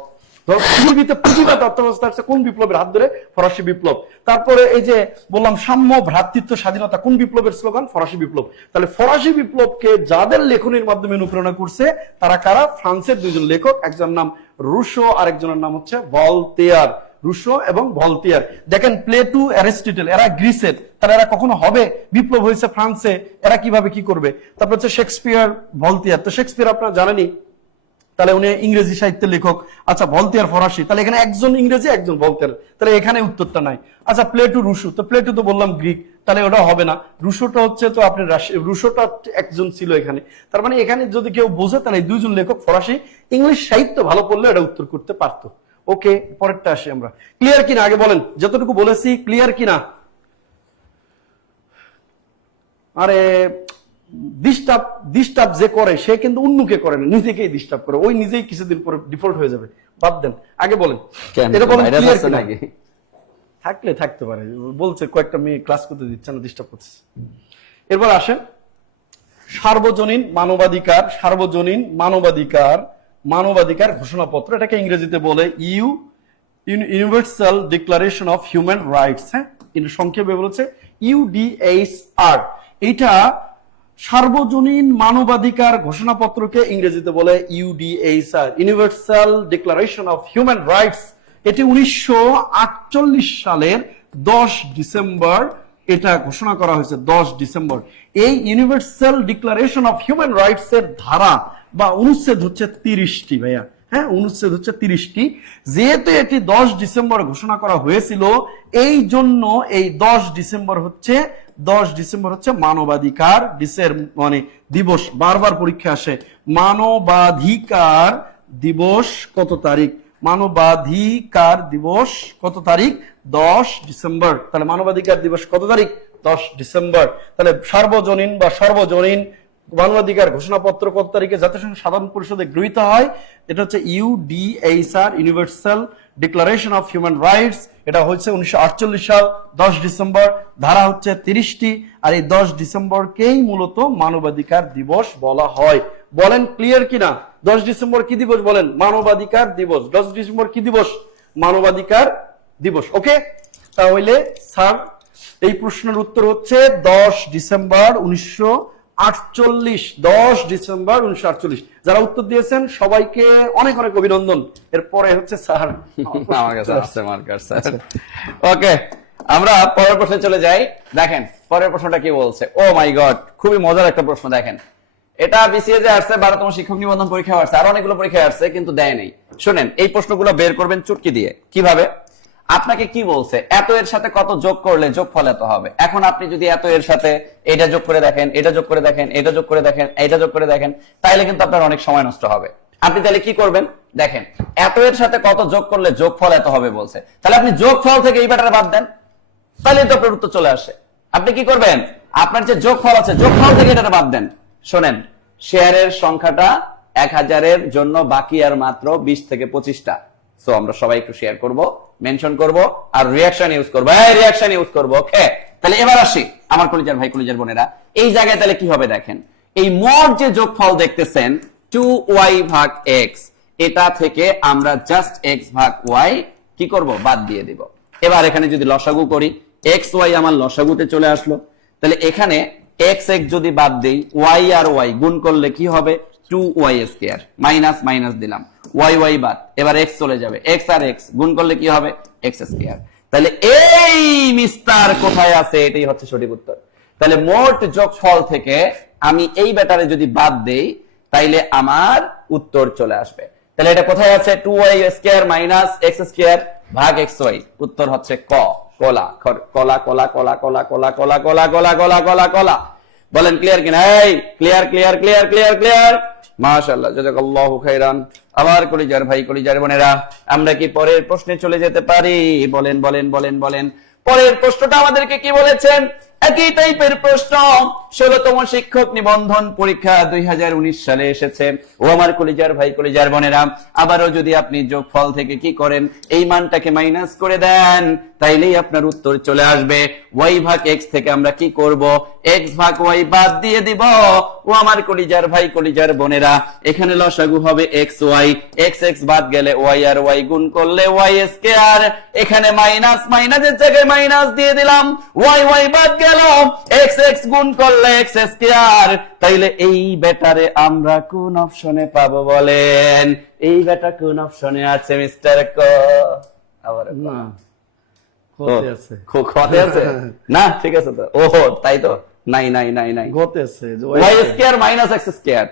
পৃথিবীতে পুঁজিবাদ অর্থব্যবস্থা আছে কোন বিপ্লবের হাত ধরে? ফরাসি বিপ্লব। তারপরে এই যে বললাম সাম্য, ভ্রাতৃত্ব, স্বাধীনতা, কোন বিপ্লবের স্লোগান? ফরাসি বিপ্লব। তাহলে ফরাসি বিপ্লবকে যাদের লেখনীর মাধ্যমে অনুপ্রেরণা করছে তারা কারা? ফ্রান্সের দুইজন লেখক, একজন নাম রুশো আর একজনের নাম হচ্ছে ভলতেয়ার। রুশো এবং ভলতেয়ার। দেখেন, প্লেটো, অ্যারিস্টটল, এরা গ্রিসের, তাহলে এরা কখনো হবে? বিপ্লব হয়েছে ফ্রান্সে, এরা কিভাবে কি করবে? তারপর হচ্ছে শেক্সপিয়ার, ভলতেয়ার। তো শেক্সপিয়ার আপনারা জানেনই, তাহলে উনি ইংরেজি সাহিত্যের লেখক। আচ্ছা, ভলতেয়ার ফরাসি, তাহলে এখানে একজন ইংরেজি একজন ভলতেয়ার, তাহলে এখানে উত্তরটা নাই। আচ্ছা, প্লেটো, রুশো, তো প্লেটো তো বললাম গ্রিক, তাহলে ওটা হবে না। রুশোটা হচ্ছে তো আপনি রুশোটা একজন ছিল এখানে। তার মানে এখানে যদি কেউ বোঝে তাহলে এই দুইজন লেখক ফরাসি। ইংলিশ সাহিত্য ভালো পড়লে এটা উত্তর করতে পারতো। ওকে, পরেরটা আসি আমরা। ক্লিয়ার কিনা আগে বলেন, যতটুকু বলেছি ক্লিয়ার কিনা? আরে ডিস্টার্ব যে করে সে কিন্তু অন্যকে করে না, নিজেকেই ডিস্টার্ব করে। ওই নিজেই কিছুদিন পরে ডিফল্ট হয়ে যাবে। বাদ দেন, আগে বলেন। এটা বলেন ক্লিয়ার কিনা? থাকলে থাকতে পারে, বলছে কয়েকটা মেয়ে ক্লাস করতে দিচ্ছে না, ডিস্টার্ব করছে। এরপর আসেন সার্বজনীন মানবাধিকার। সার্বজনীন মানবাধিকার ঘোষণাপত্র, এটাকে ইংরেজিতে বলে universal declaration of human rights. হ্যাঁ, সংক্ষেপে বলেছে ইউডিএইচআর। এটা সার্বজনীন মানবাধিকার ঘোষণাপত্রকে ইংরেজিতে বলে UDHR, universal declaration of human rights. এটি 1948 সালের 10 ডিসেম্বর এটা ঘোষণা করা হয়েছে। 10 ডিসেম্বর। এই universal declaration of human rights এর ধারা বা অনুচ্ছেদ হচ্ছে 30টি। ভাইয়া, হ্যাঁ, অনুচ্ছেদ হচ্ছে 30টি। যেহেতু এটি 10 ডিসেম্বর ঘোষণা করা হয়েছিল, এই জন্য এই 10 ডিসেম্বর হচ্ছে মানবাধিকার মানে দিবস। বারবার পরীক্ষা আসে, মানবাধিকার দিবস কত তারিখ? মানবাধিকার দিবস কত তারিখ? 10 ডিসেম্বর। তাহলে মানবাধিকার দিবস কত তারিখ? 10 ডিসেম্বর। তাহলে সর্বজনীন সর্বজনীন মানবাধিকার ঘোষণাপত্র কত তারিখে জাতিসংঘ সাধারণ পরিষদে গৃহীত হয়? এটা হচ্ছে UDHR, universal declaration of human rights. এটা হচ্ছে 1948 সাল 10 ডিসেম্বর। ধারা হচ্ছে 30টি। আর এই 10 ডিসেম্বরকেই মূলত মানবাধিকার দিবস বলা হয়। বলেন ক্লিয়ার কিনা? 10 ডিসেম্বর কি দিবস বলেন? মানবাধিকার দিবস। 10 ডিসেম্বর কি দিবস? মানবাধিকার দিবস। ওকে, তাহলে স্যার এই প্রশ্নের উত্তর হচ্ছে 10 ডিসেম্বর 1948। 10 ডিসেম্বর 1948। যারা উত্তর দিয়েছেন সবাইকে অনেক অনেক অভিনন্দন। এরপরে হচ্ছে স্যার আমার কাছে আসছে মার্কার স্যার। ওকে, আমরা পরের প্রশ্নে চলে যাই। দেখেন পরের প্রশ্নটা কি বলছে। ও মাই গড, খুবই মজার একটা প্রশ্ন। দেখেন, এটা বিসিএ যে আসছে, 12তম শিক্ষক নিবন্ধন পরীক্ষা আসছে, আর অনেকগুলো পরীক্ষা আসছে কিন্তু দেয় নেই। শুনেন, এই প্রশ্নগুলো বের করবেন চুটকি দিয়ে। কিভাবে? আপনাকে কি বলছে, এত এর সাথে কত যোগ করলে যোগফল এত হবে। এখন আপনি যদি এত এর সাথে এটা যোগ করে দেখেন, এটা যোগ করে দেখেন, এটা যোগ করে দেখেন, এটা যোগ করে দেখেন, তাইলে কিন্তু আপনার অনেক সময় নষ্ট হবে। আপনি তাহলে কি করবেন? দেখেন, এত এর সাথে কত যোগ করলে যোগফল এত হবে বলছে, তাহলে আপনি যোগফল থেকে এই ব্যাটারে বাদ দেন, তাহলে তো আপনার উত্তর চলে আসে। আপনি কি করবেন? আপনার যে যোগফল আছে, যোগফল থেকে এটা বাদ দেন। শোনেন, শেয়ারের সংখ্যাটা 1000-এর জন্য বাকি আর মাত্র 20 থেকে 25টা। সো আমরা সবাই একটু শেয়ার করব, মেনশন করব আর রিঅ্যাকশন ইউজ করব। রিঅ্যাকশন ইউজ করব। ওকে, তাহলে এবার আসি আমার কলিজার ভাই, কলিজার বোনেরা, এই জায়গায় তাহলে কি হবে দেখেন। এই মোট যে যোগফল দেখতেছেন 2y ভাগ x, এটা থেকে আমরা জাস্ট x ভাগ y কি করব? বাদ দিয়ে দিব। এবার এখানে যদি লসাগু করি, এক্স ওয়াই আমার লসাগুতে চলে আসলো, তাহলে এখানে এক্স এক্স যদি বাদ দেই, ওয়াই আর ওয়াই গুণ করলে কি হবে, 2y স্কয়ার, মাইনাস মাইনাস দিলাম, ওয়াই ওয়াই বাদ, এবার এক্স চলে যাবে, এক্স আর এক্স গুণ করলে কি হবে, এক্স স্কয়ার। তাহলে এই মিস্টার কোথায় আছে, এটাই হচ্ছে সঠিক উত্তর। তাহলে মোট যোগফল থেকে আমি এই ব্যাটারে যদি বাদ দেই, তাইলে আমার উত্তর চলে আসবে। তাহলে এটা কোথায় আছে, 2y square minus X square ভাগ এক্স ওয়াই, উত্তর হচ্ছে ক, কলা কলা কলা কলা কলা কলা কলা কলা কলা কলা কলা কলা। বলেন ক্লিয়ার কিনা? এই clear clear clear clear clear, মাশাআল্লাহ, জাযাকাল্লাহু খাইরান। আবার কলিজার ভাই, কলিজার বোনেরা, আমরা কি পরের প্রশ্নে চলে যেতে পারি? বলেন বলেন বলেন বলেন, পরের প্রশ্নটা আমাদেরকে কি বলেছেন? একই টাইপের প্রশ্ন, 16তম শিক্ষক নিবন্ধন পরীক্ষা 2019 সালে এসেছে। ও আমার কলিজার ভাই, কলিজার বোনেরা, আবারও যদি আপনি যোগফল থেকে কি করেন, এই মানটাকে মাইনাস করে দেন, তাইলেই আপনার উত্তর চলে আসবে। ওয়াই ভাগ এক্স থেকে আমরা কি করব, এক্স ভাগ ওয়াই বাদ দিয়ে দিব। ও আমার কলিজার ভাই, কলিজার বোনেরা, এখানে লসাগু হবে এক্স ওয়াই, এক্স এক্স বাদ গেলে ওয়াই আর ওয়াই গুণ করলে ওয়াই স্কয়ার। এখানে মাইনাস মাইনাসের জায়গায় মাইনাস দিয়ে দিলাম, ওয়াই ওয়াই বাদ গেল, এক্স এক্স গুণ করলে এক্স স্কয়ার। তাইলে এই ব্যাটারে আমরা কোন অপশনে পাবো বলেন? এই ব্যাটা কোন অপশনে আছে মিস্টার ক? আবার না, গতে আছে। খতে আছে না? ঠিক আছে তো, ওহো তাই তো, নাই নাই নাই নাই, গতে আছে Y square minus X square,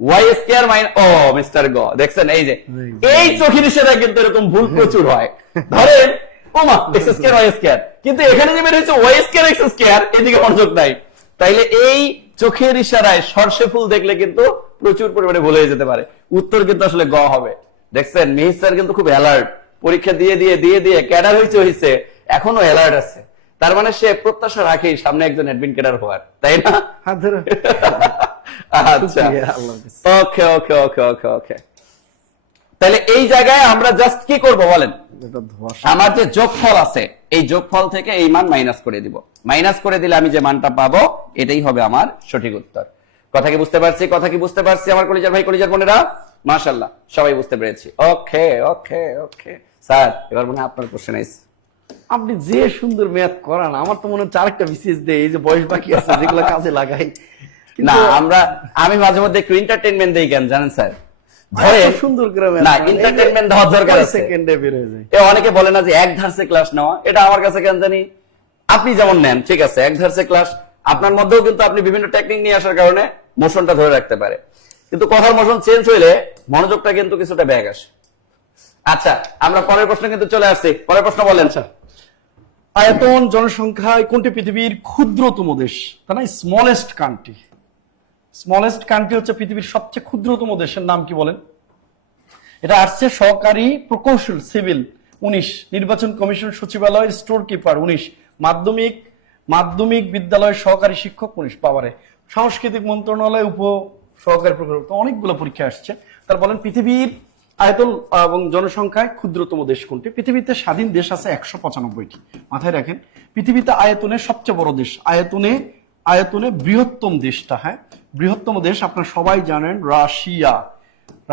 Y square minus, ও মিস্টার গ, দেখছেন এই যে এই চোখের ইশারা কিন্তু এরকম ভুল প্রচুর হয়। ধরেন ওমা এক্স স্কয়ার ওয়াই স্কয়ার, কিন্তু এখানে যে বের হচ্ছে ওয়াই স্কয়ার এক্স স্কয়ার, এদিকে মনোযোগ নাই। তাইলে এই চোখের ইশারায় সরষে ফুল দেখলে কিন্তু প্রচুর পরিমাণে ভুল হয়ে যেতে পারে। উত্তর কিন্তু আসলে গ হবে। দেখছেন মিহির স্যার কিন্তু খুব অ্যালার্ট, পরীক্ষা দিয়ে দিয়ে দিয়ে দিয়ে ক্যাডার হয়েছে, এখনো অ্যালার্ট আছে। তার মানে সে প্রত্যাশা রাখে সামনে একজন অ্যাডমিন ক্যাডার হওয়ার, তাই না? আচ্ছা, ওকে ওকে ওকে ওকে ওকে। তাহলে এই জায়গায় আমরা জাস্ট কি করব বলেন? আমার যে যোগফল আছে, এই যোগফল থেকে এই মান মাইনাস করে দিব। মাইনাস করে দিলে আমি যে মানটা পাবো, এটাই হবে আমার সঠিক উত্তর। কথা কি বুঝতে পারছি? কথা কি বুঝতে পারছি আমার কলিজার ভাই, কলিজার বোনেরা? মাশাআল্লাহ, সবাই বুঝতে পেরেছি। ওকে ওকে ওকে স্যার, এবার মনে হয় আপনার কোশ্চেন আইছে। আপনি যে সুন্দর ম্যাথ করান, আমার তো মনে হচ্ছে আরেকটা বিসিএস দেয়, এই যে বয়স বাকি আছে যেগুলো কাজে লাগাই। না, আমি মাঝে মধ্যে একটু এন্টারটেইনমেন্ট দেই, কেন জানেন স্যার? ধরেন সুন্দর করে না, এন্টারটেইনমেন্ট দেওয়ার দরকার আছে। সেকেন্ডে বের হয়ে যায়। অনেকে বলে না যে এক ধারসে ক্লাস নেওয়া, এটা আমার কাছে কেন জানি, আপনি যেমন নেন ঠিক আছে, এক ধারসে ক্লাস, আপনার মধ্যেও কিন্তু আপনি বিভিন্ন টেকনিক নিয়ে আসার কারণে মোশনটা ধরে রাখতে পারে, কিন্তু কথার মোশন চেঞ্জ হইলে মনোযোগটা কিন্তু কিছুটা ব্যাগ আসে। আচ্ছা, আমরা পরের প্রশ্ন কিন্তু চলে আসছি। পরের প্রশ্ন বলেন স্যার। আয়তন জনসংখ্যায় কোনটি পৃথিবীর ক্ষুদ্রতম দেশ? তা না, স্মলেস্ট কান্ট্রি। স্মলেস্ট কান্ট্রি হচ্ছে পৃথিবীর সবচেয়ে ক্ষুদ্রতম দেশের নাম কি বলেন? এটা আসছে সহকারী প্রকৌশল সিভিল 19, নির্বাচন কমিশন সচিবালয় স্টোর কিপার 19, মাধ্যমিক বিদ্যালয়ের সহকারী শিক্ষক 19, পাওয়ারে সাংস্কৃতিক মন্ত্রণালয় উপ সহকারী প্রকৌশল। তো অনেকগুলো পরীক্ষা আসছে। তার বলেন পৃথিবীর আয়তন এবং জনসংখ্যায় ক্ষুদ্রতম দেশ কোনটি? পৃথিবীতে স্বাধীন দেশ আছে 195টি। মাথায় রাখেন, পৃথিবীতে আয়তনে সবচেয়ে বড় দেশ, আয়তনে বৃহত্তম দেশটা, হ্যাঁ বৃহত্তম দেশ আপনারা সবাই জানেন,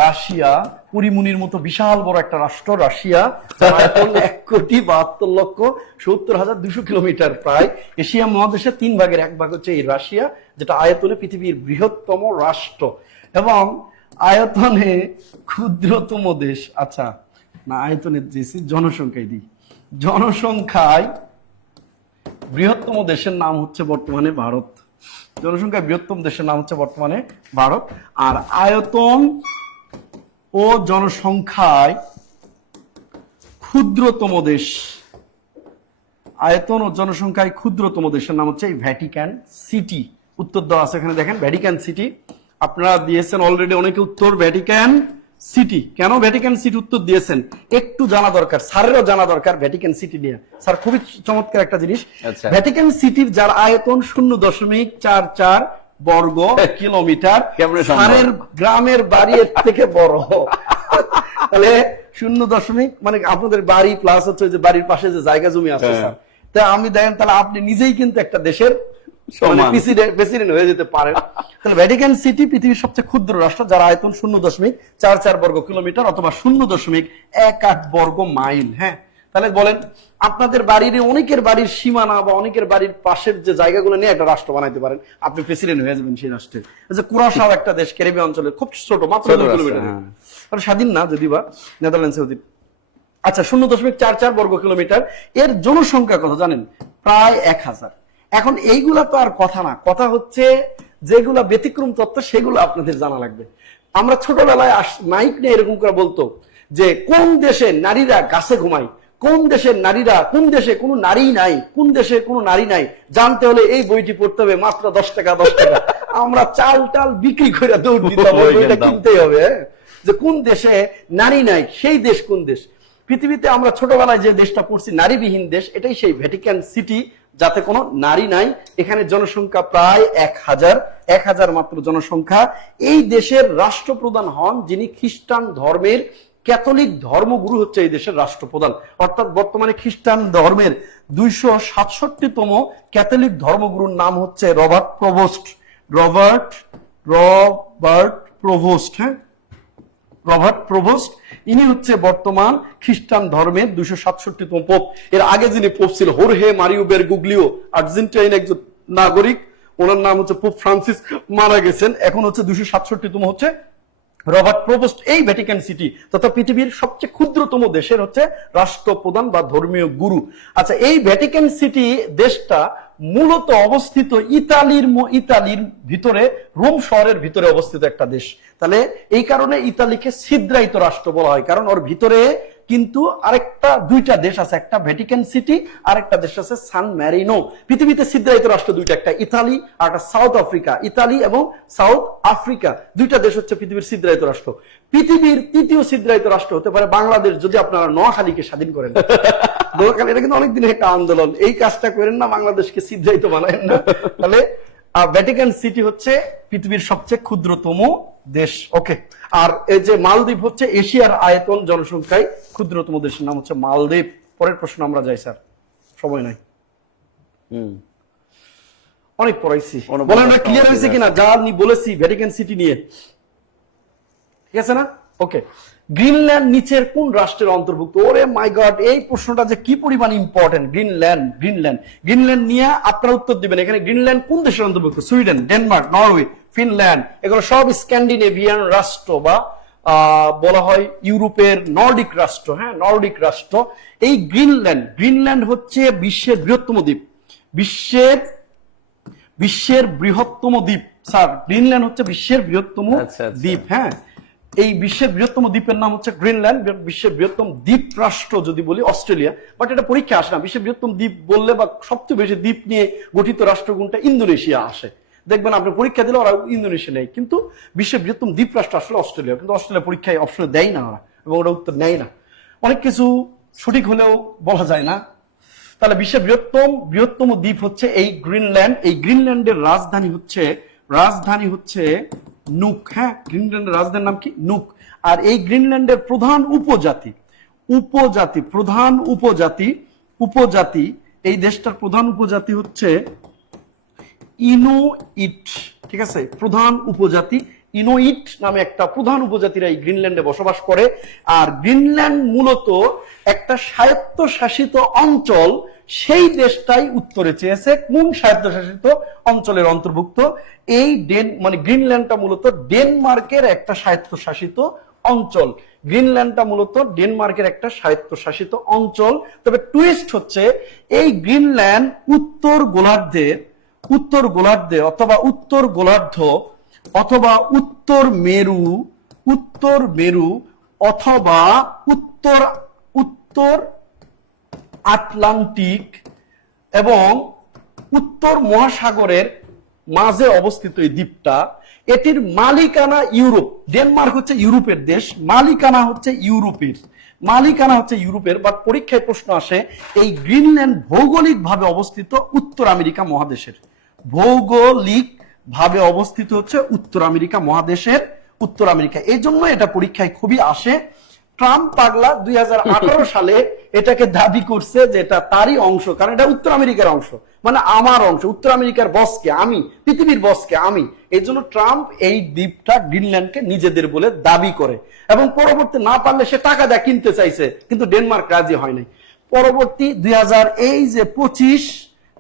রাশিয়া। পুরিমুনির মতো বিশাল বড় একটা রাষ্ট্র রাশিয়া, যার আয়তন 1,72,70,200 কিলোমিটার, প্রায় এশিয়া মহাদেশের 3 ভাগের 1 ভাগ হচ্ছে এই রাশিয়া, যেটা আয়তনে পৃথিবীর বৃহত্তম রাষ্ট্র এবং আয়তনে ক্ষুদ্রতম দেশ। আচ্ছা না, আয়তনে দিয়েছি, জনসংখ্যায় দিই। জনসংখ্যায় বৃহত্তম দেশের নাম হচ্ছে বর্তমানে ভারত। জনসংখ্যায় বৃহত্তম দেশের নাম হচ্ছে বর্তমানে ভারত। আর আয়তন ও জনসংখ্যায় ক্ষুদ্রতম দেশ, আয়তন ও জনসংখ্যায় ক্ষুদ্রতম দেশের নাম হচ্ছে এই ভ্যাটিকান সিটি। উত্তর দেওয়া আছে এখানে, দেখেন ভ্যাটিকান সিটি। আপনারা দিয়েছেন অলরেডি অনেকে উত্তর ভ্যাটিকান সিটি। কেন ভ্যাটিকান সিটি উত্তর দিয়েছেন একটু জানা দরকার, স্যারেরও জানা দরকার ভ্যাটিকান সিটি নিয়ে। স্যার খুবই চমৎকার একটা জিনিস। ভ্যাটিকান সিটির যার আয়তন 0.44 বর্গ কিলোমিটার, স্যারের গ্রামের বাড়ি এর থেকে বড়। তাহলে 0. মানে আপনাদের বাড়ি প্লাস হচ্ছে যে বাড়ির পাশে যে জায়গা জমি আছে স্যার, তা আমি দেখেন তাহলে আপনি নিজেই কিন্তু একটা দেশের প্রেসিডেন্ট হয়ে যেতে পারেন। তাহলে ভ্যাটিকান সিটি পৃথিবীর সবচেয়ে ক্ষুদ্র রাষ্ট্র, যার আয়তন 0.44 বর্গ কিলোমিটার অথবা 0.18 বর্গ মাইল। হ্যাঁ, তাহলে বলেন আপনাদের বাড়ির অনেকের বাড়ির সীমানা বা অনেকের বাড়ির পাশের যে জায়গাগুলো নিয়ে একটা রাষ্ট্র বানাইতে পারেন, আপনি প্রেসিডেন্ট হয়ে যাবেন সেই রাষ্ট্রের। যে কুরাশাও একটা দেশ, ক্যারিবীয় অঞ্চলের, খুব ছোট, মাত্র 2 কিলোমিটার, স্বাধীন না যদি বা নেদারল্যান্ডস অধীন। আচ্ছা, 0.44 বর্গ কিলোমিটার। এর জনসংখ্যা কত জানেন? প্রায় 1000। এখন এইগুলা তো আর কথা না, কথা হচ্ছে যেগুলা ব্যতিক্রম তত্ত্ব সেগুলো আপনাদের জানা লাগবে। আমরা ছোটবেলায় মাইক নিয়ে এরকম করে বলতো যে কোন দেশে নারীরা গাছে ঘুমায়, কোন দেশের নারীরা, কোন দেশে কোনো নারী নাই, কোন দেশে কোনো নারী নাই, জানতে হলে এই বইটি পড়তে হবে, মাত্র 10 টাকা 10 টাকা। আমরা চাল টাল বিক্রি করে দৌড় দিতাম, বইটা কিনতেই হবে। যে কোন দেশে নারী নাই, সেই দেশ কোন দেশ? পৃথিবীতে আমরা ছোটবেলায় যে দেশটা পড়ছি নারীবিহীন দেশ, এটাই সেই ভ্যাটিকান সিটি, যাতে কোনো নারী নাই। এখানে জনসংখ্যা প্রায় 1000 মাত্র জনসংখ্যা। এই দেশের রাষ্ট্রপ্রধান হন যিনি খ্রিস্টান ধর্মের, ক্যাথলিক ধর্মগুরু হচ্ছে এই দেশের রাষ্ট্রপ্রধান। অর্থাৎ বর্তমানে খ্রিস্টান ধর্মের 267তম ক্যাথলিক ধর্মগুরুর নাম হচ্ছে রবার্ট প্রভোস্ট। রবার্ট প্রভোস্ট, হ্যাঁ, রবার্ট প্রভোস্ট। ইনি হচ্ছে বর্তমান খ্রিস্টান ধর্মের 267তম পোপ। এর আগে যিনি পোপ ছিল হোর্হে মারিও বেরগুগ্লিও, আর্জেন্টাইন একজন নাগরিক, ওনার নাম হচ্ছে পোপ ফ্রান্সিস, মারা গেছেন। এখন হচ্ছে 267তম হচ্ছে রবার্ট প্রভোস্ট। এই ভ্যাটিকান সিটি তথা পৃথিবীর সবচেয়ে ক্ষুদ্রতম দেশের হচ্ছে রাষ্ট্রপ্রধান বা ধর্মীয় গুরু। আচ্ছা, এই ভ্যাটিকান সিটি দেশটা মূলত অবস্থিত ইতালির ভিতরে, রোম শহরের ভিতরে অবস্থিত একটা দেশ। তাহলে এই কারণে ইতালিকে ছিদ্রায়িত রাষ্ট্র বলা হয়, কারণ ওর ভিতরে কিন্তু আরেকটা 2টা দেশ আছে, একটা ভ্যাটিকান সিটি আর একটা দেশ আছে সান ম্যারিনো। পৃথিবীতে ছিদ্রায়িত রাষ্ট্র 2টা, একটা ইতালি আর একটা সাউথ আফ্রিকা। ইতালি এবং সাউথ আফ্রিকা 2টা দেশ হচ্ছে পৃথিবীর ছিদ্রায়িত রাষ্ট্র। পৃথিবীর 3য় ছিদ্রায়িত রাষ্ট্র হতে পারে বাংলাদেশ, যদি আপনারা নোয়াখালীকে স্বাধীন করেন। নোয়াখালী, এটা কিন্তু অনেকদিন একটা আন্দোলন, এই কাজটা করেন না, বাংলাদেশকে ছিদ্রায়িত বানায় না। তাহলে ভ্যাটিকান সিটি হচ্ছে পৃথিবীর সবচেয়ে ক্ষুদ্রতম দেশ। ওকে, আর এই যে মালদ্বীপ হচ্ছে এশিয়ার আয়তন জনসংখ্যায় ক্ষুদ্রতম দেশের নাম হচ্ছে মালদ্বীপ। পরের প্রশ্ন আমরা যাই স্যার, সময় নাই। অনেক পড়াইছি, বলেন না ক্লিয়ার হয়েছে কিনা যা আমি বলেছি ভ্যাটিকান সিটি নিয়ে, ঠিক আছে না? ওকে, গ্রিনল্যান্ড নিচের কোন রাষ্ট্রের অন্তর্ভুক্ত? ওরে মাই গড, এই প্রশ্নটা যে কি পরিমাণ ইম্পর্টেন্ট। গ্রিনল্যান্ড নিয়ে আপনারা উত্তর দিবেন। এখানে গ্রিনল্যান্ড কোন দেশের অন্তর্ভুক্ত? সুইডেন, ডেনমার্ক, নরওয়ে, ফিনল্যান্ড, এগুলো সব স্ক্যান্ডিনেভিয়ান রাষ্ট্র বা বলা হয় ইউরোপের নর্ডিক রাষ্ট্র। হ্যাঁ, নর্ডিক রাষ্ট্র। এই গ্রিনল্যান্ড হচ্ছে বিশ্বের বৃহত্তম দ্বীপ, বিশ্বের বৃহত্তম দ্বীপ স্যার। গ্রিনল্যান্ড হচ্ছে বিশ্বের বৃহত্তম দ্বীপ। হ্যাঁ, এই বিশ্বের বৃহত্তম দ্বীপের নাম হচ্ছে গ্রিনল্যান্ড। বিশ্বের বৃহত্তম দ্বীপ রাষ্ট্র যদি বলি অস্ট্রেলিয়া, বাট এটা পরীক্ষা আসে না। বিশ্বের বৃহত্তম দ্বীপ বললে বা সবচেয়ে বেশি দ্বীপ নিয়ে গঠিত রাষ্ট্র কোনটা? ইন্দোনেশিয়া আসে। দেখবেন আপনি পরীক্ষা দিলে ওরা ইন্দোনেশিয়া নেই, কিন্তু বিশ্বের বৃহত্তম দ্বীপ রাষ্ট্র আসলে অস্ট্রেলিয়া। কিন্তু অস্ট্রেলিয়া পরীক্ষায় অপশনে দেয় না ওরা, এবং ওরা উত্তর নেয় না। অনেক কিছু সঠিক হলেও বলা যায় না। তাহলে বিশ্বের বৃহত্তম দ্বীপ হচ্ছে এই গ্রিনল্যান্ড। এই গ্রিনল্যান্ডের রাজধানী হচ্ছে নুক। হ্যাঁ, গ্রিনল্যান্ডের রাজধানীর নাম কি? নুক। আর এই গ্রিনল্যান্ডের প্রধান উপজাতি এই দেশটার প্রধান উপজাতি হচ্ছে ইনুইট। ঠিক আছে, প্রধান উপজাতি ইনুইট নামে একটা প্রধান উপজাতিরা এই গ্রিনল্যান্ডে বসবাস করে। আর গ্রিনল্যান্ড মূলত একটা স্বায়ত্তশাসিত অঞ্চল, সেই দেশটাই উত্তরে চেয়েছে কোন স্বায়ত্তশাসিত অঞ্চলের অন্তর্ভুক্ত? এই গ্রিনল্যান্ডটা মূলত ডেনমার্কের একটা স্বায়ত্তশাসিত অঞ্চল। তবে টুইস্ট হচ্ছে এই গ্রিনল্যান্ড উত্তর গোলার্ধে অথবা উত্তর গোলার্ধ অথবা উত্তর মেরু অথবা উত্তর আটলান্টিক এবং উত্তর মহাসাগরের মাঝে অবস্থিত এই দ্বীপটা। এটির মালিকানা ইউরোপ। ডেনমার্ক হচ্ছে ইউরোপের দেশ, মালিকানা হচ্ছে ইউরোপের। বাট পরীক্ষায় প্রশ্ন আসে, এই গ্রিনল্যান্ড ভৌগোলিক ভাবে অবস্থিত উত্তর আমেরিকা মহাদেশের। উত্তর আমেরিকা, এই জন্য এটা পরীক্ষায় খুবই আসে। ট্রাম্প পাগলা 2018 সালে এটাকে দাবি করছে যে এটা তারই অংশ, কারণ এটা উত্তর আমেরিকার অংশ, মানে আমার অংশ। উত্তর আমেরিকার বসকে আমি, পৃথিবীর বসকে আমি। এই জন্য ট্রাম্প এই দ্বীপটা গ্রিনল্যান্ডকে নিজেদের বলে দাবি করে, এবং পরবর্তী না পারলে সে টাকা দিয়ে কিনতে চাইছে, কিন্তু ডেনমার্ক রাজি হয় নাই। পরবর্তী 2025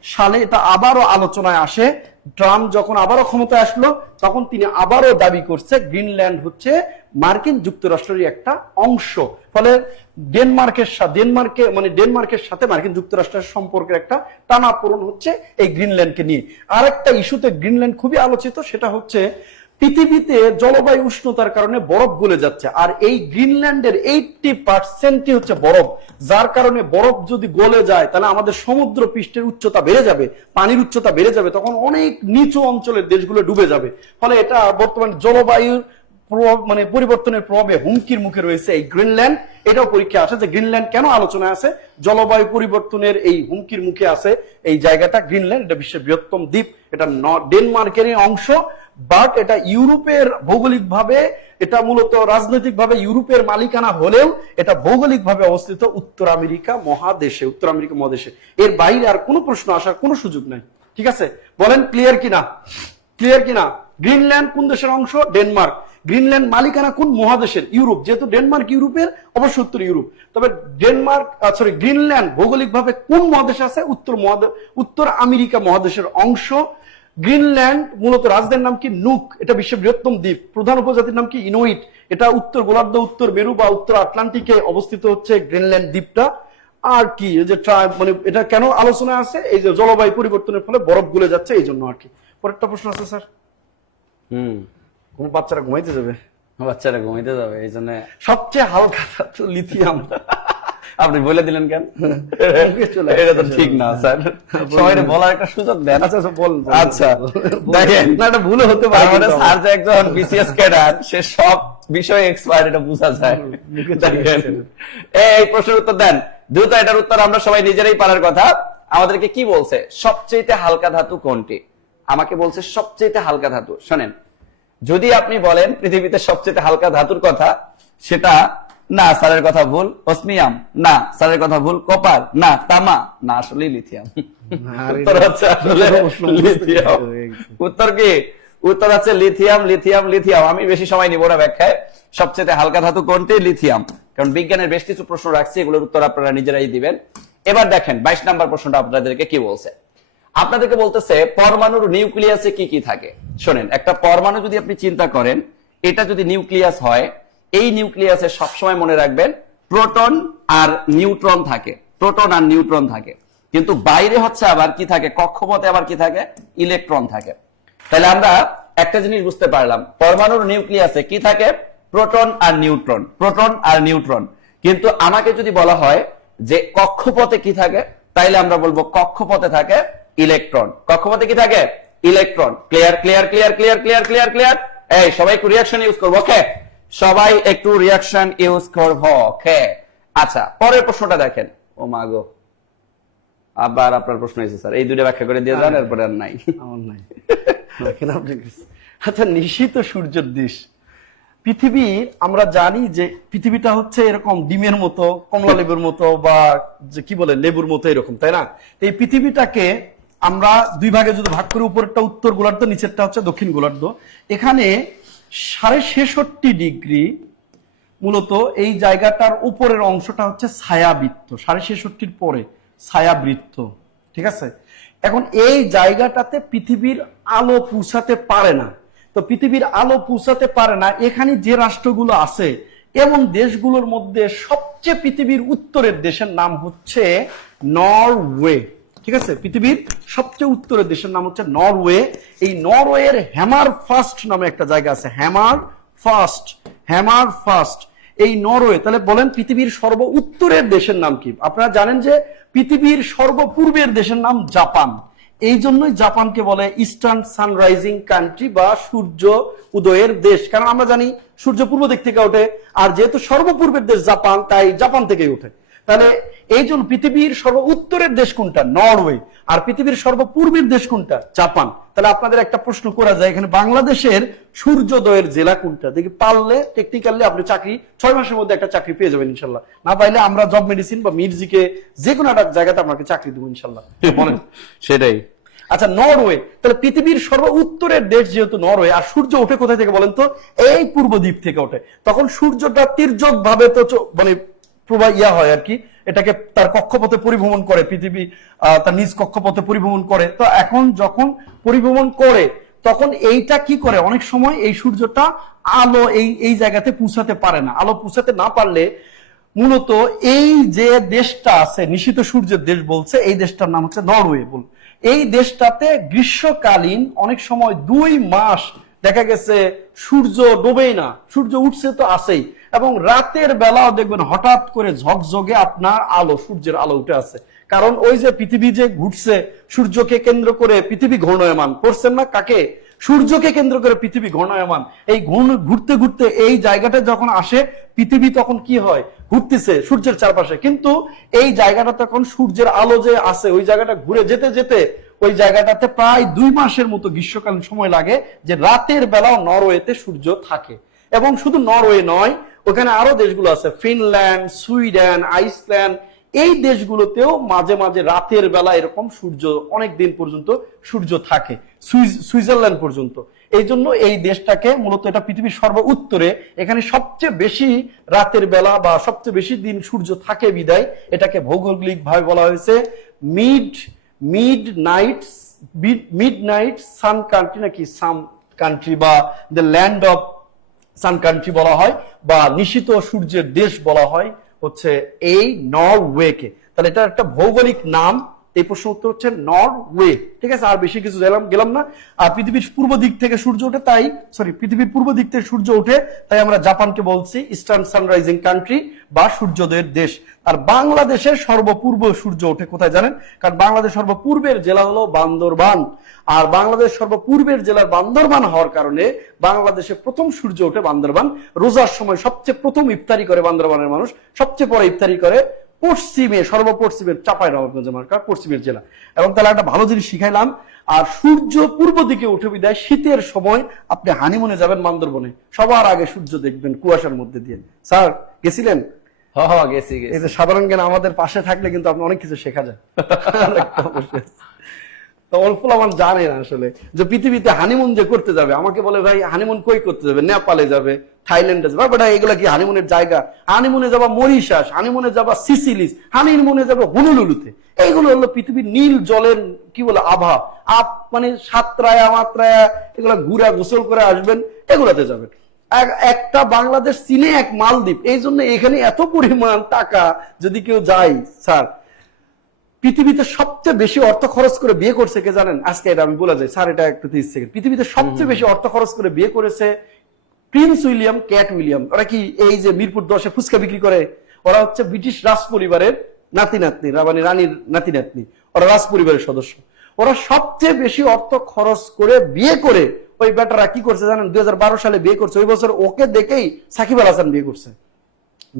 সালে এটা আবারও আলোচনায় আসে। ট্রাম্প যখন আবারও ক্ষমতায় আসলো তখন তিনি আবারও দাবি করছে গ্রিনল্যান্ড হচ্ছে মার্কিন যুক্তরাষ্ট্রের একটা অংশ। ফলে ডেনমার্কের সাথে মার্কিন যুক্তরাষ্ট্রের সম্পর্কের একটা টানাপোড়েন হচ্ছে এই গ্রিনল্যান্ডকে নিয়ে। আরেকটা ইস্যুতে গ্রিনল্যান্ড খুবই আলোচিত, সেটা হচ্ছে পৃথিবীতে জলবায়ু উষ্ণতার কারণে বরফ গলে যাচ্ছে, আর এই গ্রিনল্যান্ডের 80% হচ্ছে বরফ, যার কারণে বরফ যদি গলে যায় তাহলে আমাদের সমুদ্র পৃষ্ঠের উচ্চতা বেড়ে যাবে, পানির উচ্চতা বেড়ে যাবে, তখন অনেক নিচু অঞ্চলের দেশগুলো ডুবে যাবে। ফলে এটা বর্তমান জলবায়ুর পরিবর্তনের প্রভাবে হুমকির মুখে রয়েছে এই গ্রিনল্যান্ড। এটাও পরীক্ষা আসে যে গ্রিনল্যান্ড কেন আলোচনায় আছে, জলবায়ু পরিবর্তনের এই হুমকির মুখে আছে এই জায়গাটা গ্রিনল্যান্ড। এটা বিশ্বের বৃহত্তম দ্বীপ, এটা ডেনমার্কের অংশ, বাট এটা ইউরোপের ভৌগোলিকভাবে, এটা মূলত রাজনৈতিকভাবে ইউরোপের মালিকানা হলেও এটা ভৌগোলিকভাবে অবস্থিত উত্তর আমেরিকা মহাদেশে। এর বাইরে আর কোনো প্রশ্ন আসার কোনো সুযোগ নাই। ঠিক আছে, বলেন ক্লিয়ার কিনা? গ্রিনল্যান্ড কোন দেশের অংশ? ডেনমার্ক। গ্রিনল্যান্ড মালিকানা কোন মহাদেশের? ইউরোপ। যেহেতু ডেনমার্ক ইউরোপের, অবশ্য উত্তর ইউরোপ। তবে গ্রিনল্যান্ড ভৌগোলিকভাবে কোন মহাদেশে আছে? উত্তর আমেরিকা মহাদেশের অংশ। গ্রিনল্যান্ড মূলত রাজধানীর নাম কি? নুক। এটা বিশ্বের বৃহত্তম দ্বীপ। প্রধান উপজাতির নাম কি? ইনুইট। এটা উত্তর গোলার্ধ, উত্তর মেরু বা উত্তর আটলান্টিকে অবস্থিত হচ্ছে গ্রিনল্যান্ড দ্বীপটা। আর কি যে এটা কেন আলোচনায় আছে? এই যে জলবায়ু পরিবর্তনের ফলে বরফ গলে যাচ্ছে, এই জন্য আর কি। পরেরটা প্রশ্ন আছে স্যার। কোন বাচ্চারা ঘুমাইতে যাবে? বাচ্চারা ঘুমাইতে যাবে, এই জন্য সবচেয়ে হালকা ধাতু লিথিয়াম। আপনি বলে দিলেন কেন? এটা তো ঠিক না স্যার, সবাই বলার একটা সুযোগ দেন। আচ্ছা দেখেন, না এটা ভুল হতে পারে, আমাদের স্যার যে একজন বিসিএস ক্যাডার, সে সব বিষয়ে এক্সপার্ট, এটা বোঝা যায়। দেখেন এই প্রশ্নের উত্তর দেন দ্রুত, এটার উত্তর আমরা সবাই নিজেরাই পারার কথা। আমাদেরকে কি বলছে সবচেয়ে হালকা ধাতু কোনটি? আমাকে বলছে সবচেয়ে হালকা ধাতু। শোনেন, যদি আপনি বলেন পৃথিবীতে সবচেয়ে হালকা ধাতুর কথা, সেটা না, স্যারের কথা ভুল। অসমিয়াম না, স্যারের কথা ভুল। কপার না, তামা না, আসলে লিথিয়াম। উত্তর হচ্ছে আসলে লিথিয়াম। উত্তর কি? উত্তর হচ্ছে লিথিয়াম। আমি বেশি সময় নিব না ব্যাখ্যায়। সবচেয়ে হালকা ধাতু কোনটি? লিথিয়াম। কারণ বিজ্ঞানের বেশ কিছু প্রশ্ন রাখছি, এগুলোর উত্তর আপনারা নিজেরাই দিবেন। এবার দেখেন 22 নাম্বার প্রশ্নটা আপনাদেরকে কি বলছে। আপনাদেরকে বলতেছে পরমাণুর নিউক্লিয়াসে কি কি থাকে। শোনেন, একটা পরমাণু যদি আপনি চিন্তা করেন, এটা যদি নিউক্লিয়াস হয়, এই নিউক্লিয়াসে সবসময় মনে রাখবেন প্রোটন আর নিউট্রন থাকে। কিন্তু বাইরে হচ্ছে আবার কি থাকে? কক্ষপথে আবার কি থাকে? ইলেকট্রন থাকে। তাহলে আমরা একটা জিনিস বুঝতে পারলাম, পরমাণুর নিউক্লিয়াসে কি থাকে? প্রোটন আর নিউট্রন। কিন্তু আমাকে যদি বলা হয় যে কক্ষপথে কি থাকে, তাইলে আমরা বলবো কক্ষপথে থাকে ইলেকট্রন। কক্ষপথে কি থাকে? ইলেকট্রন। ক্লিয়ার। এই সবাই একটু রিঅ্যাকশন ইউজ করবো, ওকে? সবাই একটু রিঅ্যাকশন ইউজ করবো, ওকে? আচ্ছা, পরের প্রশ্নটা দেখেন। ও মা গো, আবার আপনার প্রশ্ন এসেছে স্যার, এই দুটো ব্যাখ্যা করে দিয়ে যান, এরপরে আর নাই। আমার নাই। আচ্ছা, নিশিত সূর্যের দেশ পৃথিবী। আমরা জানি যে পৃথিবীটা হচ্ছে এরকম ডিমের মতো, কমলা লেবুর মতো, বা যে কি বলে লেবুর মতো এরকম, তাই না? এই পৃথিবীটাকে আমরা দুই ভাগে যদি ভাগ করি, উপরেরটা উত্তর গোলার্ধ, নিচেরটা হচ্ছে দক্ষিণ গোলার্ধ। এখানে 66.5 ডিগ্রি মূলত এই জায়গাটার উপরের অংশটা হচ্ছে ছায়াবৃত্ত, 66.5 পরে ছায়াবৃত্ত। ঠিক আছে, এখন এই জায়গাটাতে পৃথিবীর আলো পৌঁছাতে পারে না। তো পৃথিবীর আলো পৌঁছাতে পারে না, এখানে যে রাষ্ট্রগুলো আছে এমন দেশগুলোর মধ্যে সবচেয়ে পৃথিবীর উত্তরের দেশের নাম হচ্ছে নরওয়ে। ঠিক আছে, পৃথিবীর সবচেয়ে উত্তরের দেশের নাম হচ্ছে নরওয়ে। এই নরওয়ের হ্যামারফাস্ট নামে একটা জায়গা আছে, হ্যামারফাস্ট। এই নরওয়ে, তাহলে বলেন পৃথিবীর সর্ব উত্তরের দেশের নাম কি? আপনারা জানেন যে পৃথিবীর সর্বপূর্বের দেশের নাম জাপান। এই জন্যই জাপানকে বলে ইস্টার্ন সানরাইজিং কান্ট্রি বা সূর্য উদয়ের দেশ, কারণ আমরা জানি সূর্য পূর্ব দিক থেকে ওঠে, আর যেহেতু সর্বপূর্বের দেশ জাপান, তাই জাপান থেকেই ওঠে। তাহলে এই জন্য পৃথিবীর সর্ব উত্তরের দেশ কোনটা? নরওয়ে। আর পৃথিবীর সর্বপূর্বের দেশ কোনটা? জাপান। তাহলে আপনাদের একটা প্রশ্ন করা যায়, এখানে বাংলাদেশের সূর্যোদয়ের জেলা কোনটা? দেখি পারলে টেকনিক্যালি আপনি 6 মাসের মধ্যে একটা চাকরি পেয়ে যাবেন ইনশাল্লাহ। না পাইলে আমরা জব মেডিসিন বা মির্জিকে যে কোনো একটা জায়গাতে আপনাকে চাকরি দেবো ইনশাল্লাহ। বলেন। সেটাই। আচ্ছা, নরওয়ে। তাহলে পৃথিবীর সর্ব উত্তরের দেশ যেহেতু নরওয়ে, আর সূর্য ওঠে কোথায় থেকে বলেন তো? এই পূর্ব দ্বীপ থেকে ওঠে। তখন সূর্যটা তির্যক ভাবে তো হয় আর কি, এটাকে তার কক্ষপথে পরিভ্রমণ করে, পৃথিবী তার নিজ কক্ষপথে পরিভ্রমণ করে। তো এখন যখন পরিভ্রমণ করে তখন এইটা কি করে, অনেক সময় এই সূর্যটা আলো এই জায়গাতে পৌঁছাতে পারে না। আলো পৌঁছাতে না পারলে মূলত এই যে দেশটা আছে নিশীথ সূর্যের দেশ বলছে, এই দেশটার নাম হচ্ছে নরওয়ে। এই দেশটাতে গ্রীষ্মকালীন অনেক সময় 2 মাস দেখা গেছে সূর্য ডোবেই না, সূর্য উঠছে তো আসেই, এবং রাতের বেলাও দেখবেন হঠাৎ করে ঝকঝকে আপনার আলো, সূর্যের আলো উঠে আসে। কারণ ওই যে পৃথিবী যে ঘুরছে সূর্যকে কেন্দ্র করে, পৃথিবী ঘূর্ণায়মান করছেন না কাকে, সূর্যকে কেন্দ্র করে পৃথিবী ঘূর্ণায়মান। এই ঘুরতে ঘুরতে এই জায়গাটা যখন আসে, পৃথিবী তখন কি হয়, ঘুরতেছে সূর্যের চারপাশে, কিন্তু এই জায়গাটা তখন সূর্যের আলো যে আছে ওই জায়গাটা ঘুরে যেতে যেতে ওই জায়গাটাতে প্রায় 2 মাসের মতো গ্রীষ্মকালীন সময় লাগে, যে রাতের বেলাও নরওয়েতে সূর্য থাকে। এবং শুধু নরওয়ে নয়, ওখানে আরো দেশগুলো আছে, ফিনল্যান্ড, সুইডেন, আইসল্যান্ড, এই দেশগুলোতেও মাঝে মাঝে রাতের বেলা এরকম সূর্য অনেক দিন পর্যন্ত সূর্য থাকে, সুইজারল্যান্ড পর্যন্ত। এই জন্য এই দেশটাকে মূলত, এটা পৃথিবীর সর্ব উত্তরে, এখানে সবচেয়ে বেশি রাতের বেলা বা সবচেয়ে বেশি দিন সূর্য থাকে বিদায় এটাকে ভৌগোলিক ভাবে বলা হয়েছে মিড নাইট সান কান্ট্রি, নাকি সাম কান্ট্রি, বা the land of sun country বলা হয়, বা নিশীথ সূর্যের দেশ বলা হয় হচ্ছে এই নরওয়েকে। তাহলে এটা একটা ভৌগোলিক নাম। এই প্রশ্ন উত্তর হচ্ছে নরওয়ে। ঠিক আছে, আর বেশি কিছু গেলাম না। আর পৃথিবীর পূর্ব দিক থেকে সূর্য ওঠে, পৃথিবীর পূর্ব দিক থেকে সূর্য ওঠে, তাই আমরা জাপানকে বলছি ইস্টার্ন সানরাইজিং কান্ট্রি বা সূর্যোদয়ের দেশ। আর বাংলাদেশের সর্বপূর্ব সূর্য ওঠে কোথায় জানেন? কারণ বাংলাদেশ সর্বপূর্বের জেলা হলো বান্দরবান, আর বাংলাদেশ সর্বপূর্বের জেলার বান্দরবান হওয়ার কারণে বাংলাদেশে প্রথম সূর্য ওঠে বান্দরবান। রোজার সময় সবচেয়ে প্রথম ইফতারি করে বান্দরবানের মানুষ, সবচেয়ে পরে ইফতারি করে পশ্চিমে, সর্বপশ্চিমের চাঁপাইনবাবগঞ্জ মার্কা পশ্চিমের জেলা। এবং তাহলে একটা ভালো জিনিস শিখাইলাম। আর সূর্য পূর্ব দিকে উঠে বিদায় শীতের সময় আপনি হানিমুনে যাবেন বান্দরবনে, সবার আগে সূর্য দেখবেন কুয়াশার মধ্যে দিয়ে। স্যার গেছিলেন? গেছি। এই যে সাধারণ জ্ঞান আমাদের পাশে থাকলে কিন্তু আপনার অনেক কিছু শেখা যায়। তো অল্প আমার জানে না আসলে যে পৃথিবীতে হানিমুন যে করতে যাবে, আমাকে বলে ভাই হানিমুন কই করতে যাবে, নেপালে যাবে, থাইল্যান্ডে যাবে, বাট এগুলা কি হানিমুনের জায়গা? হানিমুনে যাবা মরিশাস, হানিমুনে যাবা সিসিলিস, হানিমুনে যাবে হনুলুলুতে। এইগুলো হলো পৃথিবীর নীল জলের কি বলে আভা, মানে সাতরায়া মাত্রায়া, এগুলা ঘুরা গোসল করে আসবেন, এগুলাতে যাবেন। একটা বাংলাদেশ চীনে এক মালদ্বীপ, এই জন্য এখানে এত পরিমাণ টাকা যদি কেউ যায়। স্যার পৃথিবীতে সবচেয়ে বেশি অর্থ খরচ করে বিয়ে করছে কে জানেন? আজকে এটা আমি বলে যাই, স্যার এটা একটু 30 সেকেন্ড। পৃথিবীতে সবচেয়ে বেশি অর্থ খরচ করে বিয়ে করেছে প্রিন্স উইলিয়াম, ক্যাট উইলিয়াম। ওরা কি এই যে মিরপুর 10-এ ফুচকা বিক্রি করে, ওরা হচ্ছে ব্রিটিশ রাজ পরিবারের নাতি নাতনি, মানে রানীর নাতি নাতনি, ওরা রাজ পরিবারের সদস্য। ওরা সবচেয়ে বেশি অর্থ খরচ করে বিয়ে করে, ওই বেটারা কি করছে জানেন? 2012 সালে বিয়ে করছে, ওই বছর ওকে দেখেই সাকিব আল হাসান বিয়ে করছে।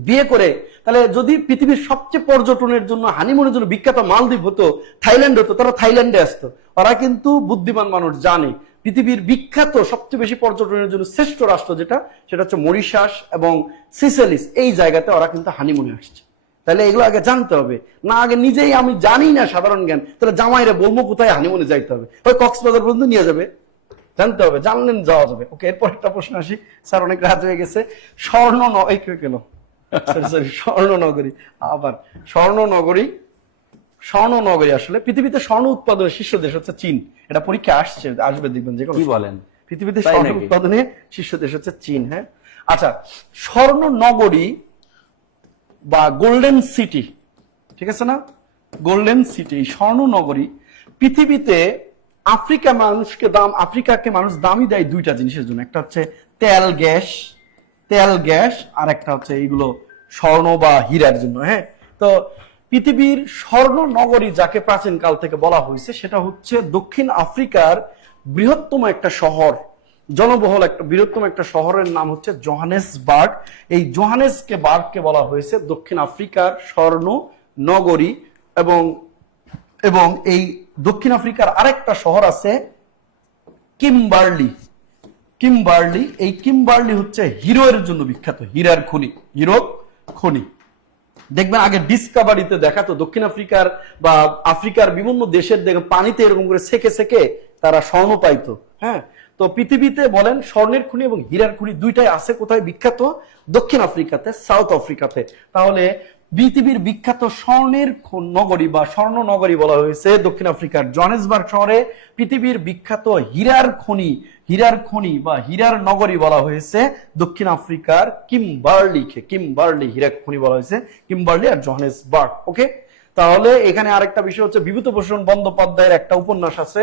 বিয়ে করে, তাহলে যদি পৃথিবীর সবচেয়ে পর্যটনের জন্য, হানিমুনের জন্য বিখ্যাত মালদ্বীপ হতো, থাইল্যান্ড হতো, তারা থাইল্যান্ডে আসতো। ওরা কিন্তু বুদ্ধিমান মানুষ জানে পৃথিবীর বিখ্যাত সবচেয়ে বেশি পর্যটনের জন্য শ্রেষ্ঠ রাষ্ট্র যেটা, সেটা হচ্ছে মরিশাস এবং সিসেলিস। এই জায়গাতে ওরা কিন্তু হানিমুনে আসছে। তাহলে এগুলো আগে জানতে হবে না, আগে নিজেই আমি জানি না সাধারণ জ্ঞান, তাহলে জামাইরে বলবো কোথায় হানিমুনে যাইতে হবে, ওই কক্সবাজার পর্যন্ত নিয়ে যাবে, জানতে হবে, জানলেন যাওয়া যাবে। ওকে, এরপর একটা প্রশ্ন আসি। স্যার অনেক রাত হয়ে গেছে। স্বর্ণনগরী, আবার স্বর্ণনগরী আসলে পৃথিবীতে স্বর্ণ উৎপাদনের শীর্ষ দেশ হচ্ছে চীন। এটা পরীক্ষা আসবে দেখবেন যে কি বলেন, পৃথিবীতে স্বর্ণ উৎপাদনে শীর্ষ দেশ হচ্ছে চীন। হ্যাঁ, আচ্ছা, স্বর্ণনগরী বা গোল্ডেন সিটি, ঠিক আছে না, গোল্ডেন সিটি, স্বর্ণনগরী পৃথিবীতে আফ্রিকাকে মানুষ দামি দেয় 2টা জিনিসের জন্য। একটা হচ্ছে তেল গ্যাস, আর একটা হচ্ছে এইগুলো স্বর্ণ বা হীরার জন্য। হ্যাঁ, তো পৃথিবীর স্বর্ণ নগরী যাকে প্রাচীন কাল থেকে বলা হয়েছে, সেটা হচ্ছে দক্ষিণ আফ্রিকার বৃহত্তম একটা শহর, জনবহুল একটা বৃহত্তম একটা শহরের নাম হচ্ছে জোহানেসবার্গ। এই জোহানেসবার্গকে বলা হয়েছে দক্ষিণ আফ্রিকার স্বর্ণ নগরী। এবং এই দক্ষিণ আফ্রিকার আরেকটা শহর আছে কিমবার্লি। এই কিমবার্লি হচ্ছে হিরোর জন্য বিখ্যাত, হীরার খনি। দেখবেন আগে ডিসকভারিতে দেখাতো দক্ষিণ আফ্রিকার বা আফ্রিকার বিভিন্ন দেশের দেখবেন পানিতে এরকম করে সেকে তারা স্বর্ণ পাইতো। হ্যাঁ, তো পৃথিবীতে বলেন স্বর্ণের খনি এবং হীরার খনি 2টাই আছে কোথায় বিখ্যাত? দক্ষিণ আফ্রিকাতে, সাউথ আফ্রিকাতে। তাহলে পৃথিবীর বিখ্যাত স্বর্ণের নগরী বা স্বর্ণ নগরী বলা হয়েছে দক্ষিণ আফ্রিকার জোহানেসবার্গ শহরে। পৃথিবীর বিখ্যাত হীরার খনি বা হীরার নগরী বলা হয়েছে দক্ষিণ আফ্রিকার কিমবার্লি হীরা খনি বলা হয়েছে কিমবার্লি আর জোহানেসবার্গ। ওকে, তাহলে এখানে আরেকটা বিষয় হচ্ছে বিভূতিভূষণ বন্দ্যোপাধ্যায়ের একটা উপন্যাস আছে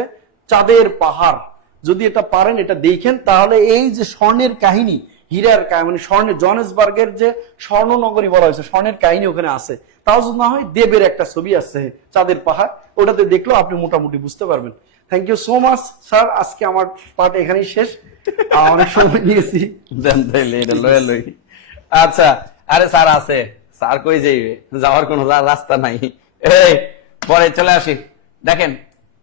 চাঁদের পাহাড়। যদি এটা পারেন এটা দেখেন, তাহলে এই যে স্বর্ণের কাহিনী, মানে স্বর্ণের জোহানেসবার্গের যে স্বর্ণ নগরী বলা হয়েছে, স্বর্ণের কাহিনী ওখানে আছে। তাও যদি না হয় দেবের একটা ছবি আছে চাঁদের পাহাড়, ওটাতে দেখলেও আপনি মোটামুটি বুঝতে পারবেন। Thank you so much sir, আজকে আমার পার্ট এখানেই শেষ, অনেক সময় নিয়েছি। আচ্ছা, আরে স্যার আছে, স্যার কই যাইবে, যাওয়ার কোনো রাস্তা নাই। এই পরে চলে আসি, দেখেন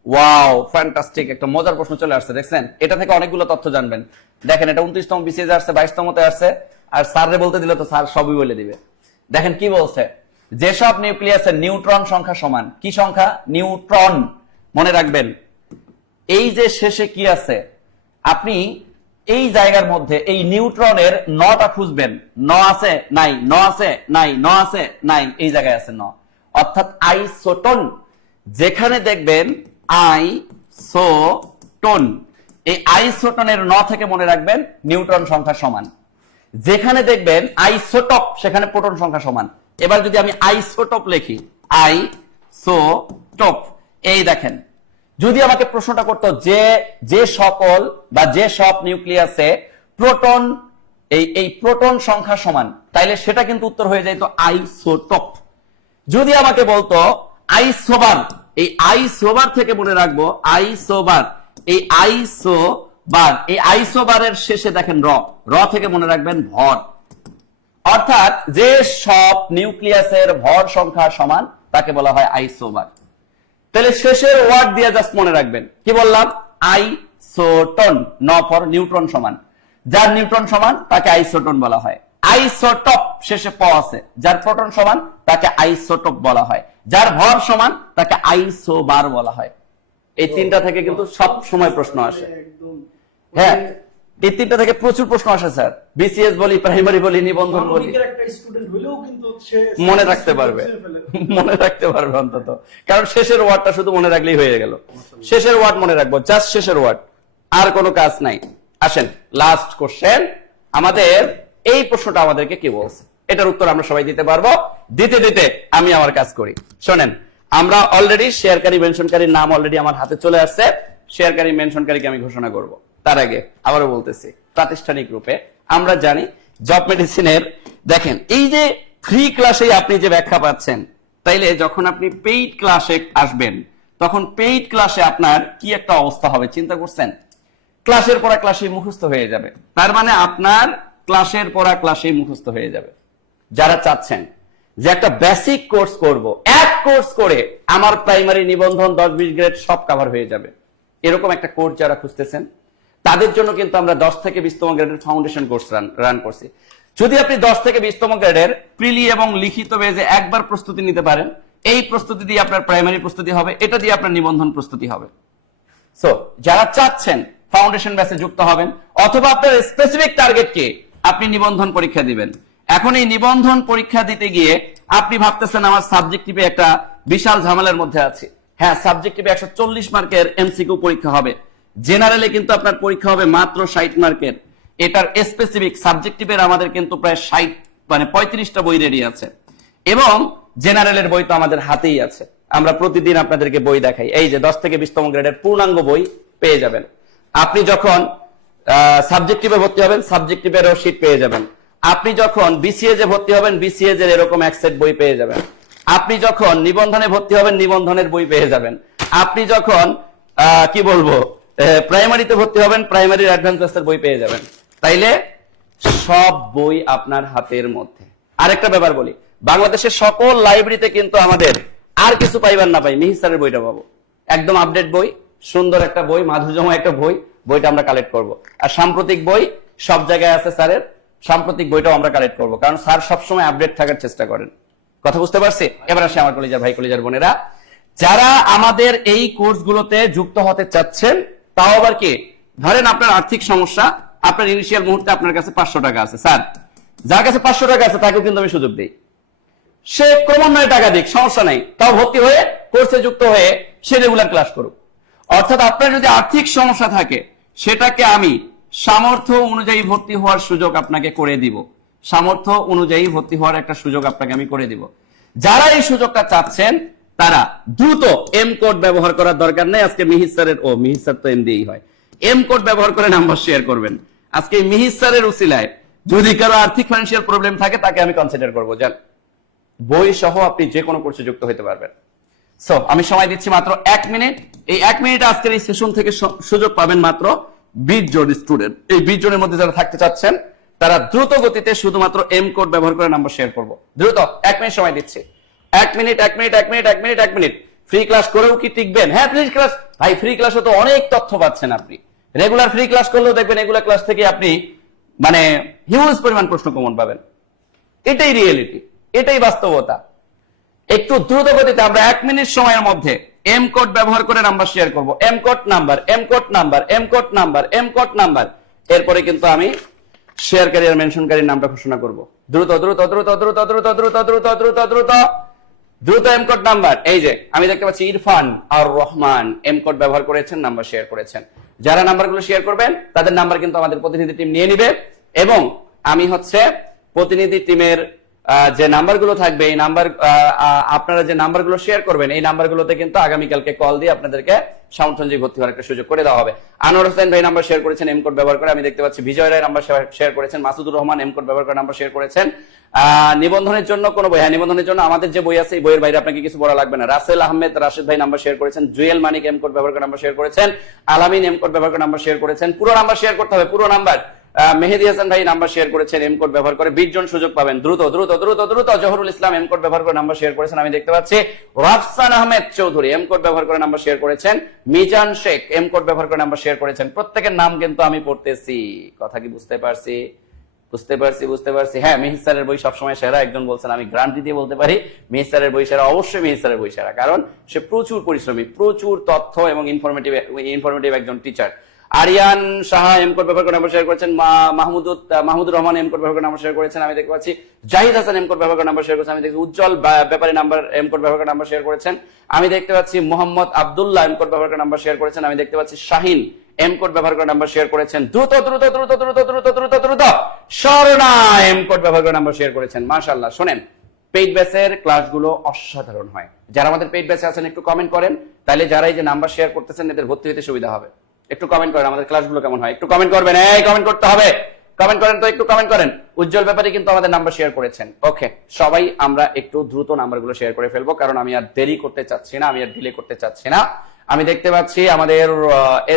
ওয়াও ফ্যান্টাস্টিক একটা মজার প্রশ্ন চলে আসছে, দেখছেন? এটা থেকে অনেকগুলো তথ্য জানবেন। দেখেন এটা 29তম বিসিএস আসছে, 22তমতে আসছে, আর স্যাররে বলতে দিলে তো স্যার সবই বলে দিবে। দেখেন কি বলছে, যেসব নিউক্লিয়াসের নিউট্রন সংখ্যা সমান, কি সংখ্যা? নিউট্রন। মনে রাখবেন এই যে শেষে কি আছে, আপনি এই জায়গার মধ্যে এই নিউট্রনের নটা খুঁজবেন। ন আছে নাই, ন আছে নাই, ন আছে নাই, এই জায়গায় আছে ন, অর্থাৎ আইসোটোন। যেখানে দেখবেন আইসোটোন, এই আইসোটোনের ন থেকে মনে রাখবেন নিউট্রন সংখ্যা সমান। যেখানে দেখবেন আইসোটপ, সেখানে প্রোটন সংখ্যা সমান। এবার যদি আমি আইসোটপ লিখি, আইসোটপ, এই দেখেন, যদি আমাকে প্রশ্নটা করতো যে সকল বা যে সব নিউক্লিয়াসে প্রোটন এই প্রোটন সংখ্যা সমান, তাইলে সেটা কিন্তু উত্তর হয়ে যাইতো আইসোটপ। যদি আমাকে বলতো আইসোবার, এই আইসোবার থেকে মনে রাখবো আইসোবার, এই আইসোবারের শেষে দেখেন র থেকে মনে রাখবেন ভর, অর্থাৎ যে সব নিউক্লিয়াসের ভর সংখ্যা সমান তাকে বলা হয় আইসোবার। তাহলে শেষের ওয়ার্ড দিয়ে জাস্ট মনে রাখবেন, কি বললাম? আইসোটন, ন ফর নিউট্রন সমান, যার নিউট্রন সমান তাকে আইসোটন বলা হয়। আইসোটপ শেষে প আছে, যার প্রোটন সমান তাকে আইসোটপ বলা হয়, যার ভর সমান তাকে আইসোবার বলা হয়। এই তিনটা থেকে কিন্তু সব সময় প্রশ্ন আসে। হ্যাঁ, এই তিনটা থেকে প্রচুর প্রশ্ন আসে স্যার, বিসিএস বলি, প্রাইমারি বলি, নিবন্ধন বলি, মনে রাখতে পারবে, মনে রাখতে পারবে অন্তত, কারণ শেষের ওয়ার্ডটা শুধু মনে রাখলেই হয়ে গেল। শেষের ওয়ার্ড মনে রাখবো, জাস্ট শেষের ওয়ার্ড, আর কোনো কাজ নাই। আসেন লাস্ট কোশ্চেন, আমাদের এই প্রশ্নটা আমাদেরকে কি বলছে, এটার উত্তর আমরা সবাই দিতে পারবো। দিতে দিতে আমি আমার কাজ করি। শোনেন, আমরা অলরেডি শেয়ারকারী মেনশনকারীর নাম অলরেডি আমার হাতে চলে আসছে, শেয়ারকারী মেনশনকারীকে আমি ঘোষণা করব। তার আগে আবারও বলতেছি, প্রাতিষ্ঠানিক রূপে আমরা জানি জব মেডিসিনের, দেখেন এই যে ফ্রি ক্লাসে আপনি যে ব্যাখ্যা পাচ্ছেন, তাইলে যখন আপনি পেইড ক্লাসে আসবেন তখন পেইড ক্লাসে আপনার কি একটা অবস্থা হবে চিন্তা করছেন? ক্লাসের পড়া ক্লাসে মুখস্থ হয়ে যাবে, তার মানে আপনার ক্লাসের পড়া ক্লাসে মুখস্থ হয়ে যাবে। যারা চাচ্ছেন যে একটা বেসিক কোর্স করব, এক কোর্স করে আমার প্রাইমারি, নিবন্ধন, 10-20 গ্রেড সব কভার হয়ে যাবে, এরকম একটা কোর্স যারা খুঁজতেছেন তাদের জন্য কিন্তু আমরা 10 থেকে 20তম গ্রেডের ফাউন্ডেশন কোর্স রান করছি। যদি আপনি 10 থেকে 20তম গ্রেডের প্রিলি এবং লিখিত বেজে একবার প্রস্তুতি নিতে পারেন, এই প্রস্তুতি দিয়ে আপনার প্রাইমারি প্রস্তুতি হবে, এটা দিয়ে আপনার নিবন্ধন প্রস্তুতি হবে। সো যারা চাচ্ছেন ফাউন্ডেশন ব্যাচে যুক্ত হবেন, অথবা আপনার স্পেসিফিক টার্গেট কি, আপনি নিবন্ধন পরীক্ষা দিবেন, এখন এই নিবন্ধন পরীক্ষা দিতে গিয়ে আপনি ভাবতেছেন আমার সাবজেক্টিভে একটা বিশাল ঝামেলার মধ্যে আছে। হ্যাঁ, সাবজেক্টিভে 140 মার্কের এমসিকিউ পরীক্ষা হবে, জেনারেলে কিন্তু আপনার পরীক্ষা হবে মাত্র 60 মার্কের। এটার স্পেসিফিক সাবজেক্টিভের আমাদের কিন্তু প্রায় 35টা বই রেডি আছে, এবং জেনারেলের বই তো আমাদের হাতেই আছে, আমরা প্রতিদিন আপনাদেরকে বই দেখাই। এই যে 10 থেকে 20তম গ্রেডের পূর্ণাঙ্গ বই পেয়ে যাবেন। আপনি যখন সাবজেক্টিভে ভর্তি হবেন, সাবজেক্টিভেরও শীট পেয়ে যাবেন। আপনি যখন বিসিএস এ ভর্তি হবেন, বিসিএস এর এরকম এক সেট বই পেয়ে যাবেন। আপনি যখন নিবন্ধনে ভর্তি হবেন, নিবন্ধনের বই পেয়ে যাবেন। আপনি যখন কি বলবো প্রাইমারিতে ভর্তি হবেন, প্রাইমারির অ্যাডভান্স ক্লাসের বই পেয়ে যাবেন। তাইলে সব বই আপনার হাতের মধ্যে। আরেকটা ব্যাপার বলি, বাংলাদেশের সকল লাইব্রেরিতে কিন্তু আমাদের আর কিছু পাইবার না পাই, মিহির স্যারের বইটা পাবো, একদম আপডেট বই, সুন্দর একটা বই, মাধুর্যময় একটা বই, বইটা আমরা কালেক্ট করব। আর সাম্প্রতিক বই সব জায়গায় আছে স্যারের, সাম্প্রতিক বইটাও আমরা কালেক্ট করব, কারণ স্যার সবসময় আপডেট থাকার চেষ্টা করেন। কথা বুঝতে পারছি? এবার আসে আমার কলেজের ভাই, কলেজের বোনেরা, যারা আমাদের এই কোর্সগুলোতে যুক্ত হতে চাচ্ছেন, তাও আবার কি, ধরেন আপনার আর্থিক সমস্যা, আপনার ইনিশিয়াল মুহূর্তে আপনার কাছে 500 টাকা আছে, স্যার যার কাছে 500 টাকা আছে তাকেও কিন্তু আমি সুযোগ দিই। সে ক্রমান্বয়ে টাকা দিক, সমস্যা নাই, তাও ভর্তি হয়ে কোর্সে যুক্ত হয়ে সে রেগুলার ক্লাস করুক। অর্থাৎ আপনার যদি আর্থিক সমস্যা থাকে সেটাকে আমি সামর্থ্য অনুযায়ী ভর্তি হওয়ার সুযোগ আপনাকে করে দিব, সামর্থ্য অনুযায়ী ভর্তি হওয়ার একটা সুযোগ আপনাকে আমি করে দিব। যারা এই সুযোগটা চাচ্ছেন তারা দ্রুত এম কোড ব্যবহার করার দরকার নেই। আজকে মিহির স্যারের, মিহির স্যার তো এম দিয়েই হয়, এম কোড ব্যবহার করে নাম্বার শেয়ার করবেন। আজকে মিহির স্যারের উসিলায় যদি কারো আর্থিক ফাইন্যান্সিয়াল প্রবলেম থাকে তাকে আমি কনসিডার করবো, জান বই সহ আপনি যে কোনো কোর্সে যুক্ত হতে পারবেন। সো আমি সময় দিচ্ছি মাত্র 1 মিনিট। এই 1 মিনিট আজকের এই সেশন থেকে সুযোগ পাবেন মাত্র 20 জন স্টুডেন্ট। এই 20 জনের মধ্যে যারা থাকতে চাচ্ছেন তারা দ্রুত গতিতে শুধুমাত্র এম কোড ব্যবহার করে নাম্বার শেয়ার করবো। দ্রুত 1 মিনিট সময় দিচ্ছি। 1 minute, 1 minute, 1 minute, 1 minute, 1 minute. Free class করেও কি টিকবেন? হ্যাঁ, ফ্রি ক্লাস ভাই, ফ্রি ক্লাসে তো অনেক তথ্য পাচ্ছেন আপনি। রেগুলার ফ্রি ক্লাস করলেও দেখবেন এগুলা ক্লাস থেকে আপনি মানে হিউজ পরিমাণ প্রশ্ন কমন পাবেন। এটাই রিয়েলিটি, এটাই বাস্তবতা। একটু দ্রুত গতিতে আমরা 1 মিনিট সময়ের মধ্যে এম কোড ব্যবহার করে নাম্বার শেয়ার করব। M code number, M code number, M code number, M code number. এরপরে কিন্তু আমি শেয়ারকারী আর মেনশনকারীর নামটা ঘোষণা করব। দ্রুত দ্রুত দ্রুত দ্রুত দ্রুত দ্রুত দ্রুত দ্রুত দ্রুত দ্রুত এম কোড নাম্বার। এই যে আমি দেখতে পাচ্ছি ইরফান আর রহমান এম কোড ব্যবহার করেছেন, নাম্বার শেয়ার করেছেন। যারা নাম্বারগুলো শেয়ার করবেন তাদের নাম্বার কিন্তু আমাদের প্রতিনিধি টিম নিয়ে নিবে, এবং আমি হচ্ছে প্রতিনিধি টিমের যে নাম্বারগুলো থাকবে, এই নাম্বার আপনারা যে নাম্বারগুলো শেয়ার করবেন এই নাম্বারগুলোতে কিন্তু আগামীকালকে কল দিয়ে আপনাদেরকে সামর্থ্য ভর্তি হওয়ার একটা সুযোগ করে দেওয়া হবে। আনোয়ার হোসেন ভাই নাম্বার শেয়ার করেছেন এম কোড ব্যবহার করে। আমি দেখতে পাচ্ছি বিজয় রায় নাম্বার শেয়ার করেছেন। মাসুদুর রহমান এম কোড ব্যবহার করে নাম্বার শেয়ার করেছেন। নিবন্ধনের জন্য কোন বই? হ্যাঁ, নিবন্ধনের জন্য আমাদের যে বই আছে এই বইয়ের বাইরে আপনাকে কিছু বলা লাগবে না। রাসেল আহমেদ রাশেদ ভাই নাম্বার শেয়ার করেছেন। জুয়েল মানিক এম কোড ব্যবহার করে নাম্বার শেয়ার করেছেন। আলামিন এম কোড ব্যবহার করে নাম্বার শেয়ার করেছেন। পুরো নাম্বার শেয়ার করতে হবে, পুরো নাম্বার। মেহেদি হাসান ভাই নাম্বার শেয়ার করেছেন, এম কোড ব্যবহার করে 20 জন সুযোগ পাবেন। দ্রুত দ্রুত দ্রুত দ্রুত জহরুল ইসলাম এম কোড ব্যবহার করে নাম্বার শেয়ার করেছেন। আমি দেখতে পাচ্ছি রাফসান আহমেদ চৌধুরী এম কোড ব্যবহার করে নাম্বার শেয়ার করেছেন। মিজান শেখ এম কোড ব্যবহার করে নাম্বার শেয়ার করেছেন। প্রত্যেকের নাম কিন্তু আমি পড়তেছি, কথা কি বুঝতে পারছি? বুঝতে পারছি, বুঝতে পারছি। হ্যাঁ, মিহির স্যারের বই সবসময় সেরা। একজন বলছেন, আমি গ্যারান্টি দিয়ে বলতে পারি মিহির স্যারের বই সেরা। অবশ্যই মিহির স্যারের বই সেরা, কারণ সে প্রচুর পরিশ্রমী, প্রচুর তথ্য এবং ইনফরমেটিভ একজন teacher. Aryan Saha M code ব্যবহার করে নাম্বার শেয়ার করেছেন। মাহমুদুর রহমান এম কোড ব্যবহার করে নাম্বার শেয়ার করেছেন। আমি দেখতে পাচ্ছি জাহিদ হাসান এম কোড ব্যবহার করে নাম্বার শেয়ার করেছেন। আমি দেখছি উজ্জ্বল ব্যাপারী নাম্বার এম কোড ব্যবহার করে নাম্বার শেয়ার করেছেন। আমি দেখতে পাচ্ছি মোহাম্মদ আব্দুল্লাহ এম কোড ব্যবহার করে নাম্বার শেয়ার করেছেন। আমি দেখতে পাচ্ছি শাহিন এম কোড ব্যবহার করে নাম্বার শেয়ার করেছেন। দ্রুত দ্রুত দ্রুত দ্রুত দ্রুত দ্রুত দ্রুত স্বর্ণা এম কোড ব্যবহার করে নাম্বার শেয়ার করেছেন। মাশাআল্লাহ। শোনেন, পেইড ব্যাচের ক্লাসগুলো অসাধারণ হয়। যারা আমাদের পেইড ব্যাচে আছেন একটু কমেন্ট করেন, তাহলে যারা এই যে নাম্বার শেয়ার করতেছেন এদের ভর্তি হতে সুবিধা হবে। একটু কমেন্ট করেন আমাদের ক্লাসগুলো কেমন হয়, একটু কমেন্ট করবেন। এই কমেন্ট করতে হবে, কমেন্ট করেন তো, একটু কমেন্ট করেন। উজ্জ্বল ব্যাপারী কিন্তু আমাদের নাম্বার শেয়ার করেছেন। ওকে, সবাই আমরা একটু দ্রুত নাম্বারগুলো শেয়ার করে ফেলবো, কারণ আমি আর দেরি করতে চাচ্ছি না, আমি আর ডিলে করতে চাচ্ছি না। আমি দেখতে পাচ্ছি আমাদের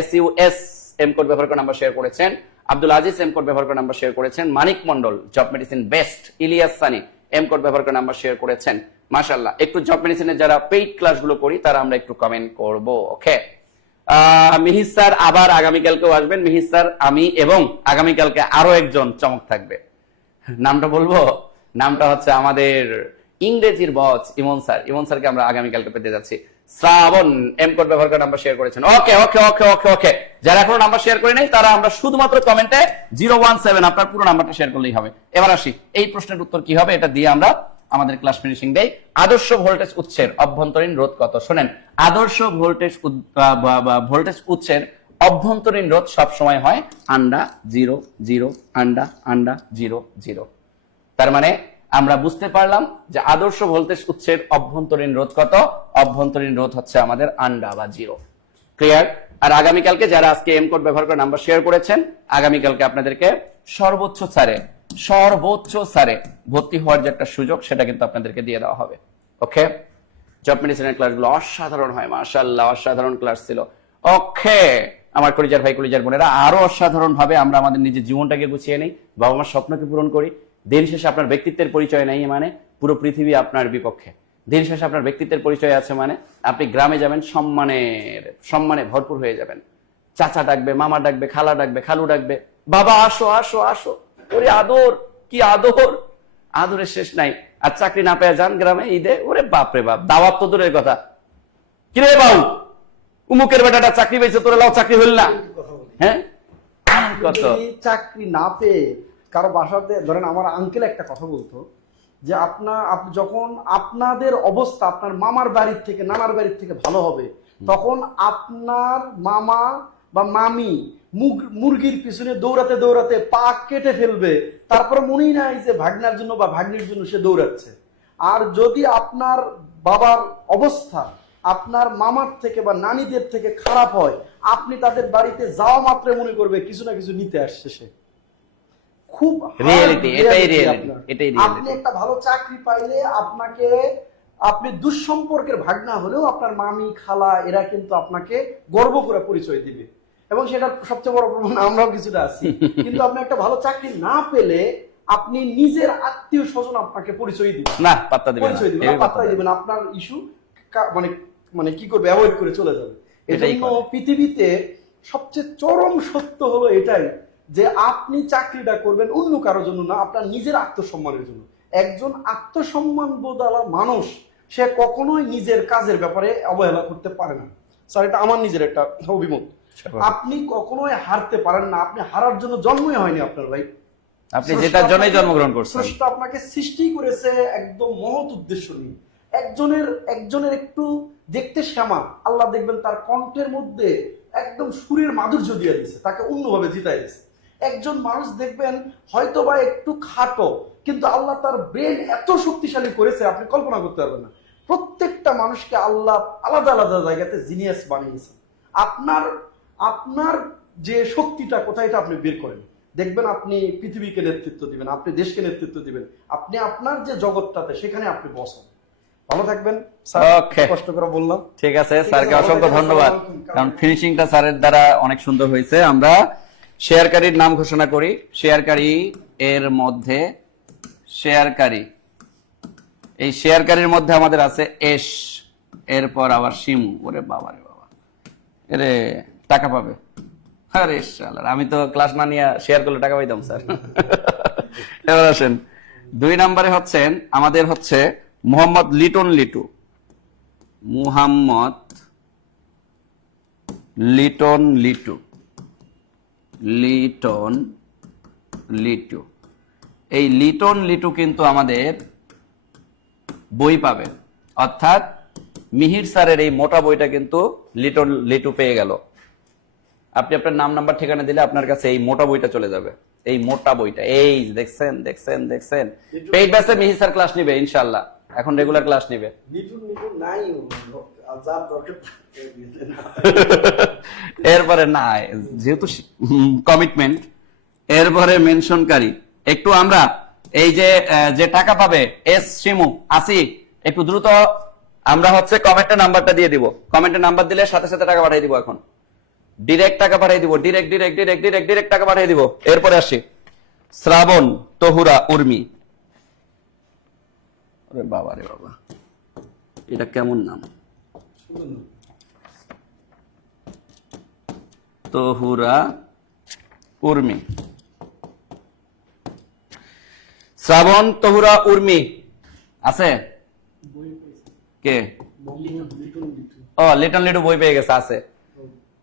SUS এম কোড ব্যবহার করে নাম্বার শেয়ার করেছেন। আব্দুল আজিজ এম কোড ব্যবহার করে নাম্বার শেয়ার করেছেন। Manik Mondal job medicine best. Ilias Sunny M code ব্যবহার করে নাম্বার শেয়ার করেছেন। মাশাআল্লাহ। একটু জব মেডিসিনের যারা পেইড ক্লাসগুলো করি তারা আমরা একটু কমেন্ট করব। ওকে, মিহির স্যার আবার আগামীকালকেও আসবেন। মিহির স্যার, আমি এবং আগামীকালকে আরো একজন চমক থাকবে। নামটা বলবো? নামটা হচ্ছে আমাদের ইংরেজির বস ইমন স্যার। ইমন স্যারকে আমরা আগামীকালকে পেতে যাচ্ছি। শ্রাবণ এম কোড ব্যবহার করে নাম্বার শেয়ার করেছেন। ওকে ওকে ওকে ওকে ওকে, যারা এখনো নাম্বার শেয়ার করে নাই তারা আমরা শুধুমাত্র কমেন্টে 017 আপনার পুরো নাম্বারটা শেয়ার করলেই হবে। এবার আসি, এই প্রশ্নের উত্তর কি হবে এটা দিয়ে আমরা আমাদের ক্লাস ফিনিশিং দেই। আদর্শ ভোল্টেজ উৎসের অভ্যন্তরীণ রোধ কত? শোনেন, আদর্শ ভোল্টেজ উৎসের অভ্যন্তরীণ রোধ সব সময় হয় আন্ডা 0 0 আন্ডা আন্ডা 0 0। তার মানে আমরা বুঝতে পারলাম যে আদর্শ ভোল্টেজ উৎসের অভ্যন্তরীণ রোধ কত? অভ্যন্তরীণ রোধ হচ্ছে আমাদের আন্ডা বা 0। ক্লিয়ার? আর আগামীকালকে যারা আজকে এম কোড ব্যবহার করে নাম্বার শেয়ার করেছেন, আগামীকালকে আপনাদেরকে সর্বোচ্চ ছাড়ে ভর্তি হওয়ার যে একটা সুযোগ সেটা কিন্তু আপনাদেরকে দিয়ে দেওয়া হবে। ওকে, জব মেডিসিনের ক্লাসগুলো অসাধারণ হয়, মাশাআল্লাহ, অসাধারণ ক্লাস ছিল। ওকে, আমার কলিজার ভাই কলিজার বোনেরা, আরো অসাধারণ ভাবে আমরা আমাদের নিজের জীবনটাকে গুছিয়ে নেই, বাবা মার স্বপ্নকে পূরণ করি। দিন শেষে আপনার ব্যক্তিত্বের পরিচয় নেই মানে পুরো পৃথিবী আপনার বিপক্ষে। দিন শেষে আপনার ব্যক্তিত্বের পরিচয় আছে মানে আপনি গ্রামে যাবেন সম্মানে ভরপুর হয়ে যাবেন। চাচা ডাকবে, মামা ডাকবে, খালা ডাকবে, খালু ডাকবে, বাবা আসো আসো আসো। ওরে আদর, কি আদর, আদরের শেষ নাই। আর চাকরি না পেয়ে যান গ্রামে ঈদে, ওরে বাপরে বাপ, দাওয়াত তো দূরের কথা। কিরে বাবু, উমুকের বেটাটা চাকরি পেয়েছে, তোরা লাও চাকরি হইল না? হ্যাঁ, কত চাকরি না পেয়ে কারো বাসাতে, ধরেন আমার আঙ্কেল একটা কথা বলতো যে যখন আপনাদের অবস্থা আপনার মামার বাড়ির থেকে নানার বাড়ির থেকে ভালো হবে, তখন আপনার মামা বা মামি মুরগির পিছনে দৌড়াতে দৌড়াতে পা কেটে ফেলবে, তারপর মনেই নাই যে ভাগ্নার জন্য বা ভাগ্নির জন্য সে দৌড়াচ্ছে। আর যদি আপনার বাবার অবস্থা আপনার মামার থেকে বা নানিদের থেকে খারাপ হয়, আপনি তাদের বাড়িতে যাওয়া মাত্র মনে করবে কিছু না কিছু নিতে আসছে সে। খুব রিয়েলিটি, এটাই রিয়েলিটি, আপনার। এটাই আপনি রিয়েলিটি। একটা ভালো চাকরি পাইলে আপনি দুঃসম্পর্কের ভাগনা হলেও আপনার মামি খালা এরা কিন্তু আপনাকে গর্ব করে পরিচয় দিবে, এবং সেটার সবচেয়ে বড় প্রমাণ আমরাও কিছুটা আছি। কিন্তু আপনি একটা ভালো চাকরি না পেলে আপনি নিজের আত্মীয় স্বজন আপনাকে পরিচয় দিবে না, পাত্তা দিবেন না, পরিচয় দিবেন কেউই পাত্তা পাত্তাই দিবে দিবেন, আপনার ইস্যু মানে মানে কি করবে, অ্যাভয়েড করে চলে যাবে। এটাই এজন্য করে। পৃথিবীতে সবচেয়ে চরম সত্য হলো এটাই যে আপনি চাকরিটা করবেন অন্য কারোর জন্য না, আপনার নিজের আত্মসম্মানের জন্য। একজন আত্মসম্মান বোধালা মানুষ সে কখনোই নিজের কাজের ব্যাপারে অবহেলা করতে পারে না। স্যার, এটা আমার নিজের একটা অভিমত। আপনি কখনোই হারতে পারেন না, আপনি হারার জন্য জন্মই হয়নি আপনার ভাই। আপনি যেটার জন্যই জন্মগ্রহণ করছেন। স্রষ্টা আপনাকে সৃষ্টি করেছে একদম মহৎ উদ্দেশ্য নিয়ে। একজনের একটু দেখতে শ্যামা, আল্লাহ দেখবেন তার কণ্ঠের মধ্যে একদম সুরের মাধুর্য দিয়ে দিয়েছে, তাকে অন্যভাবে জিতাই দিয়েছে। একজন মানুষ দেখবেন হয়তো বা একটু খাটো, কিন্তু আল্লাহ তার ব্রেন এত শক্তিশালী করেছে আপনি কল্পনা করতে পারবেন না। প্রত্যেকটা মানুষকে আল্লাহ আলাদা আলাদা জায়গাতে জিনিয়াস বানিয়েছে। আপনার যে শক্তিটা কোথায় এটা আপনি বের করেন, দেখবেন আপনি পৃথিবীকে নেতৃত্ব দিবেন, আপনি দেশকে নেতৃত্ব দিবেন, আপনি আপনার যে জগৎটাতে সেখানে আপনি বসেন। ভালো থাকবেন স্যার, Okay. কষ্ট করে বললাম। ঠিক আছে, ঠিক আছে, স্যারকে ভালো অসংখ্য থাকেন, ধন্যবাদ, আসসালামু আলাইকুম। কারণ ফিনিশিংটা স্যারের দ্বারা অনেক সুন্দর হয়েছে। আমরা শেয়ারকারীর নাম ঘোষণা করি। শেয়ারকারী এর মধ্যে শেয়ারকারী, এই শেয়ারকারীর মধ্যে আমাদের আছে এস, এরপর আবার শিমু। ওরে বাবা রে বাবা, এরে টাকা পাবে। আরে শালার, আমি তো ক্লাস না নিয়ে শেয়ার করলে টাকা পাইতাম স্যার। এবার আসেন 2 নম্বরে হচ্ছেন আমাদের হচ্ছে মোহাম্মদ লিটন লিটু। মুহাম্মদ লিটন লিটু, লিটন লিটু। এই লিটন লিটু কিন্তু আমাদের বই পাবে, অর্থাৎ মিহির স্যারের এই মোটা বইটা কিন্তু লিটন লিটু পেয়ে গেল। আপনি আপনার নাম নাম্বার ঠিকানা দিলে আপনার কাছে এই মোটা বইটা চলে যাবে। এই মোটা বইটা, এই দেখছেন দেখছেন দেখছেন, পেইড ব্যাচে মিহির স্যার ক্লাস নিবে ইনশাআল্লাহ, এখন রেগুলার ক্লাস নিবে। এরপরে না, যেহেতু কমিটমেন্ট, এরপরে মেনশনকারী। একটু আমরা এই যে টাকা পাবে এস শিমু আসি, একটু দ্রুত আমরা হচ্ছে কমেন্টে নাম্বারটা দিয়ে দিব। কমেন্টে নাম্বার দিলে সাথে সাথে টাকা পাঠিয়ে দিব, এখন ডিরেক্ট টাকা পাঠিয়ে দিব, ডিরেক্ট টাকা পাঠিয়ে দিব। এরপরে আসি শ্রাবণ তহুরা উর্মি। আরে বাবা রে বাবা, এটা কেমন নাম? তহুরা উর্মি, শ্রাবণ তহুরা উর্মি আছে কে? ও, লিটন লিটু বই পেয়ে গেছে, আছে।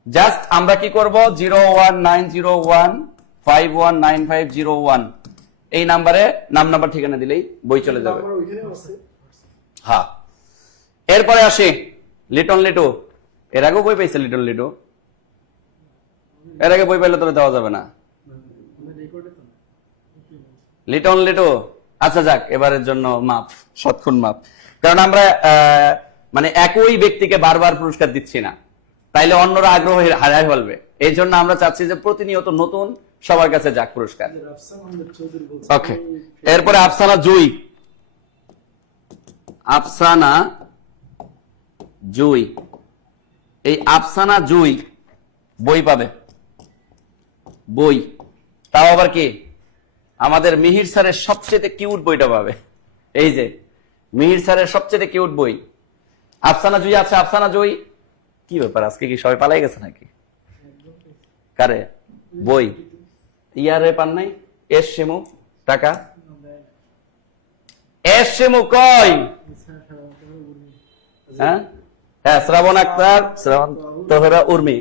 জাস্ট আমরা কি করব, 01901519501 এই নাম্বারে নাম নাম্বার ঠিকানা দিলেই বই চলে যাবে। হ্যাঁ, এরপরে আসি লিটন লিটু। এর আগেও বই পেয়েছে লিটন লিটু, এর আগে বই পেলে তোরা দেওয়া যাবে না। লিটন লিটু, আচ্ছা যাক, এবারের জন্য মাপ, সৎক্ষণ মাপ, কারণ আমরা মানে একই ব্যক্তিকে বারবার পুরস্কার দিচ্ছি না, তাইলে অন্যরা আগ্রহ হারায় ফেলবে। এই জন্য আমরা চাচ্ছি যে প্রতিনিয়ত নতুন সবার কাছে যাক পুরস্কার। ওকে, এরপরে আফসানা জুই। আফসানা জুই, এই আফসানা জুই বই পাবে, বই, তাও আবার কি আমাদের মিহির স্যারের সবচেয়ে কিউট বইটা পাবে। এই যে মিহির স্যারের সবচেয়ে কিউট বই আফসানা জুই আছে। আফসানা জুই, কি ব্যাপার আজকে কি সবাই পালাই গেছে নাকি? কারে বই? ইয়ারে পান নাই? এস শিমু টাকা, এস শিমু কই? হ্যাঁ হ্যাঁ, শ্রাবণ আক্তার, শ্রাবণ তহুরা উর্মি।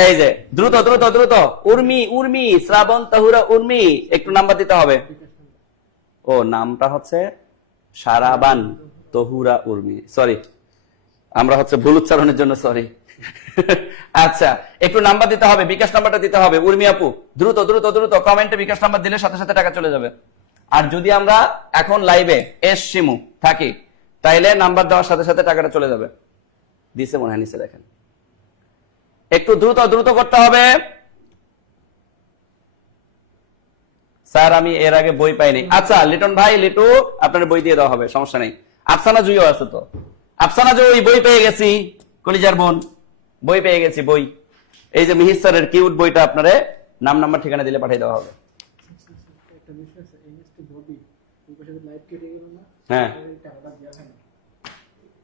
এই যে দ্রুত দ্রুত দ্রুত, উর্মি উর্মি, শ্রাবণ তহুরা উর্মি, একটু নাম্বার দিতে হবে। ও নামটা হচ্ছে সারাবান তহুরা উর্মি, সরি আমরা হচ্ছে ভুল উচ্চারণের জন্য সরি। আচ্ছা একটু নাম্বার দিতে হবে, বিকাশ নাম্বারটা দিতে হবে উর্মি আপু, দ্রুত দ্রুত দ্রুত কমেন্টে বিকাশ নাম্বার দিলে সাথে সাথে টাকা চলে যাবে। আর যদি আমরা এখন লাইভে এস শিমু থাকি তাইলে নাম্বার দেওয়ার সাথে সাথে টাকাটা চলে যাবে। দিছে মনে হয় নিচে দেখেন, একটু দ্রুত দ্রুত করতে হবে। স্যার আমি এর আগে বই পাইনি। আচ্ছা লিটন ভাই, লিটু আপনার বই দিয়ে দেওয়া হবে, সমস্যা নেই। আফসানা জুইও আছে তো, আফসানা জুই বই পেয়ে গেছি, কলিজার বোন বই পেয়ে গেছি বই। এই যে মিহির স্যারের কিউট বইটা আপনারে নাম নাম্বার ঠিকানা দিলে পাঠিয়ে দেওয়া হবে। হ্যাঁ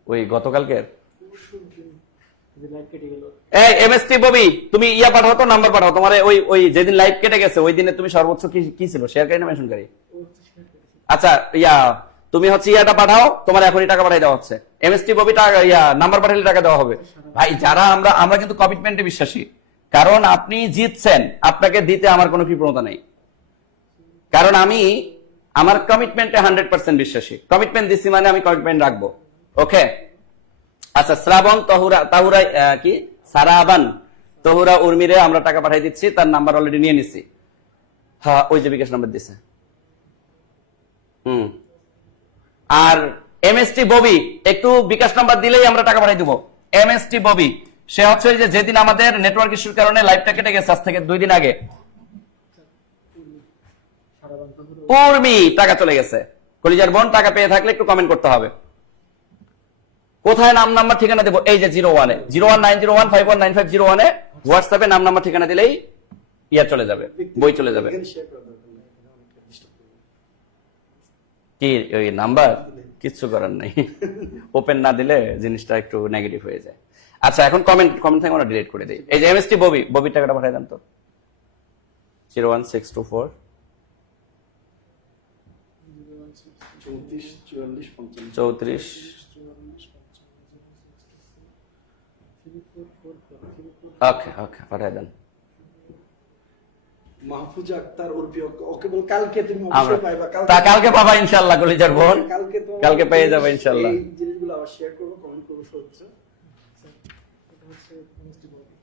ওই গতকালকের এই এমএসটি ববি তুমি ইয়া পাঠাও তো, নাম্বার পাঠাও তোমার। ওই ওই যেদিন লাইভ কেটে গেছে ওই দিনে তুমি সর্বোচ্চ কি ছিল, শেয়ারকারী না মেনশনকারী? আচ্ছা ইয়া তুমি হচ্ছে ইয়াটা পাঠাও, তোমার এখনই টাকা পাঠিয়ে দেওয়া হচ্ছে। এমএসটি ববি টাকা ইয়া নাম্বার পাঠালে টাকা দেওয়া হবে। ভাই যারা আমরা কিন্তু কমিটমেন্টে বিশ্বাসী, কারণ আপনি জিতছেন, আপনাকে দিতে আমার কোনো কৃপণতা নেই, কারণ আমি আমার কমিটমেন্টে 100% বিশ্বাসী। কমিটমেন্ট দিচ্ছি মানে আমি কমিটমেন্ট রাখবো। ওকে আচ্ছা শ্রাবণ তাহুরা কি সারাবান তহুরা উর্মিরে আমরা টাকা পাঠিয়ে দিচ্ছি, তার নাম্বার অলরেডি নিয়ে নিচ্ছি। হ্যাঁ ওই যে বিকাশ নাম্বার দিছে। আর এমএসটি ববি একটু বিকাশ নাম্বার দিলেই আমরা টাকা পাঠিয়ে দিব। এমএসটি ববি সে হচ্ছে যে যেদিন আমাদের নেটওয়ার্ক ইস্যুর কারণে লাইভটা কেটে গেছে আজ থেকে 2 দিন আগে, উর্মি টাকা চলে গেছে। কলিজার বোন টাকা পেয়ে থাকলে একটু কমেন্ট করতে হবে। কোথায় নাম নাম্বার ঠিকানা দেবো? এই যে 01-এ 01901519501-এ হোয়াটসঅ্যাপে নাম নাম্বার ঠিকানা দিলেই ইয়া চলে যাবে, বই চলে যাবে। কি ওই নাম্বার কিচ্ছু করার নেই, ওপেন না দিলে জিনিসটা একটু নেগেটিভ হয়ে যায়। আচ্ছা এখন কমেন্ট থেকে আমরা ডিলিট করে দিই। এই যে এমএসটি ববির টাকাটা পাঠিয়ে দেন তো। 01624 34 ওকে ওকে পাঠিয়ে দেন। মাহফুজা আক্তার উর্বি, ওকে বল কালকে তুমি অবশ্যই পাইবা, কালকে পাবা ইনশাআল্লাহ কলিজার বোন, কালকে পেয়ে যাবে ইনশাআল্লাহ। এই জিনিসগুলো আবার শেয়ার করব, কমেন্ট করব সহ্য।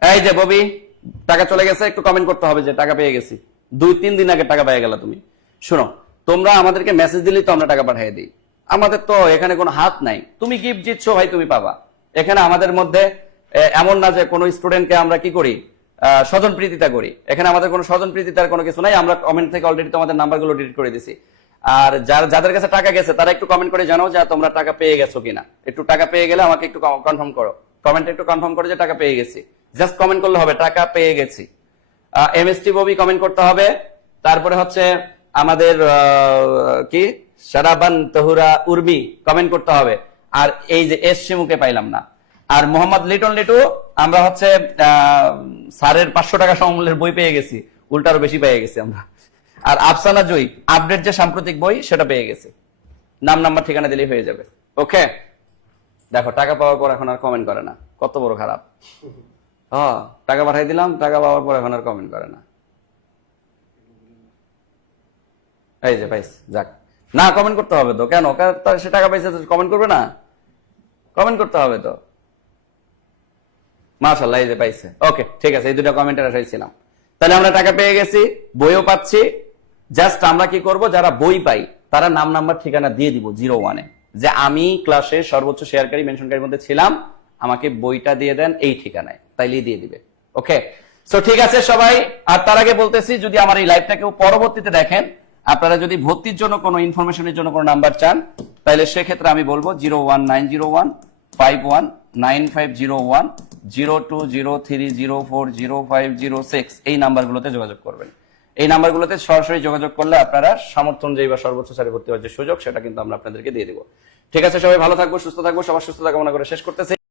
এই যে ববি টাকা চলে গেছে, একটু কমেন্ট করতে হবে যে টাকা পেয়ে গেছি। 2-3 দিন আগে টাকা পেয়ে গেল তুমি। শোনো তোমরা আমাদেরকে মেসেজ দিলেই তো আমরা টাকা পাঠিয়ে দিই, আমাদের তো এখানে কোনো হাত নাই। তুমি গিফট জিতছো ভাই তুমি পাবা। এখানে আমাদের মধ্যে এমন না যে কোনো স্টুডেন্টকে আমরা কি করি স্বজন প্রীতিতা করি, এখানে আমাদের কোনো স্বজন প্রীতিতার কোনো কিছু নাই। আমরা কমেন্ট থেকে অলরেডি তোমাদের নাম্বারগুলো ডিলিট করে দিছি। আর যাদের কাছে টাকা গেছে তারা একটু কমেন্ট করে জানাও যে তোমরা টাকা পেয়ে গেছো কিনা। একটু টাকা পেয়ে গেলে আমাকে একটু কনফার্ম করো, কমেন্টে একটু কনফার্ম করো যে টাকা পেয়ে গেছি। জাস্ট কমেন্ট করলে হবে টাকা পেয়ে গেছি। এমএসটি ববি কমেন্ট করতে হবে। তারপরে হচ্ছে আমাদের কি সারাবান তহুরা উর্মি কমেন্ট করতে হবে। আর এই যে এস শিমুকে পাইলাম না। আর মোহাম্মদ লিটন লিটু আমরা হচ্ছে স্যারের 500 টাকা সমমূল্যের বই পেয়ে গেছি, উল্টারও বেশি পেয়ে গেছি আমরা। আর আফসানা জয়ী আপডেট যে সাম্প্রতিক বই সেটা পেয়ে গেছি। নাম নাম্বার ঠিকানা দিলেই হয়ে যাবে। ওকে দেখো টাকা পাওয়ার পর এখন আর কমেন্ট করে না, কত বড় খারাপ। হ্যাঁ টাকা পাঠাই দিলাম, টাকা পাওয়ার পর এখন আর কমেন্ট করে না। এই যে পাইস যাক না, কমেন্ট করতে হবে তো। কেন সে টাকা পাইছে কমেন্ট করবে না? কমেন্ট করতে হবে তো। মাশাআল্লাহ এই যে পাইছে। ওকে ঠিক আছে, এই দুটো কমেন্টের আশায় ছিলাম। তাহলে আমরা টাকা পেয়ে গেছি, বইও পাচ্ছি। জাস্ট আমরা কি করব, যারা বই পাই তারা নাম নাম্বার ঠিকানা দিয়ে দিব 01-এ যে আমি ক্লাসে সর্বোচ্চ শেয়ারকারী মেনশনকারীর মধ্যে ছিলাম, আমাকে বইটা দিয়ে দেন এই ঠিকানায়, তাইলেই দিয়ে দিবে। ওকে সো ঠিক আছে সবাই। আর তার আগে বলতেছি যদি আমার এই লাইভটা কেউ পরবর্তীতে দেখেন, আপনারা যদি ভর্তির জন্য কোনো ইনফরমেশনের জন্য কোনো নাম্বার চান তাহলে সেক্ষেত্রে আমি বলবো 01901519501 0203040506 এই নাম্বারগুলোতে যোগাযোগ করবেন। এই নাম্বারগুলোতে সরাসরি যোগাযোগ করলে আপনারা সামর্থ্য অনুযায়ী বা সর্বোচ্চ সারে ভর্তি হওয়ার যে সুযোগ সেটা কিন্তু আমরা আপনাদেরকে দিয়ে দিব। ঠিক আছে সবাই ভালো থাকবো, সুস্থ থাকবো, সবার সুস্থতা কামনা করে শেষ করতেছি।